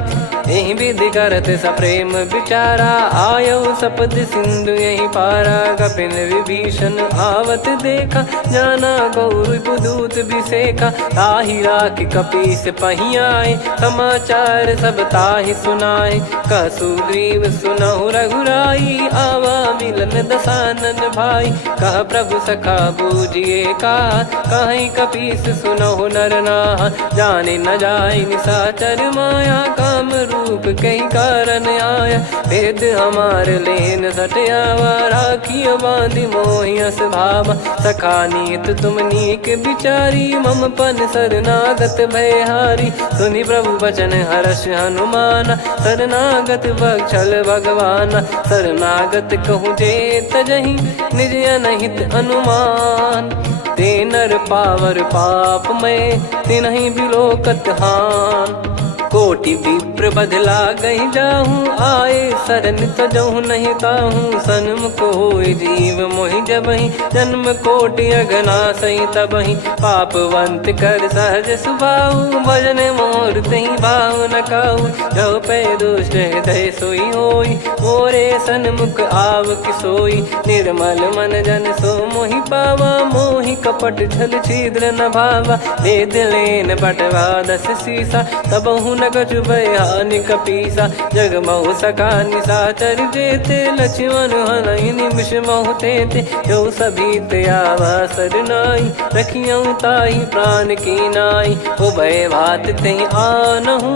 यही विधि करत सप्रेम बिचारा आयो सपद सिंधु यही पारा। कपिन विभीषण आवत देखा जाना गौर बुदूत बिसेखा। ताहि राख कपीस पहियाए समाचार सब ताहि सुनाए। कह सुग्रीव सुनहु रघुराई आवा मिलन दसानन भाई। कह प्रभु सखा बूझिए का कहीं कपीस सुनहु नर नाहा। जाने न जाय निशाचर माया काम रूप कई कारण आया। वेद हमार लेन सटयावा राखियो बांधि मोहियस भावा। सखा नीत तुम नीक बिचारी मम पन शरणागत भयहारी। सुनि प्रभु वचन हर्ष हनुमाना शरणागत बक्षल भगवाना। शरणागत कहूँ जे तजहि निज अनहित अनुमान। ते नर पावर पाप में तिन्हि बिलोकत हान। कोटि विप्र बदला गई जाहूँ आए शरण तजहु नहीं ताहूँ। सन्मुख होय जीव मोहि जबहि जन्म कोटि अगना सही तबहि। पापवंत कर सहज सुभाऊ भजन मोर तहि भाव न काहू। जो पै दुष्ट हृदय सोई होई मोरे सन्मुख आव किसोई। निर्मल मन जन सो मोहि पावा मोहि कपट छल छिद्र न भावा। वेद लेन पटवा दस सीसा तबहु न कछु भयानि कपीसा। जग महु सका निशाचर जेते लक्ष्मण हनहि निमिष महु तेते। जो सभी त्यावा सरनाई रखियऊ ताहि प्राण की नाई। उभय भात तहि आनहु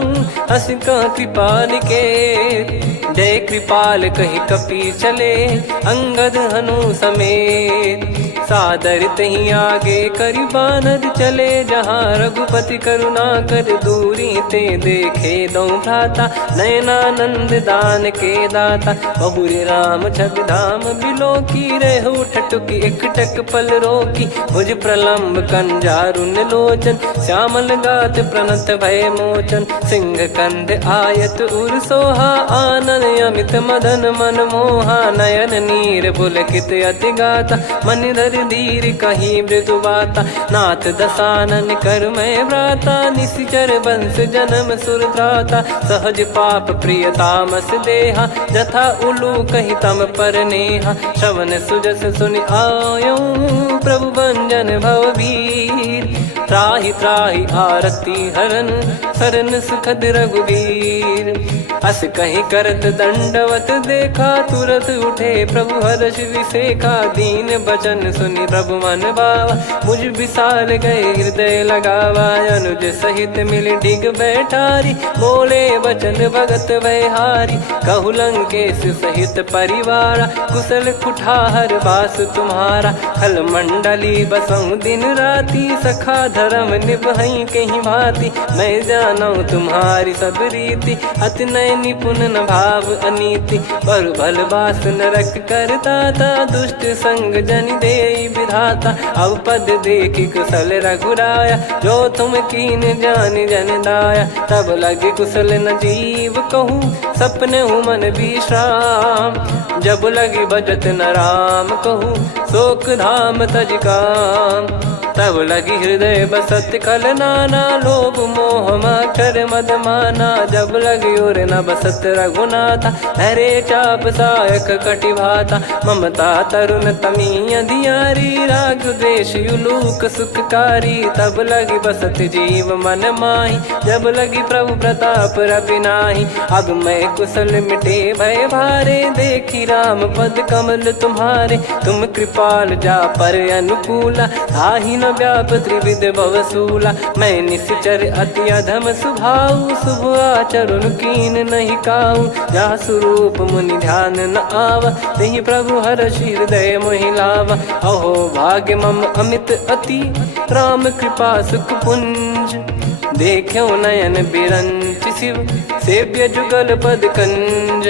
हस कह कृपाल के। जय कृपाल कहि कपी चले अंगद हनु समेत। सादर तहि आगे करि बानर चले जहाँ रघुपति करुणा कर दूरी ते देखे दो भ्राता। नयनानंद दान के दाता बहुरी राम छग धाम बिलो की। रेहु ठटुकी एकटक पल रोकी भुज प्रलम्ब कंजारुन लोचन। श्यामल गात प्रणत भय मोचन सिंह कंध आयत उर सोहा। आनन अमित मदन मन मोहा नयन नीर पुलकित अति गाता। मन धर धीर कहीं मृदु बाता नाथ दसानन कर मैं व्राता। निश्चर वंश जन्म सुरत्राता सहज पाप प्रिय तामस देहा। जथा उलू कही तम पर नेहा श्रवण सुजस सुनि आयो प्रभु भंजन भवभीर। त्राहि त्राहि आरती हरन सरन सुखद रघुवीर। अस कहीं करत दंडवत देखा तुरत उठे प्रभु हर्ष विसेखा। दीन बचन सुनि प्रभु मन भावा मुझ विसार गए हृदय लगावा। अनुज सहित मिल डिग बैठारी बोले वचन भगत वैहारी। कहु लंकेश सहित परिवारा कुशल कुठार बास तुम्हारा। खल मंडली बसऊं दिन राती सखा धर्म निभई कहीं भांति। मैं जानू तुम्हारी सब रीति अति नय निपुण न भाव अनीति। पर भल बास नरक करता था दुष्ट संग जन दे विधाता। अब पद देखी कुशल रघुराया जो तुम कीन जान जन दाया। तब लगे कुशल न जीव कहूँ सपने मन विश्राम। जब लगी बजत न राम कहूँ शोक धाम तज काम। तब लगी हृदय बसत खल नाना लोभ मोह मक्षर मद माना। जब लगी और न बसत रघुनाथा हरे चाप सायक कटि भाता। ममता तरुण तमी अधियारी राग द्वेष युलूक सुखकारी। तब लगी बसत जीव मन माही जब लगी प्रभु प्रताप रवि नाही। अब मैं कुशल मिटे भय भारे देखी राम पद कमल तुम्हारे। तुम कृपाल जा पर अनुकूला आही न व्याप त्रिविध भवसूला। मैं निश्चर अति अधम सुभाऊ शुभ आचरण कीन नहीं काऊ। जा स्वरूप मुनि ध्यान न आवा नहीं प्रभु हर्ष हृदय मोहि लावा। अहो भाग्य मम अमित अति राम कृपा सुख पुंज। देखो नयन बिरंच शिव सेव्य जुगल पद कंज।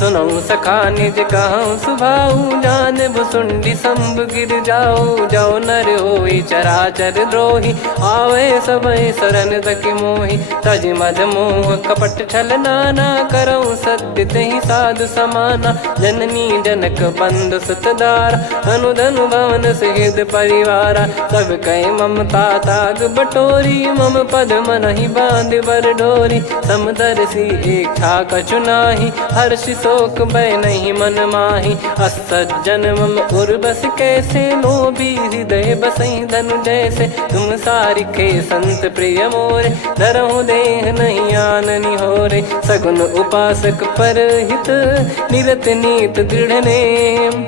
सुनऊ सखा निज कहूँ सुभाऊ जान भुसुंडी संभ गिर जाओ जाओ नर होई चराचर द्रोही आवे सबय शरण तक मोहि तज मद मोह कपट छल नाना करऊँ सत्य तहि साधु समाना जननी जनक बंधु सुतदार अनुधनु भवन सहित परिवारा सब कहे ममता ताग बटोरी मम पद मनहि बांध बर डोरी समदर्शी इच्छा कछु नाही हर्षि शोक भय नहीं मन माही असज्जन मम उर्वस कैसे लोभी हृदय बसई धनु जैसे तुम सारिखे संत प्रिय मोरे धरहु देह नहीं आननि होरे सगुन उपासक पर हित निरत नीत दृढ़ नेम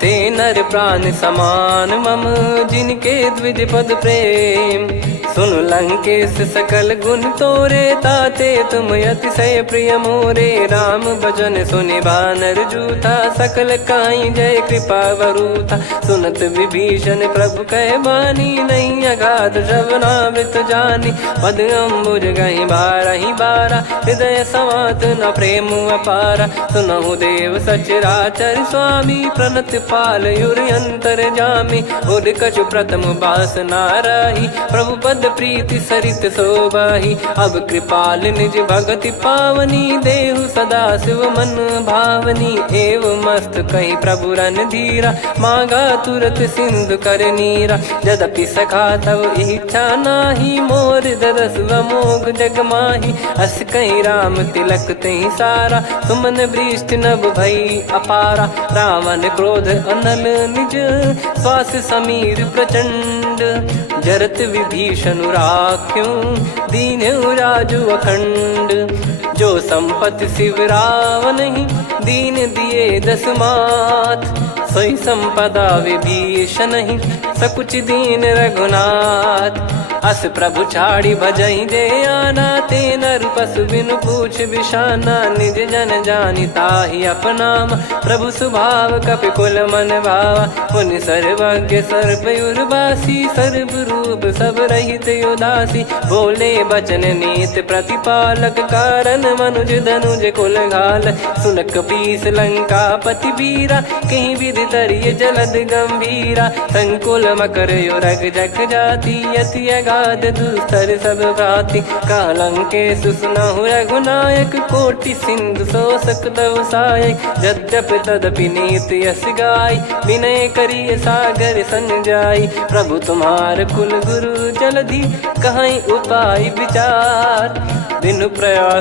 ते नर प्राण समान मम जिनके द्विज पद प्रेम सुन लंकेश सकल गुण तोरे ताते तुम अतिशय प्रिय मोरे राम भजन सुनि बानर जूथा सकल काई जय कृपा वरूथा सुनत विभीषण प्रभु कह बानी नहीं अगाध श्रवणामृत जानी पद अम्बुज गहि बारहि बारा हृदय समात न प्रेम अपारा सुनहु देव सचराचर स्वामी प्रणत पाल युर अंतर जामी उद कछु प्रथम बास नाराही प्रभु पद प्रीति सरित शोभाही अब कृपाल निज भगति पावनी देहु सदा शिव मन भावनी एव मस्त कही प्रभु रन धीरा मांगा तुरत सिंधु कर नीरा यद्यपि सखा तब इच्छा नाही मोर दरस मोग जग माही अस कहीं राम तिलक तही सारा तुमन वृष्ट नभ भई अपारा रावण क्रोध अनल निज श्वास समीर प्रचंड जरत विभीषण राख्यों दीन राजु अखंड जो संपत्ति शिव रावण ही दीन दिए दस मात सोई संपदा विभीषण ही सकुच दीन रघुनाथ अस प्रभु छाड़ी भजई जे आना ते नर पशु बिनु पूछ बिशाना निज जन जानि ताहि अपनाम प्रभु स्वभाव कपि कुल मन भावा मुनि सर्वज्ञ सर्वयुर्वासी सर्व रूप सब रहित उदासी बोले बचन नीत प्रतिपालक कारण मनुज धनुज कुल घाल सुनक पीस लंका पति वीरा कहीं विधि तरिय जलद गंभीरा संकुल मकर युरग जग जाति यति अगाध दुस्तर सब भाति कालंकेश सुनहु रघुनायक कोटि सिंधु शोषक तव सहायक यद्यपि तदपि नीत यस गाय विनय करिय सागर सन जाई प्रभु तुम्हार कुल गुरु जलधि कहीं उपाय विचार बिनु प्रयास